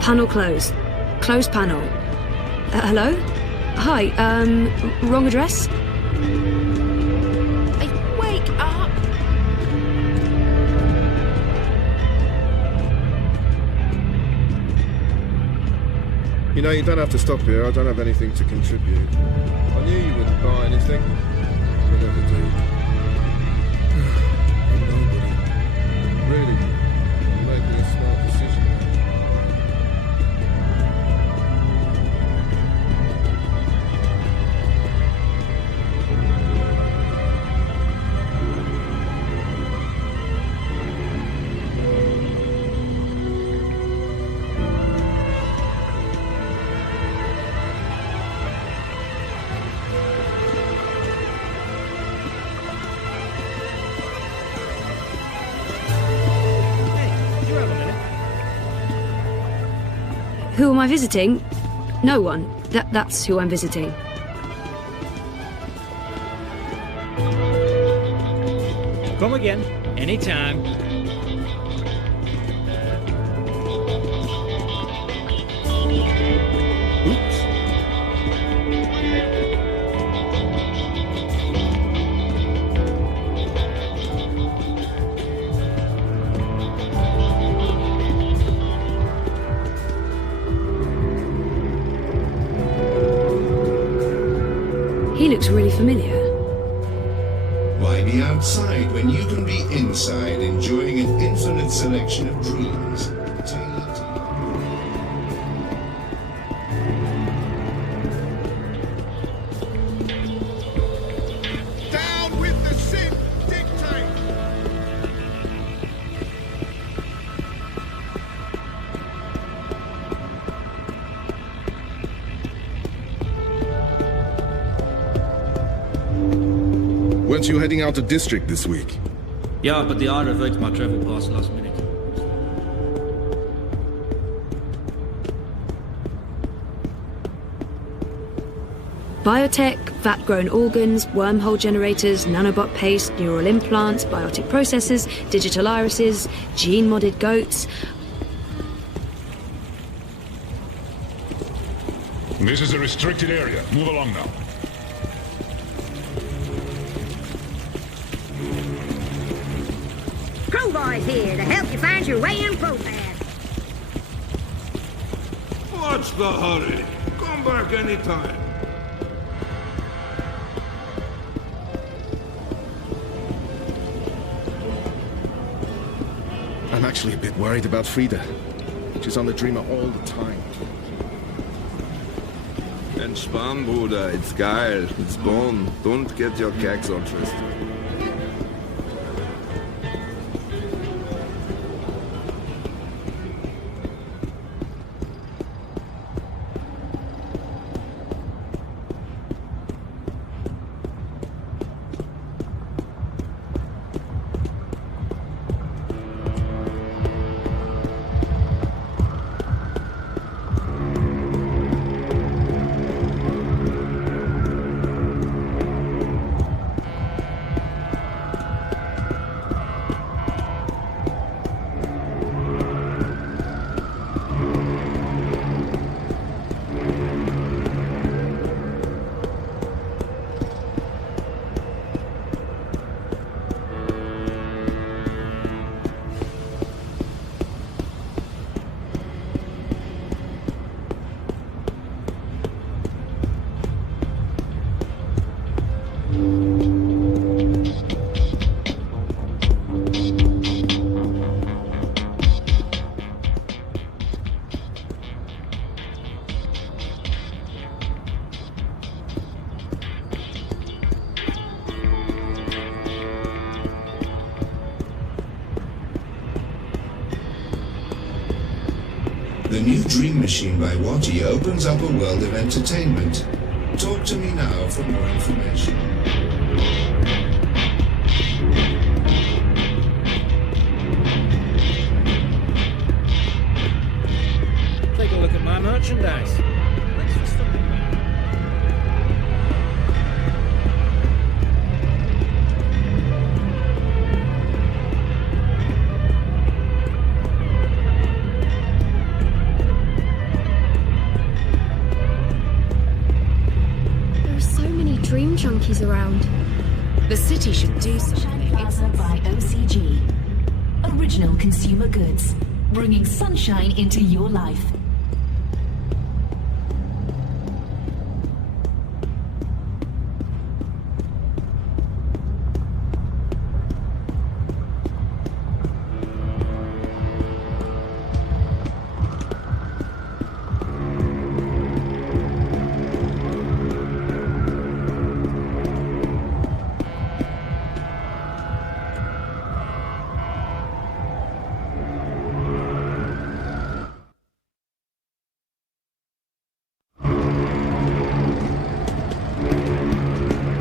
Panel closed. Closed panel. Hello? Hi, wrong address? Hey, wake up! You know, you don't have to stop here. I don't have anything to contribute. I knew you wouldn't buy anything. You never do. Nobody. Really. You're making a smart decision. Who am I visiting? No one. That's who I'm visiting. Come again, anytime. Oops. He looks really familiar. Why be outside when you can be inside enjoying an infinite selection of dreams? Down with the sin dictate! Weren't you heading out of district this week? Yeah, but the R revoked my travel pass last minute. Biotech, vat-grown organs, wormhole generators, nanobot paste, neural implants, biotic processors, digital irises, gene-modded goats. This is a restricted area. Move along now. Crowboy's here to help you find your way in ProPass. What's the hurry? Come back anytime. I'm actually a bit worried about Frida. She's on the Dreamer all the time. Entspann, Bruder. It's geil. It's born. Don't get your keks on twisted. The new Dream Machine by Watty opens up a world of entertainment. Talk to me now for more information. Take a look at my merchandise. Let's just stop it. The city should do Sunshine Plaza by OCG. Original consumer goods, bringing sunshine into your life.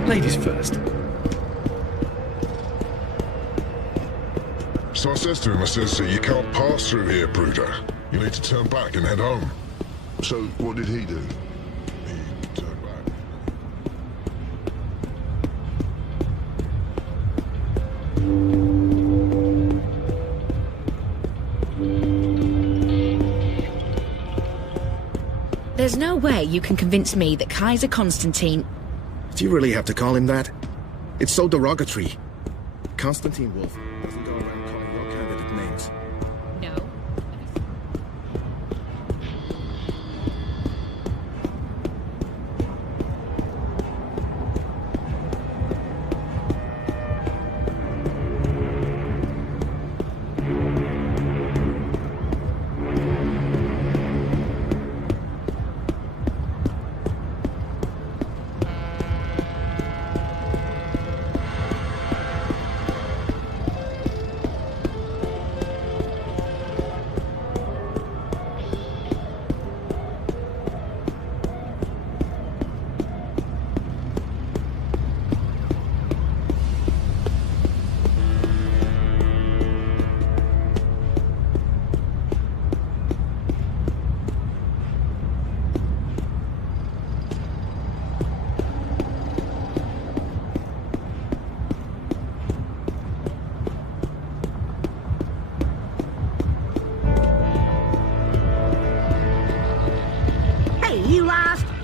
Ladies first. So I says to him, you can't pass through here, Bruder. You need to turn back and head home. So what did he do? He turned back. There's no way you can convince me that Kaiser Constantine... Do you really have to call him that? It's so derogatory. Constantine Wolf doesn't go around calling your candidate names. No.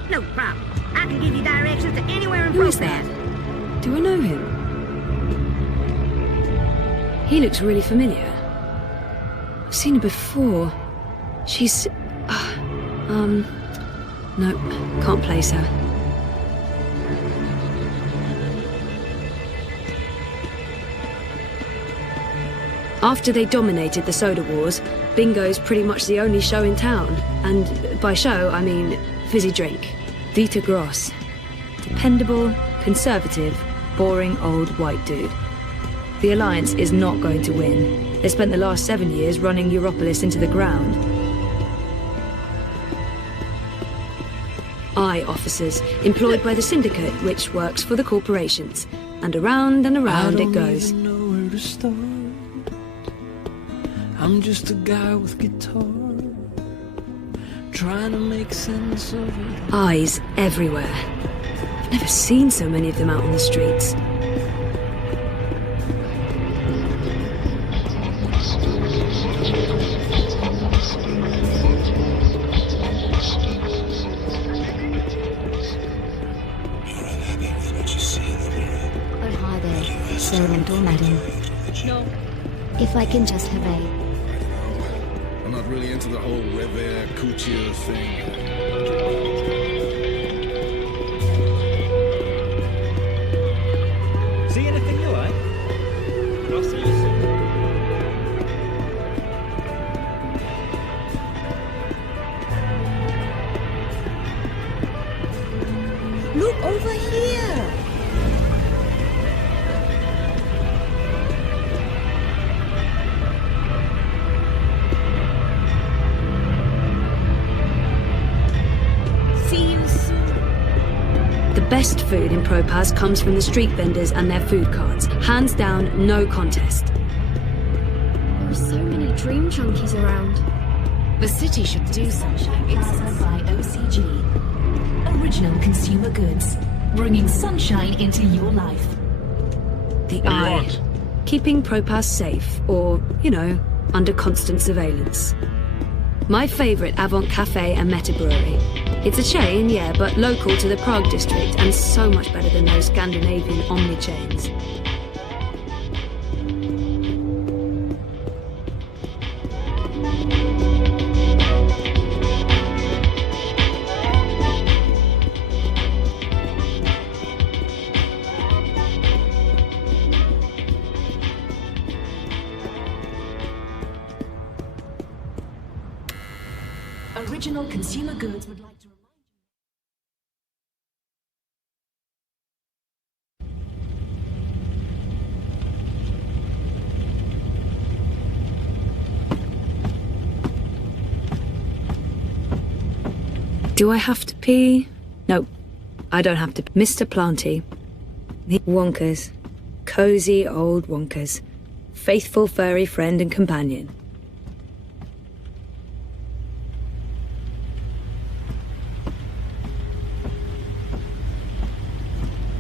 No problem. I can give you directions to anywhere in Who is Propaz. that? Do I know him? He looks really familiar. I've seen her before. She's... Nope, can't place her. After they dominated the soda wars, bingo's pretty much the only show in town. And by show, I mean fizzy drink. Vita Gross. Dependable, conservative, boring old white dude. The Alliance is not going to win. They spent the last 7 years running Europolis into the ground. Eye officers, employed by the Syndicate, which works for the corporations. And around it goes. I don't even know where to start. I'm just a guy with guitar, trying to make sense of it. Eyes everywhere. I've never seen so many of them out on the streets. Oh, hi there. Servant or madam? No. If I can just have a... I'm not really into the whole revere couture thing. See anything you like? I'll see you soon. Look over here! See you soon. The best food in Propaz comes from the street vendors and their food carts. Hands down, no contest. There are so many dream junkies around. The city should do Sunshine Plaza by OCG. Original consumer goods, bringing sunshine into your life. The Eye. Keeping Propaz safe, or, under constant surveillance. My favourite Avant Cafe and Meta Brewery. It's a chain, yeah, but local to the Prague district and so much better than those Scandinavian omni-chains. Original Consumer Goods would like to Do I have to pee? No, I don't have to. Mr. Planty. The Wonkers. Cozy old Wonkers. Faithful furry friend and companion.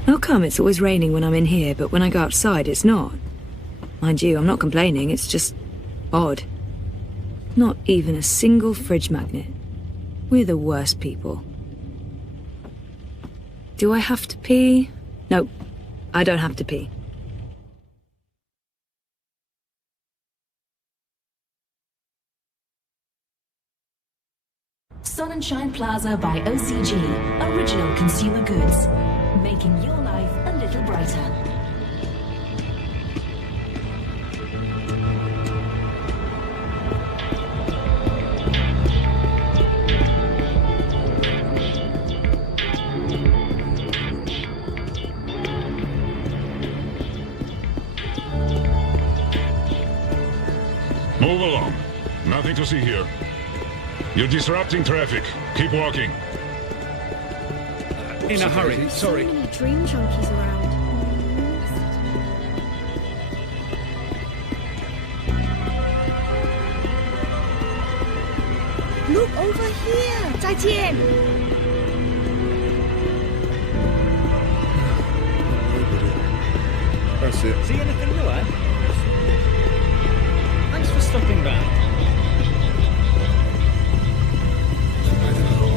How come it's always raining when I'm in here, but when I go outside it's not? Mind you, I'm not complaining, it's just odd. Not even a single fridge magnet. We're the worst people. Do I have to pee? No, I don't have to pee. Sun and Shine Plaza by OCG. Original Consumer Goods. Making your life a little brighter. Move along. Nothing to see here. You're disrupting traffic. Keep walking. In a hurry, sorry. So many dream junkies around. Look over here! 再见! That's it. See anything you like? Thanks for stopping by. I don't know.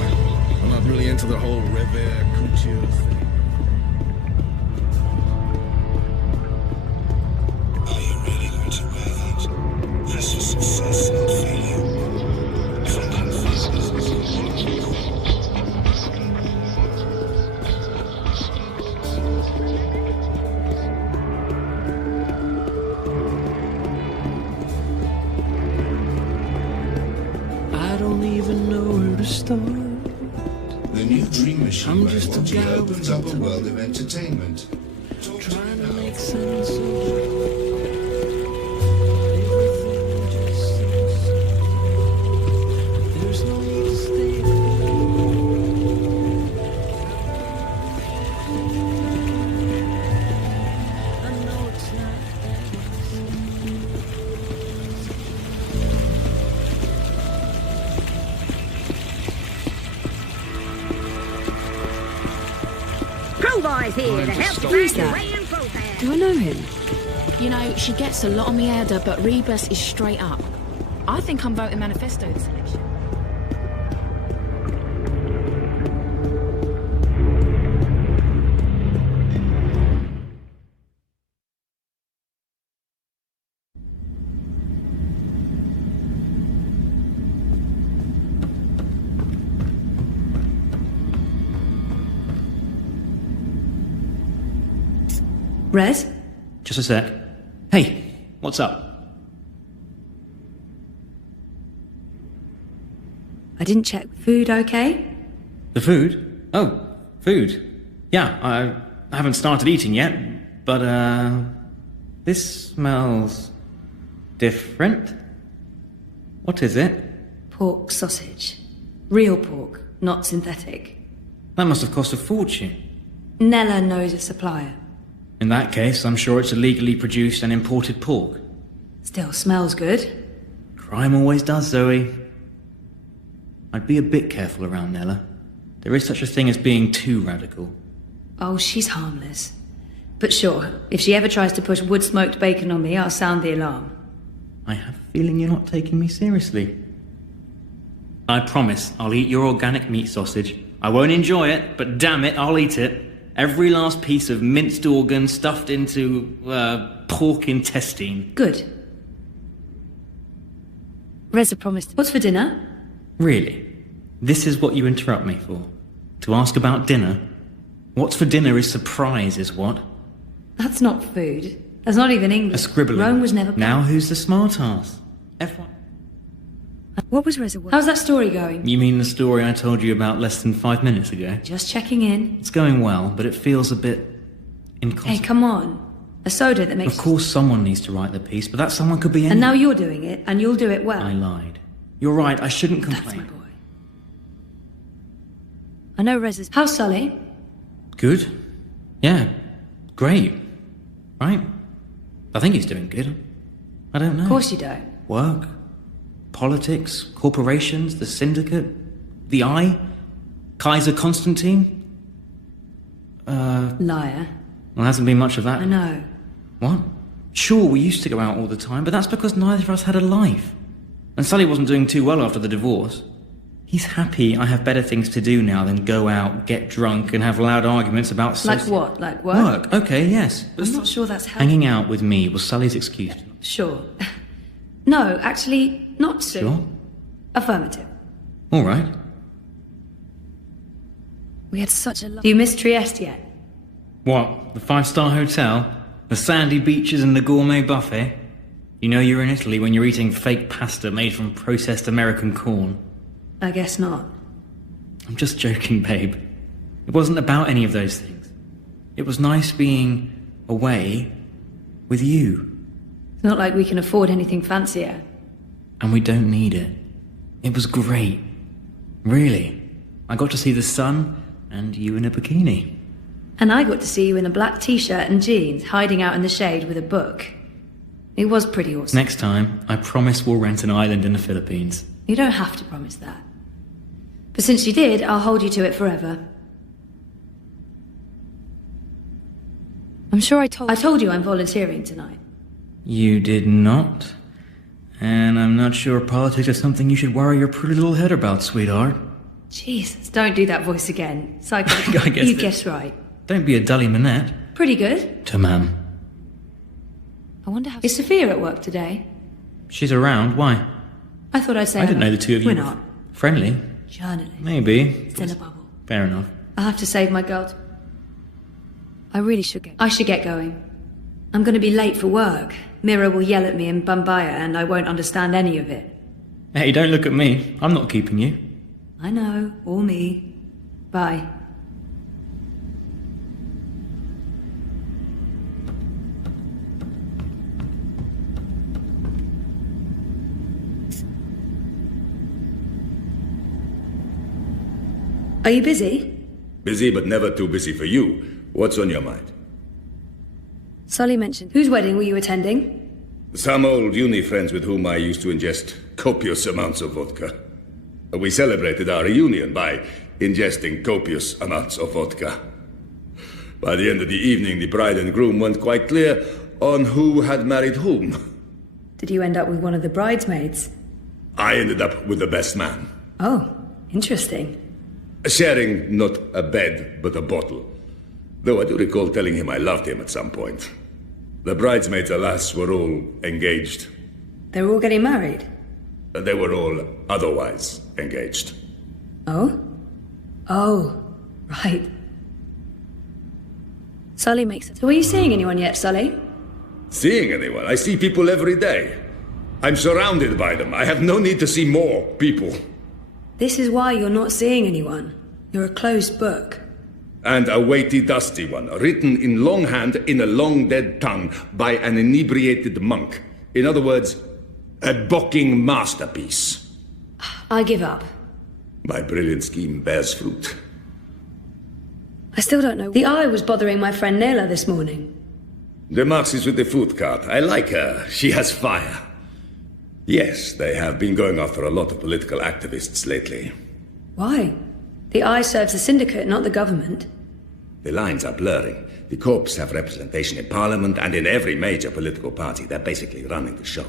I'm not really into the whole Revere Couture thing. Are you really going to wear that? That's a success, not failure. I don't even know where to start. The new Dream Machine by just a Monty guy opens up a world of entertainment. Trying to make sense of Crowboy's here to help you Who's find your that? way in protest. Do I know him? You know, she gets a lot on me header, but Rebus is straight up. I think I'm voting manifesto this election. Res? Just a sec. Hey, what's up? I didn't check. Food okay? The food? Oh, food. Yeah, I haven't started eating yet, but, this smells different. What is it? Pork sausage. Real pork, not synthetic. That must have cost a fortune. Nella knows a supplier. In that case, I'm sure it's illegally produced and imported pork. Still smells good. Crime always does, Zoe. I'd be a bit careful around Nella. There is such a thing as being too radical. Oh, she's harmless. But sure, if she ever tries to push wood-smoked bacon on me, I'll sound the alarm. I have a feeling you're not taking me seriously. I promise I'll eat your organic meat sausage. I won't enjoy it, but damn it, I'll eat it. Every last piece of minced organ stuffed into, pork intestine. Good. Reza promised. What's for dinner? Really? This is what you interrupt me for? To ask about dinner? What's for dinner is surprise, is what? That's not food. That's not even English. A scribbling. Rome was never... Now who's the smart ass? F1. What was Reza? How's that story going? You mean the story I told you about less than 5 minutes ago? Just checking in. It's going well, but it feels a bit... inconsequential. Hey, come on. A soda that makes... Of course someone needs to write the piece, but that someone could be anyone. And now you're doing it, and you'll do it well. I lied. You're right, I shouldn't complain. That's my boy. I know Reza's... How's Sully? Good. Yeah. Great. Right? I think he's doing good. I don't know. Of course you don't. Work. Politics. Corporations. The Syndicate. The Eye. Kaiser Constantine. Liar. Well, hasn't been much of that. I know. What? Sure, we used to go out all the time, but that's because neither of us had a life. And Sully wasn't doing too well after the divorce. He's happy I have better things to do now than go out, get drunk, and have loud arguments about... Like what? Like work? Okay, yes. I'm not sure that's helpful. Hanging out with me was Sully's excuse. Sure. No, actually, not so. Sure? Affirmative. All right. We had such a... Do you miss Trieste yet? What? The 5-star hotel? The sandy beaches and the gourmet buffet? You know you're in Italy when you're eating fake pasta made from processed American corn. I guess not. I'm just joking, babe. It wasn't about any of those things. It was nice being away with you. It's not like we can afford anything fancier. And we don't need it. It was great. Really. I got to see the sun and you in a bikini. And I got to see you in a black t-shirt and jeans, hiding out in the shade with a book. It was pretty awesome. Next time, I promise we'll rent an island in the Philippines. You don't have to promise that. But since you did, I'll hold you to it forever. I'm sure I told you I'm volunteering tonight. You did not. And I'm not sure politics is something you should worry your pretty little head about, sweetheart. Jesus, don't do that voice again. Psycho. I guess you guessed right. Don't be a dully manette. Pretty good. To ma'am. I wonder how... Is Sophia at work today? She's around. Why? I thought I'd say I didn't know the two of you were were not. Friendly. Journalist. Maybe. Still a bubble. Fair enough. I'll have to save my girl. I really should get... I should get going. I'm going to be late for work. Mira will yell at me in Bambaya and I won't understand any of it. Hey, don't look at me. I'm not keeping you. I know. Or me. Bye. Are you busy? Busy, but never too busy for you. What's on your mind? Sully mentioned. Whose wedding were you attending? Some old uni friends with whom I used to ingest copious amounts of vodka. We celebrated our reunion by ingesting copious amounts of vodka. By the end of the evening, the bride and groom weren't quite clear on who had married whom. Did you end up with one of the bridesmaids? I ended up with the best man. Oh, interesting. Sharing not a bed, but a bottle. Though I do recall telling him I loved him at some point. The bridesmaids, alas, were all engaged. They were all getting married? They were all otherwise engaged. Oh? Oh, right. Sully makes it. So are you seeing anyone yet, Sully? Seeing anyone? I see people every day. I'm surrounded by them. I have no need to see more people. This is why you're not seeing anyone. You're a closed book. And a weighty, dusty one, written in longhand in a long dead tongue by an inebriated monk. In other words, a bocking masterpiece. I give up. My brilliant scheme bears fruit. I still don't know. The eye was bothering my friend Nayla this morning. The Marxist with the food cart. I like her. She has fire. Yes, they have been going after a lot of political activists lately. Why? The eye serves the syndicate, not the government. The lines are blurring. The corps have representation in parliament and in every major political party. They're basically running the show.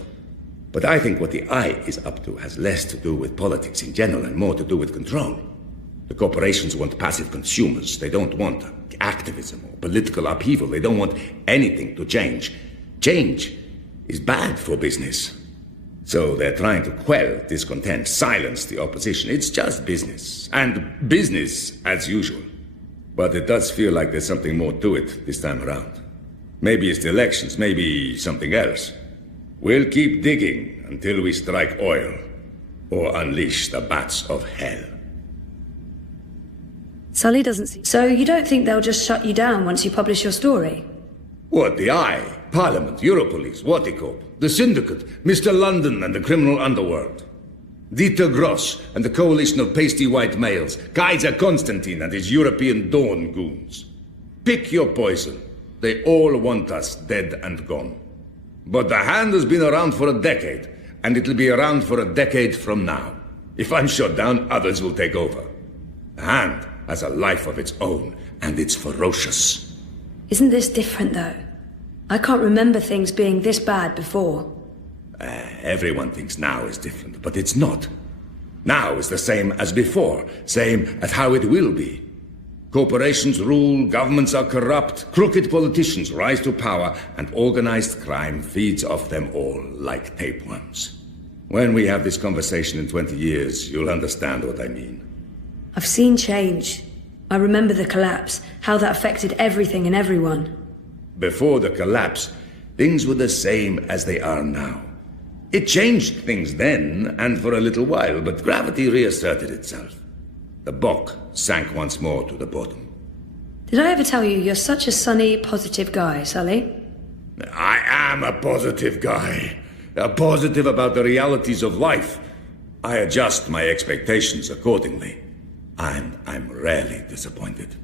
But I think what the Eye is up to has less to do with politics in general and more to do with control. The corporations want passive consumers. They don't want activism or political upheaval. They don't want anything to change. Change is bad for business. So they're trying to quell discontent, silence the opposition. It's just business. And business as usual. But it does feel like there's something more to it this time around. Maybe it's the elections, maybe something else. We'll keep digging until we strike oil, or unleash the bats of hell. Sully doesn't see. So you don't think they'll just shut you down once you publish your story? What, the Eye, Parliament, Europolice, Watercorp, the Syndicate, Mr. London and the criminal underworld, Dieter Gross and the coalition of pasty white males, Kaiser Constantine and his European Dawn goons. Pick your poison. They all want us dead and gone. But the Hand has been around for a decade, and it'll be around for a decade from now. If I'm shut down, others will take over. The Hand has a life of its own, and it's ferocious. Isn't this different, though? I can't remember things being this bad before. Everyone thinks now is different, but it's not. Now is the same as before, same as how it will be. Corporations rule, governments are corrupt, crooked politicians rise to power, and organized crime feeds off them all like tapeworms. When we have this conversation in 20 years, you'll understand what I mean. I've seen change. I remember the collapse, how that affected everything and everyone. Before the collapse, things were the same as they are now. It changed things then, and for a little while, but gravity reasserted itself. The Bok sank once more to the bottom. Did I ever tell you you're such a sunny, positive guy, Sully? I am a positive guy. Positive about the realities of life. I adjust my expectations accordingly. And I'm rarely disappointed.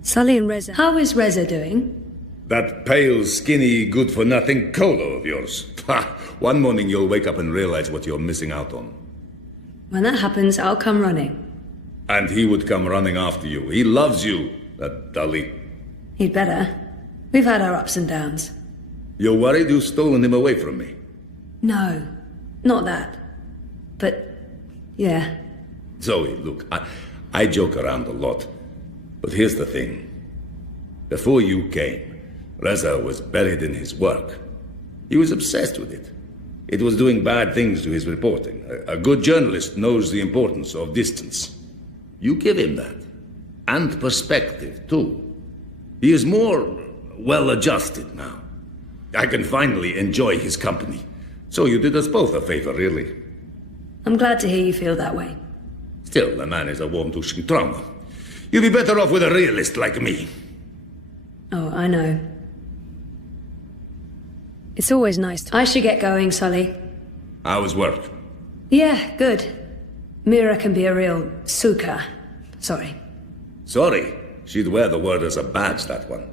Sully and Reza. How is Reza doing? That pale, skinny, good-for-nothing Colo of yours. Ha! One morning you'll wake up and realize what you're missing out on. When that happens, I'll come running. And he would come running after you. He loves you, that Dali. He'd better. We've had our ups and downs. You're worried you've stolen him away from me? No, not that. But, yeah. Zoe, look, I joke around a lot. But here's the thing. Before you came, Reza was buried in his work. He was obsessed with it. It was doing bad things to his reporting. A good journalist knows the importance of distance. You give him that. And perspective, too. He is more well-adjusted now. I can finally enjoy his company. So you did us both a favor, really. I'm glad to hear you feel that way. Still, the man is a warm-douching trauma. You'd be better off with a realist like me. Oh, I know. It's always nice to... I should get going, Sully. How was work? Yeah, good. Mira can be a real suka. Sorry. Sorry? She'd wear the word as a badge, that one.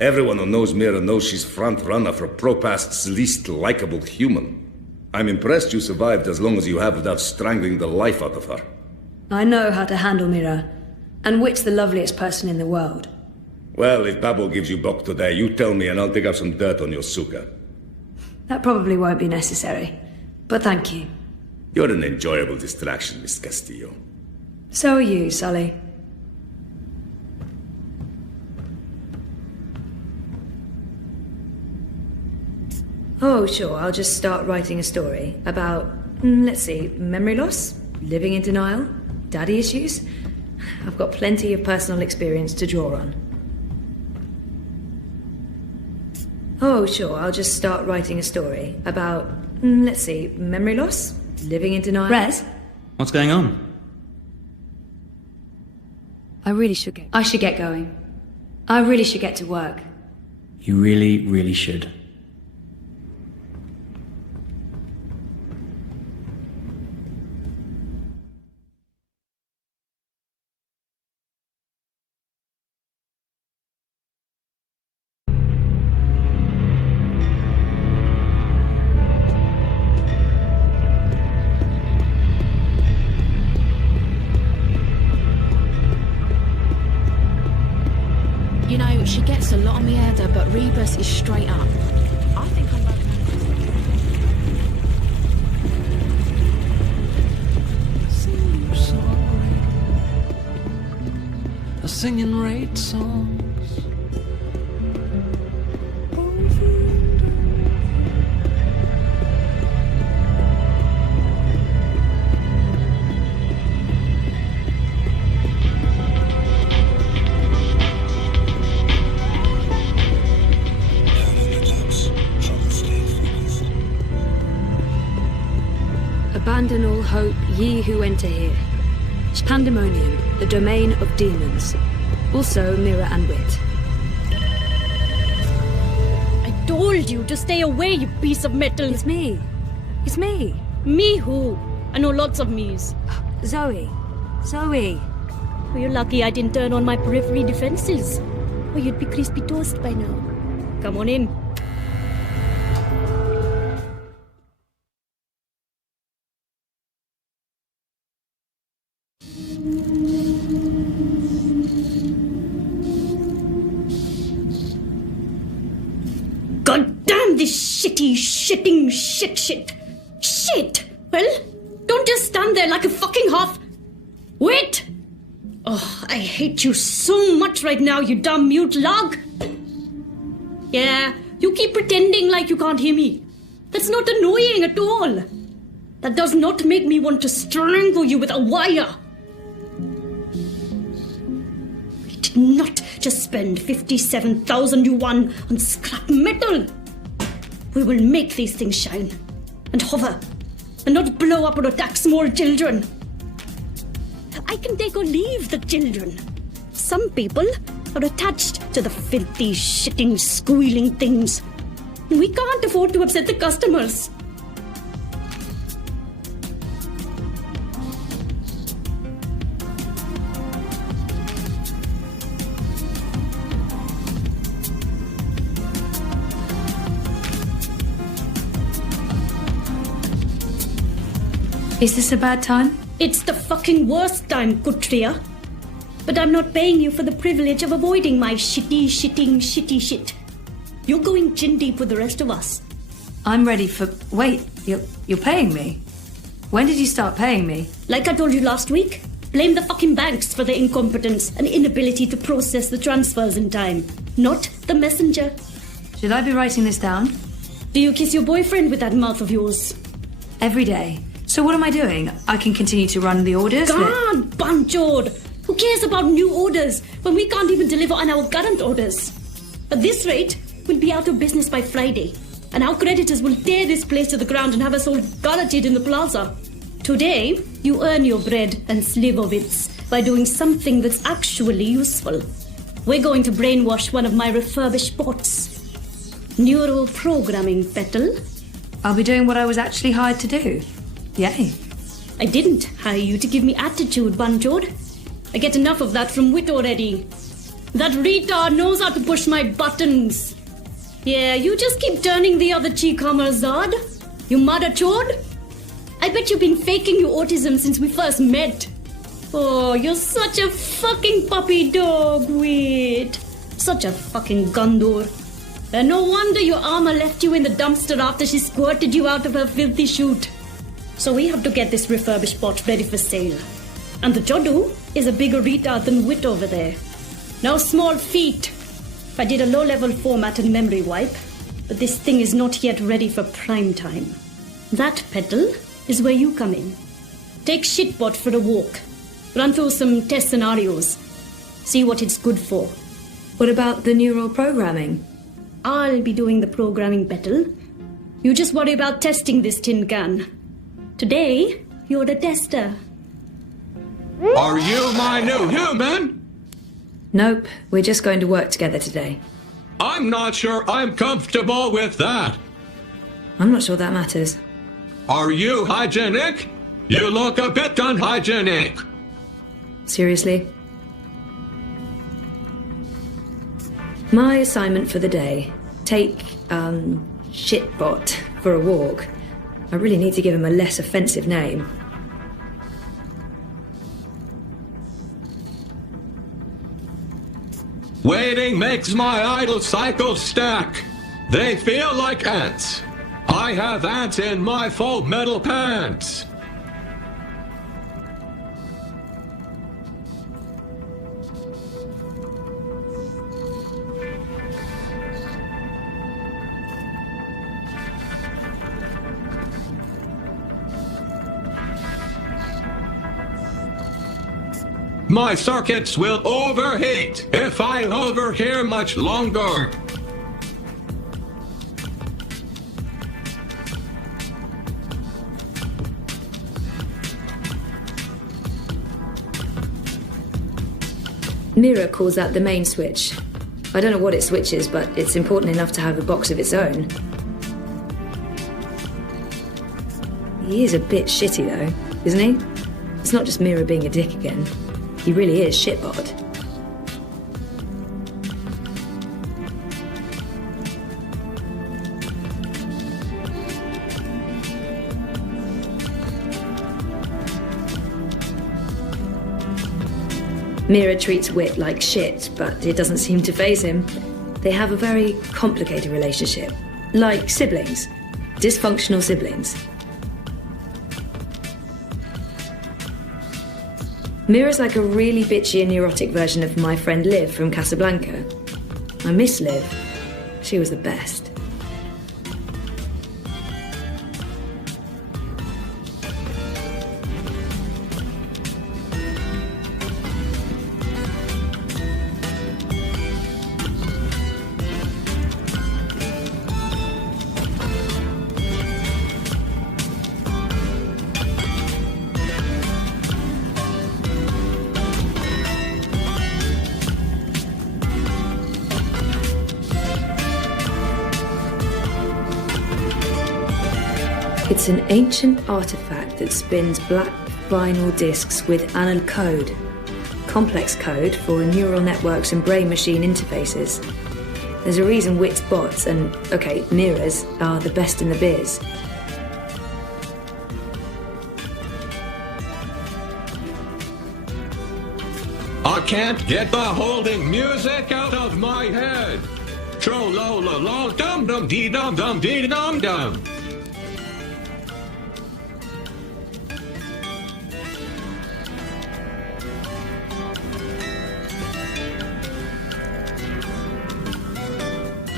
Everyone who knows Mira knows she's front-runner for Propast's least likable human. I'm impressed you survived as long as you have without strangling the life out of her. I know how to handle Mira, and Wit's the loveliest person in the world. Well, if Babbo gives you Bok today, you tell me and I'll dig up some dirt on your suka. That probably won't be necessary, but thank you. You're an enjoyable distraction, Miss Castillo. So are you, Sully. Oh, sure, I'll just start writing a story about, let's see, memory loss, living in denial, daddy issues. I've got plenty of personal experience to draw on. Oh, sure, I'll just start writing a story about, let's see, memory loss, living in denial. Rez? What's going on? I should get going. I really should get to work. You really, really should. You know, she gets a lot on me, Ada, but Rebus is straight up. I think I'm about to... singing raid songs. Abandon all hope, ye who enter here. Pandemonium, the domain of demons. Also mirror and wit. I told you to stay away, you piece of metal. It's me. It's me. Me who? I know lots of me's. Zoe. Zoe. Well, you're lucky I didn't turn on my periphery defenses. Or you'd be crispy toast by now. Come on in. God damn this shitting shit! Well, don't just stand there like a fucking half... Wait! Oh, I hate you so much right now, you dumb mute log! Yeah, you keep pretending like you can't hear me. That's not annoying at all. That does not make me want to strangle you with a wire. We did not just spend 57,000 yuan on scrap metal. We will make these things shine and hover and not blow up or attack small children. I can take or leave the children. Some people are attached to the filthy, shitting, squealing things. We can't afford to upset the customers. Is this a bad time? It's the fucking worst time, Kutria. But I'm not paying you for the privilege of avoiding my shitty shit. You're going chin deep with the rest of us. I'm ready for... Wait, you're paying me? When did you start paying me? Like I told you last week, blame the fucking banks for their incompetence and inability to process the transfers in time. Not the messenger. Should I be writing this down? Do you kiss your boyfriend with that mouth of yours? Every day. So what am I doing? I can continue to run the orders? Gone, Banchod! Who cares about new orders when we can't even deliver on our current orders? At this rate, we'll be out of business by Friday, and our creditors will tear this place to the ground and have us all garroted in the plaza. Today, you earn your bread and slivovitz by doing something that's actually useful. We're going to brainwash one of my refurbished bots. Neural programming, Petal. I'll be doing what I was actually hired to do. Yay. I didn't hire you to give me attitude, Banjod. I get enough of that from Wit already. That retard knows how to push my buttons. Yeah, you just keep turning the other cheek, Zard. You mother chode. I bet you've been faking your autism since we first met. Oh, you're such a fucking puppy dog, Wit. Such a fucking Gondor. And no wonder your armor left you in the dumpster after she squirted you out of her filthy chute. So we have to get this refurbished bot ready for sale. And the Jodu is a bigger retard than Wit over there. No small feat. I did a low-level format and memory wipe, but this thing is not yet ready for prime time. That, Petal, is where you come in. Take Shitbot for a walk. Run through some test scenarios. See what it's good for. What about the neural programming? I'll be doing the programming, Petal. You just worry about testing this tin can. Today, you're the tester. Are you my new human? Nope, we're just going to work together today. I'm not sure I'm comfortable with that. I'm not sure that matters. Are you hygienic? You look a bit unhygienic. Seriously? My assignment for the day. Take, Shitbot for a walk. I really need to give him a less offensive name. Waiting makes my idle cycles stack. They feel like ants. I have ants in my faux metal pants. My circuits will overheat if I hover here much longer. Mira calls that the main switch. I don't know what it switches, but it's important enough to have a box of its own. He is a bit shitty though, isn't he? It's not just Mira being a dick again. He really is shitbot. Mira treats Wit like shit, but it doesn't seem to faze him. They have a very complicated relationship. Like siblings. Dysfunctional siblings. Mira's like a really bitchy and neurotic version of my friend Liv from Casablanca. I miss Liv. She was the best. It's an ancient artifact that spins black vinyl discs with analog code. Complex code for neural networks and brain-machine interfaces. There's a reason Wit's bots and, okay, Mira's are the best in the biz. I can't get the holding music out of my head. Tro-lo-lo-lo, dum-dum-dee-dum-dum-dee-dum-dum.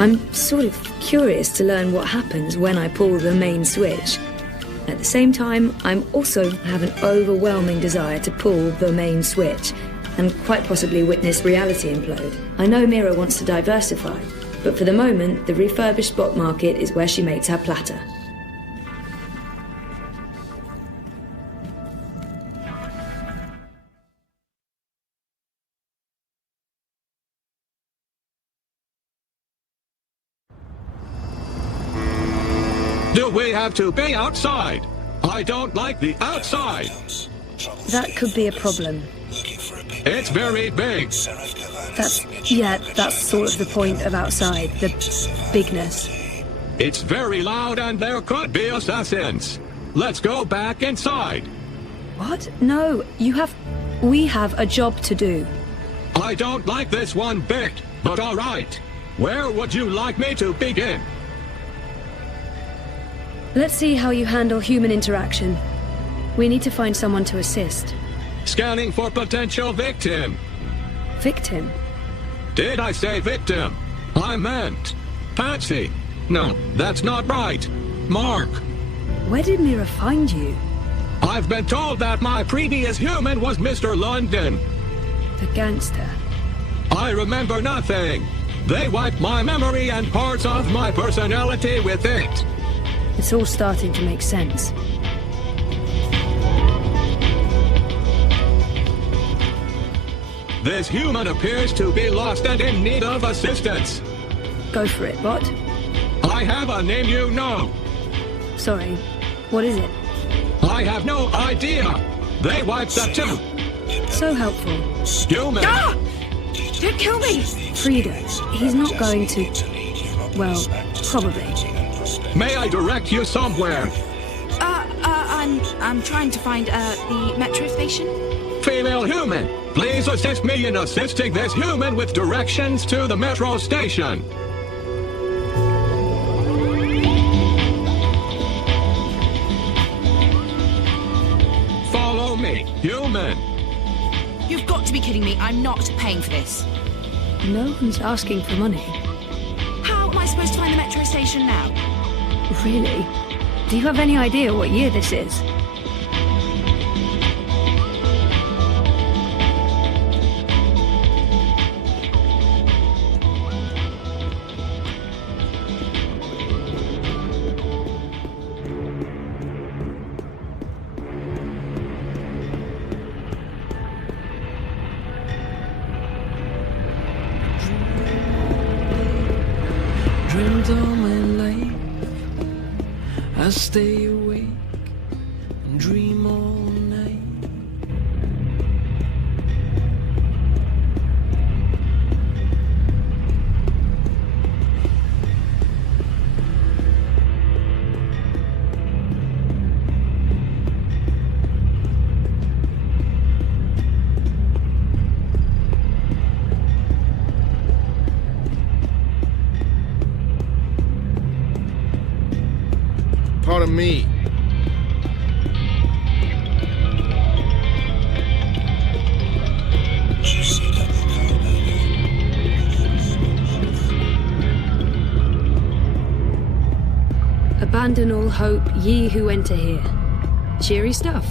I'm sort of curious to learn what happens when I pull the main switch. At the same time, I'm also have an overwhelming desire to pull the main switch and quite possibly witness reality implode. I know Mira wants to diversify, but for the moment, the refurbished bot market is where she makes her platter. Do we have to be outside? I don't like the outside. That could be a problem. It's very big. That's sort of the point of outside, the bigness. It's very loud and there could be assassins. Let's go back inside. What? No, we have a job to do. I don't like this one bit, but all right. Where would you like me to begin? Let's see how you handle human interaction. We need to find someone to assist. Scanning for potential victim. Victim? Did I say victim? I meant Patsy. No, that's not right. Mark. Where did Mira find you? I've been told that my previous human was Mr. London. The gangster. I remember nothing. They wiped my memory and parts of my personality with it. It's all starting to make sense. This human appears to be lost and in need of assistance. Go for it, bot. I have a name you know. Sorry, what is it? I have no idea. They wiped the two. So helpful. Human. Ah! Don't kill me! Frida, he's not going to... Well, probably. May I direct you somewhere? I'm trying to find, the metro station. Female human, please assist me in assisting this human with directions to the metro station. Follow me, human. You've got to be kidding me. I'm not paying for this. No one's asking for money. How am I supposed to find the metro station now? Really? Do you have any idea what year this is? dreamt all my life. I stay awake and dream all night. Pardon me. Abandon all hope, ye who enter here. Cheery stuff.